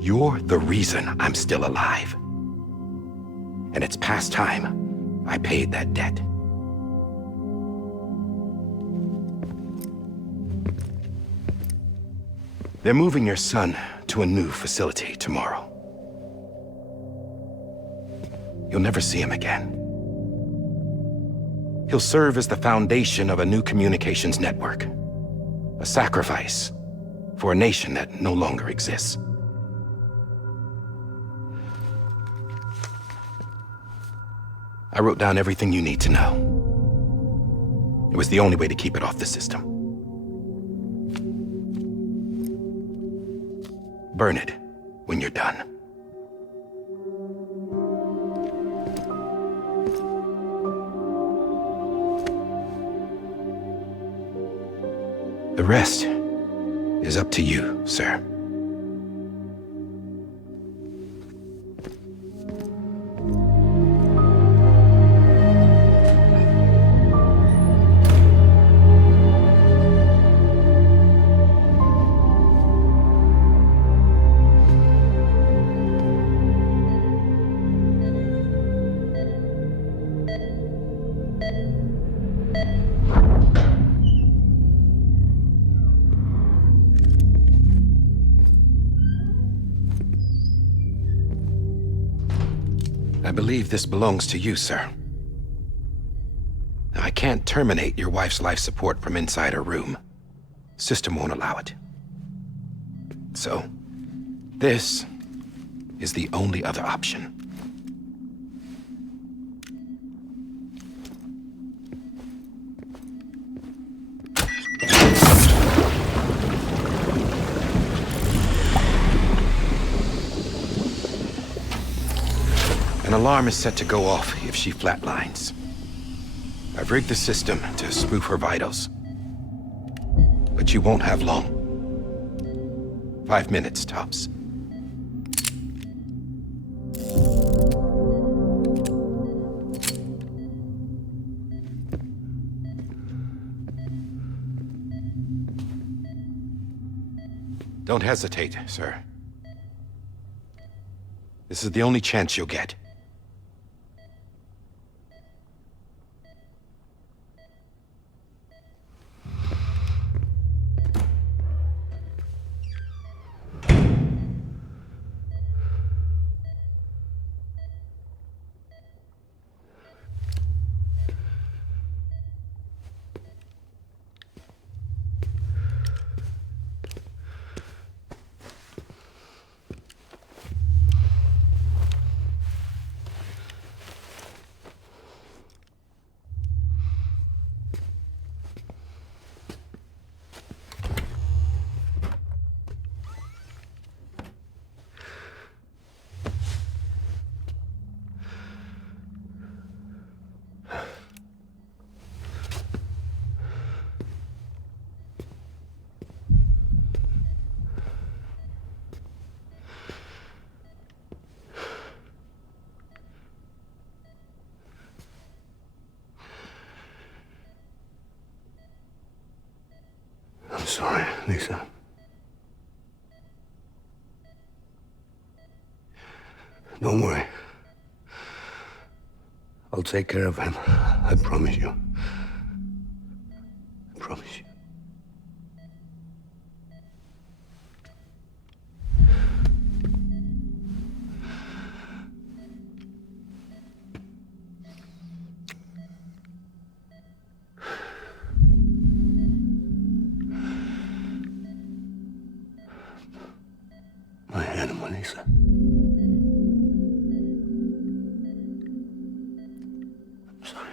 You're the reason I'm still alive. And it's past time I paid that debt. They're moving your son to a new facility tomorrow. You'll never see him again. He'll serve as the foundation of a new communications network. A sacrifice for a nation that no longer exists. I wrote down everything you need to know. It was the only way to keep it off the system. Burn it when you're done. The rest is up to you, sir. I believe this belongs to you, sir. I can't terminate your wife's life support from inside her room. System won't allow it. So, this is the only other option. An alarm is set to go off if she flatlines. I've rigged the system to spoof her vitals. But you won't have long. 5 minutes, tops. Don't hesitate, sir. This is the only chance you'll get. I'm sorry, Lisa. Don't worry. I'll take care of him. I promise you. I promise you. My animal, Lisa. I'm sorry.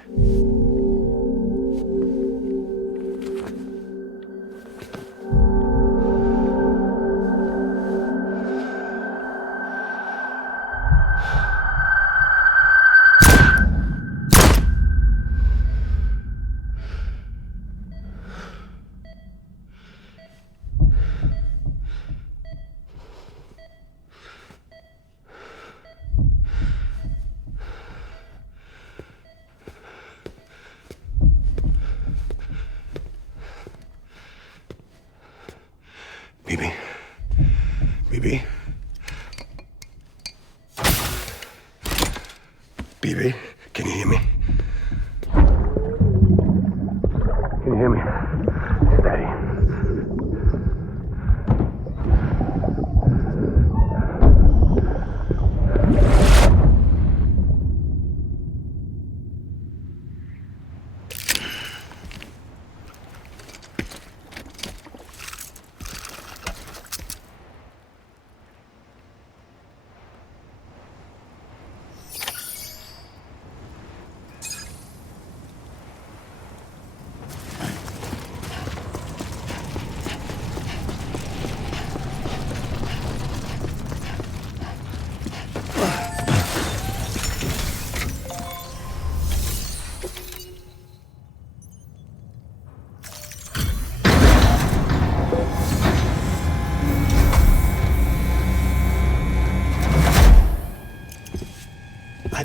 Bibi. Bibi. Bibi, can you hear me? Can you hear me? It's Daddy.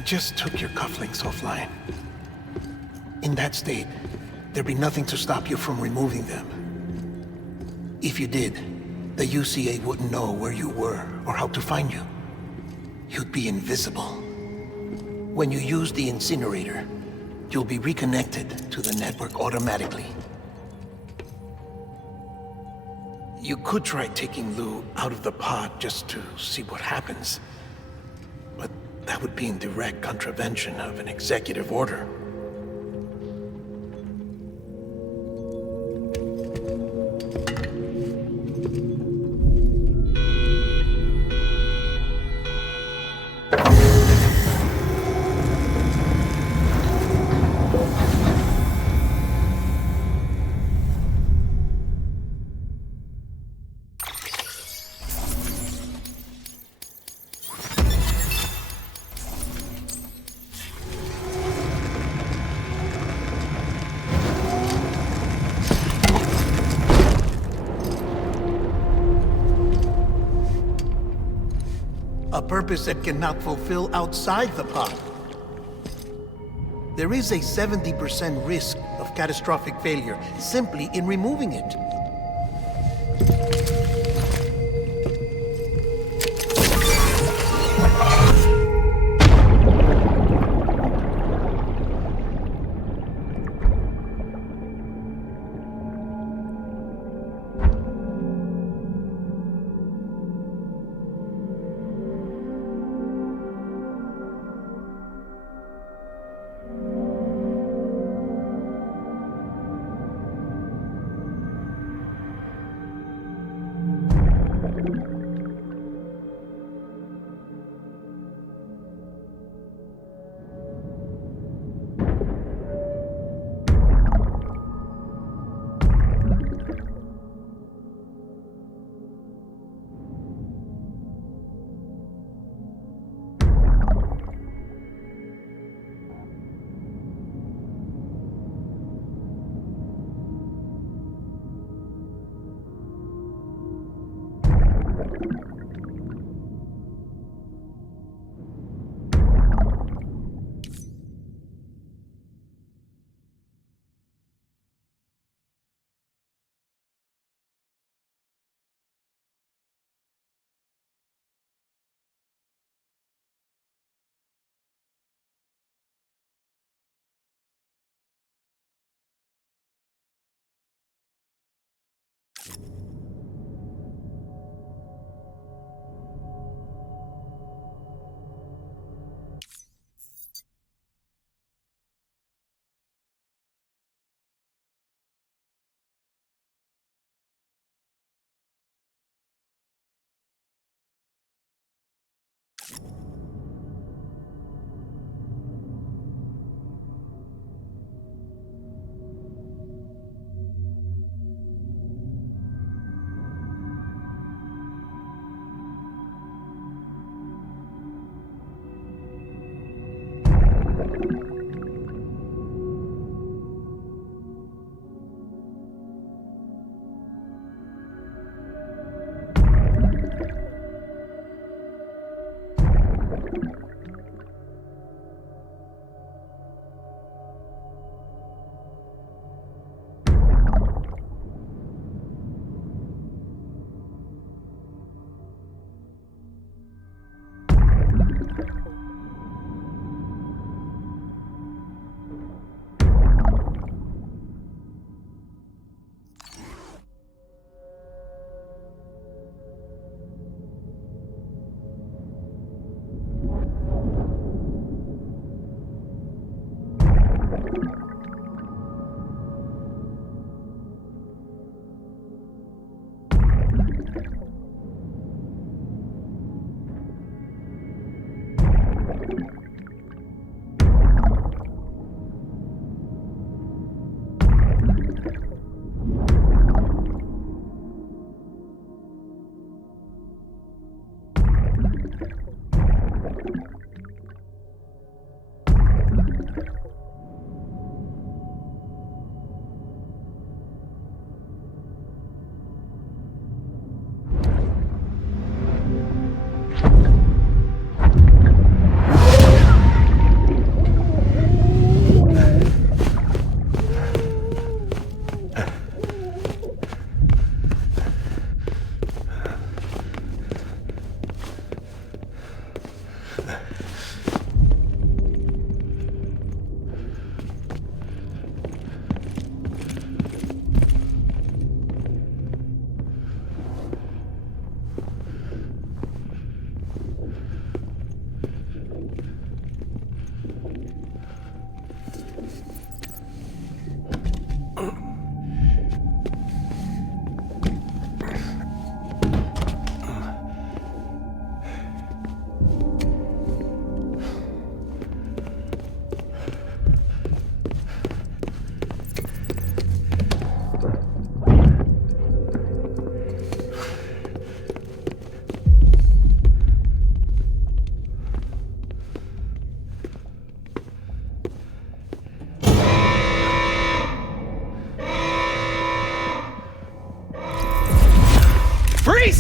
just took your cufflinks offline. In that state, there'd be nothing to stop you from removing them. If you did, the UCA wouldn't know where you were or how to find you. You'd be invisible. When you use the incinerator, you'll be reconnected to the network automatically. You could try taking Lou out of the pod just to see what happens. But that would be in direct contravention of an executive order. A purpose that cannot fulfill outside the pod. There is a 70% risk of catastrophic failure simply in removing it.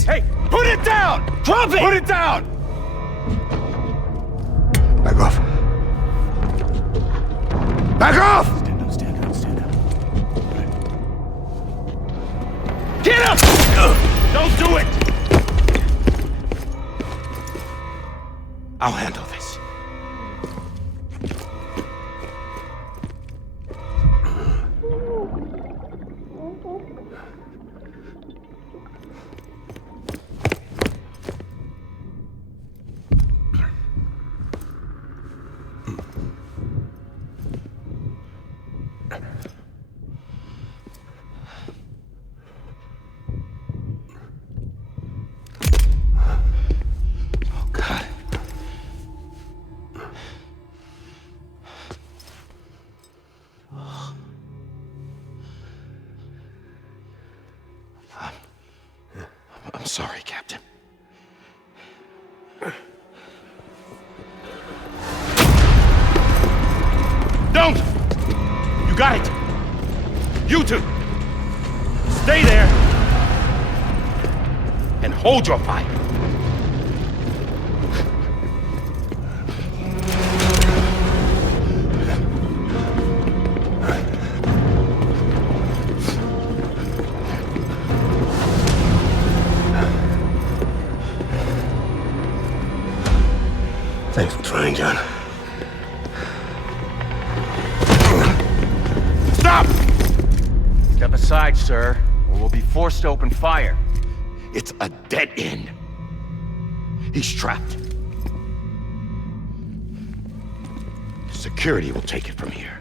this! Hey, put it down! Drop it! Put it down! Back off. Back off! Stand up. Get up! Don't do it! I'll handle this. I'm sorry, Captain. Don't! You got it! You two! Stay there! And hold your fire! Thanks for trying, John. Stop! Step aside, sir, or we'll be forced to open fire. It's a dead end. He's trapped. Security will take it from here.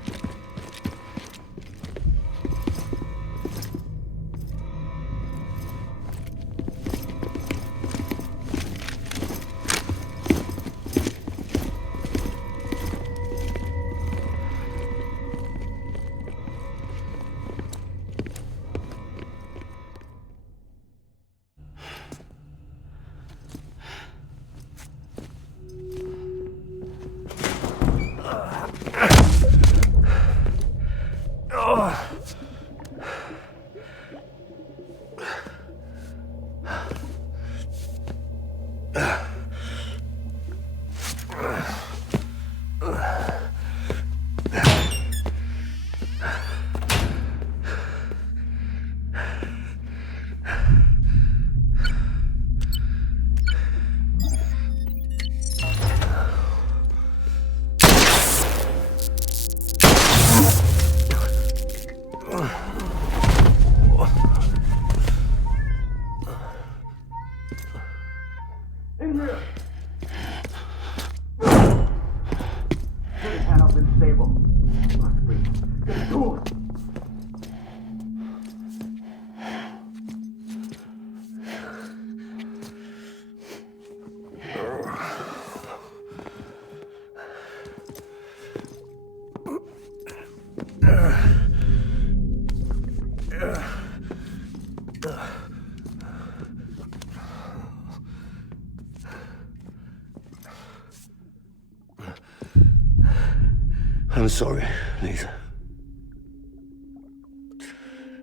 I'm sorry, Lisa.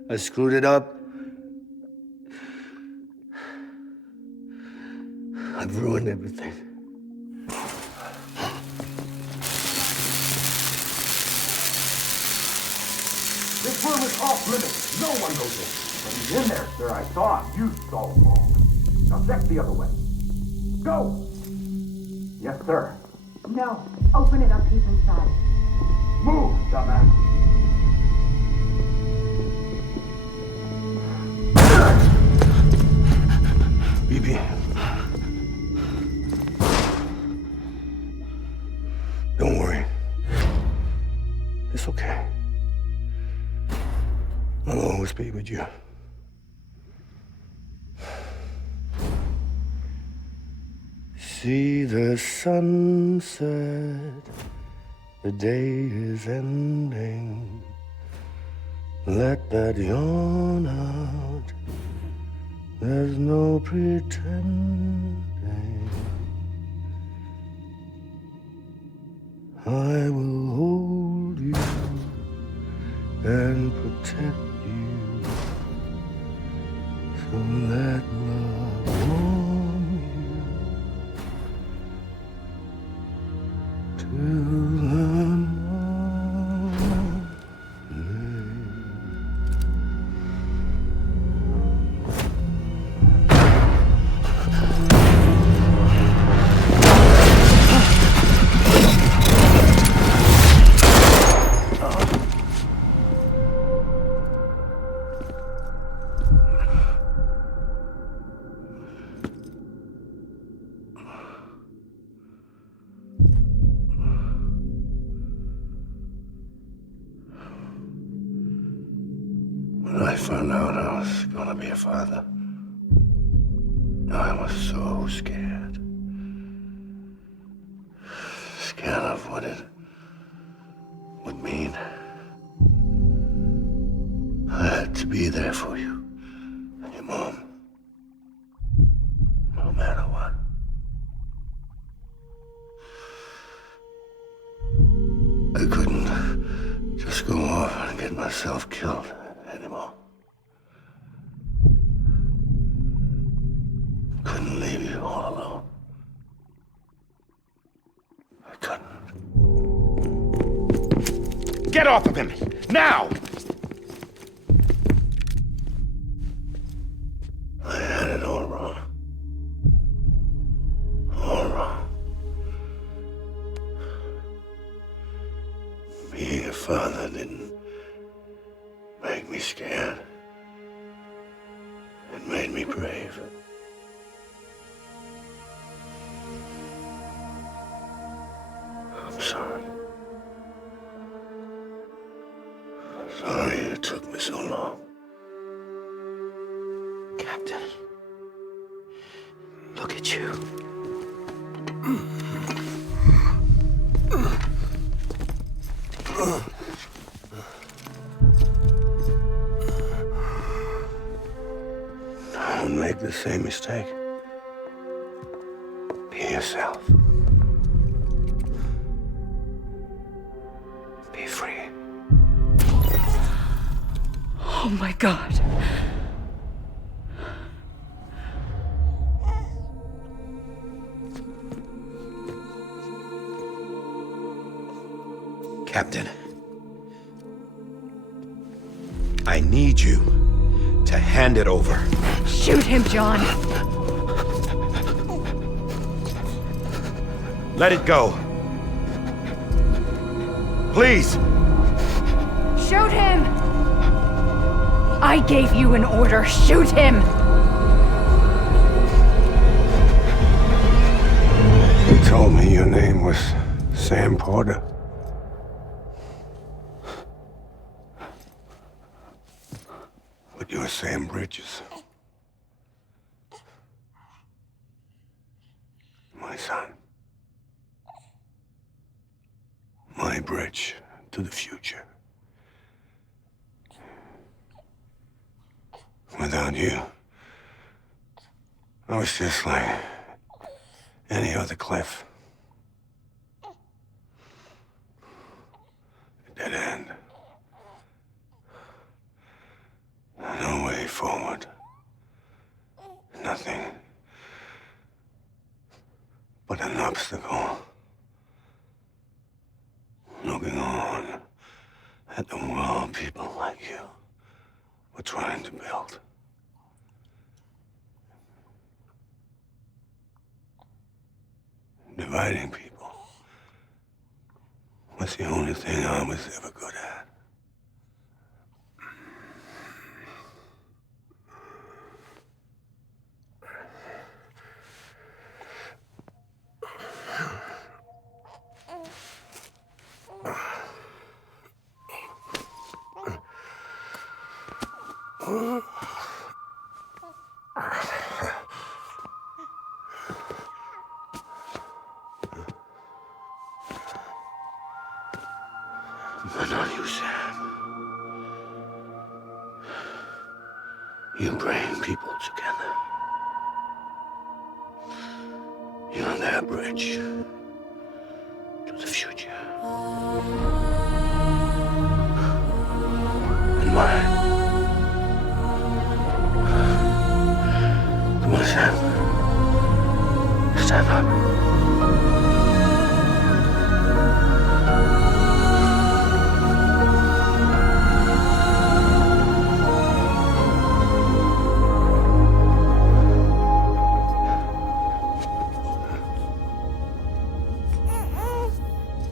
I screwed it up. I've ruined everything. This room is off limits. No one goes in. But he's in there, sir. I saw him. You saw him all. Now check the other way. Go! Yes, sir. No. Open it up. He's inside. Move, dumbass. BB. Don't worry. It's okay. I'll always be with you. See the sunset. The day is ending. Let that yawn out. There's no pretending. I will hold you and protect you. So let love found out I was gonna be a father, I was so scared. Scared of what it would mean. I had to be there for you and your mom, no matter what. I couldn't just go off and get myself killed anymore. Couldn't leave you all alone. I couldn't. Get off of him! Now! I had it all wrong. All wrong. Being a father didn't make me scared. It made me brave. I'm sorry. Sorry it took me so long. Captain, look at you. Don't make the same mistake. Be yourself. Be free. Oh my God. Captain, I need you to hand it over. Shoot him, John. Let it go. Please. Shoot him! I gave you an order. Shoot him! You told me your name was Sam Porter. But you're Sam Bridges. My son. My bridge to the future. Without you, I was just like any other Cliff. A dead end. No way forward. Nothing but an obstacle. Looking on at the world people like you were trying to build. Dividing people was the only thing I was ever good at. But not you, Sam. You bring people together. You're their bridge to the future. And mine. Come on, Sam. Stand up.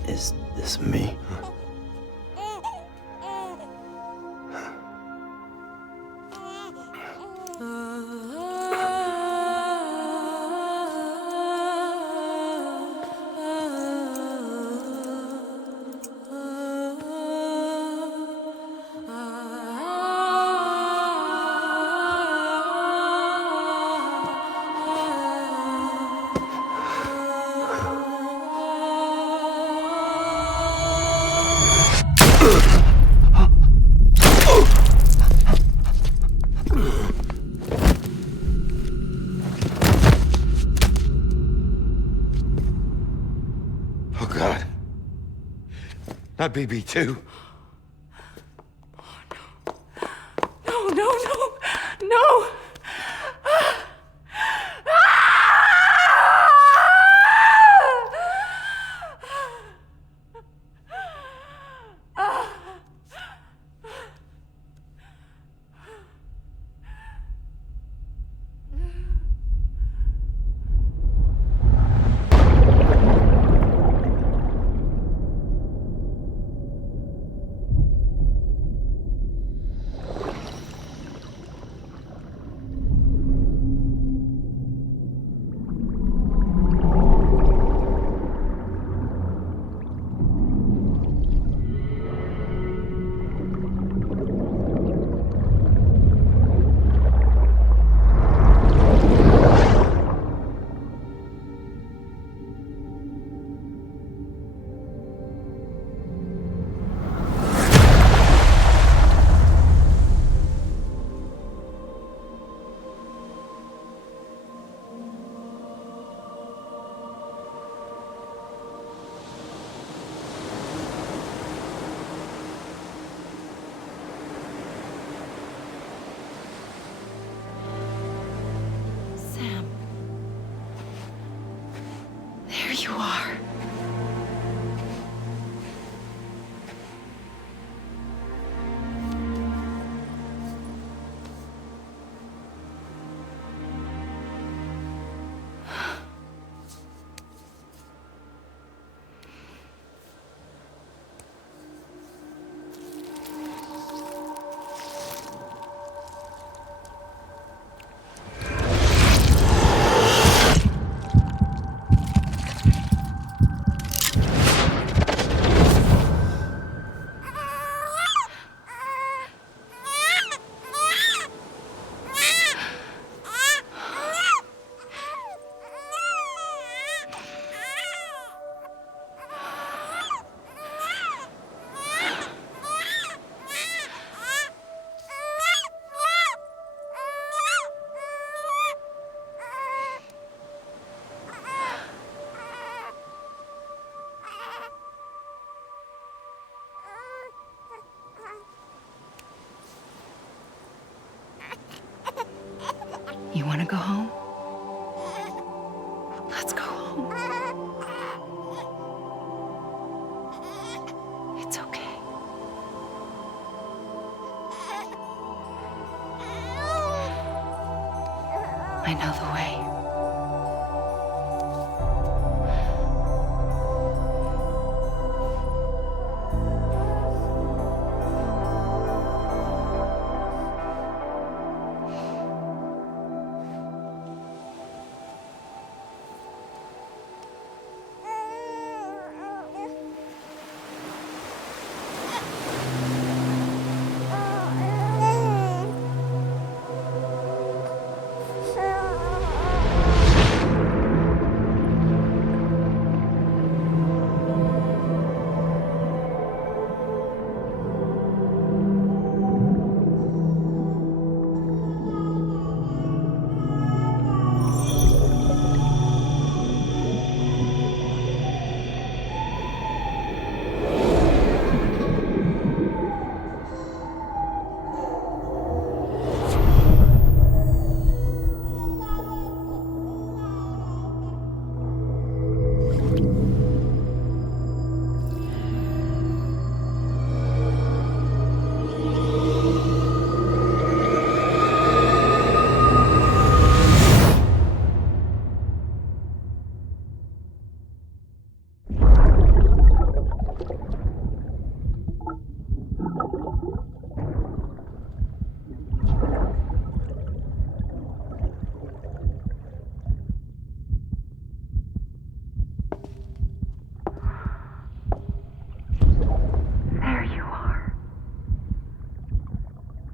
Is this me? Not BB2. No, no, no, no! Sam. There you are. You want to go home? Let's go home. It's okay. I know the way.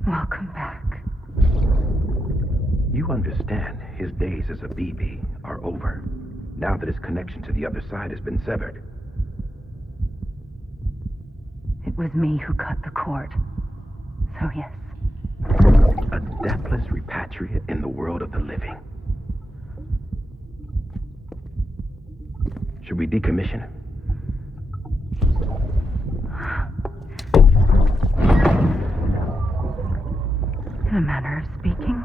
Welcome back. You understand his days as a BB are over, now that his connection to the other side has been severed. It was me who cut the cord. So yes. A deathless repatriate in the world of the living. Should we decommission him? a manner of speaking.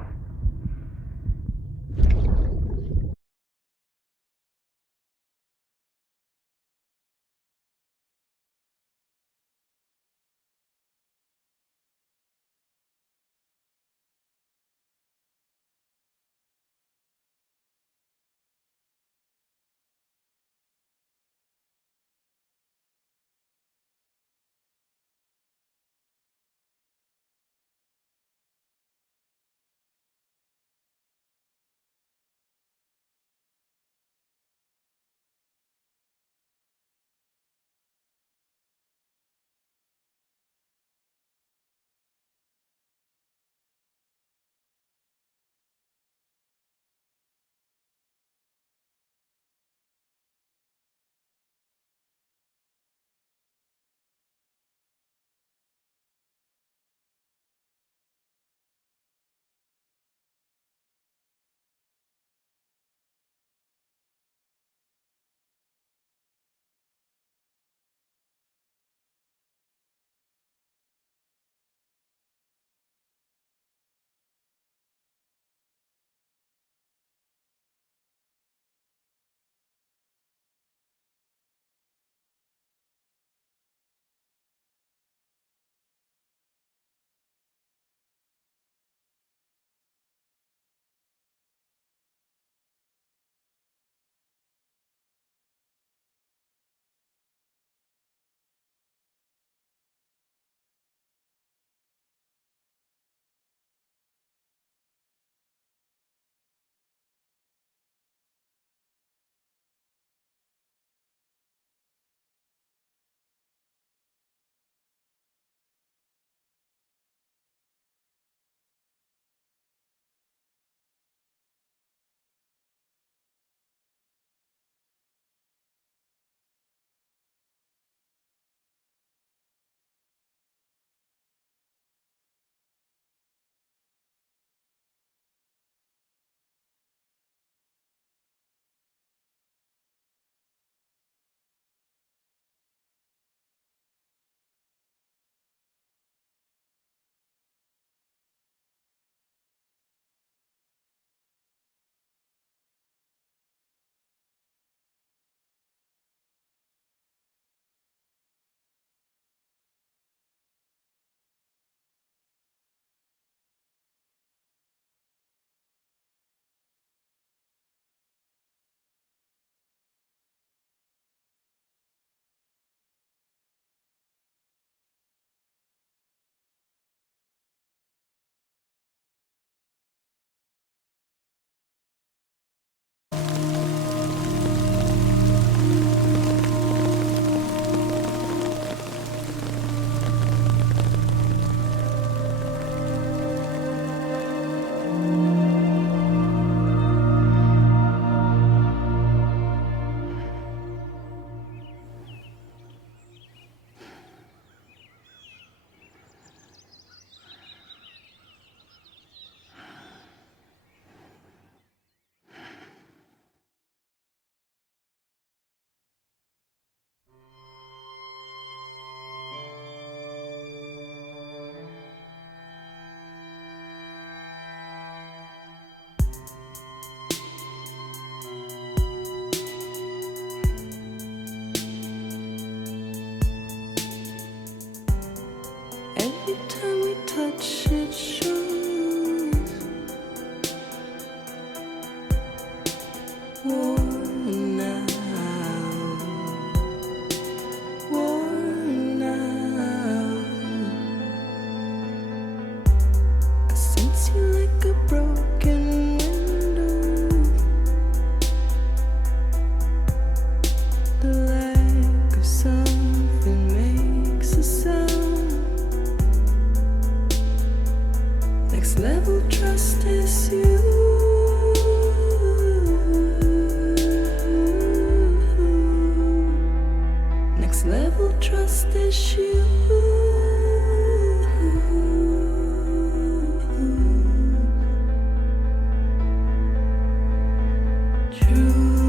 True.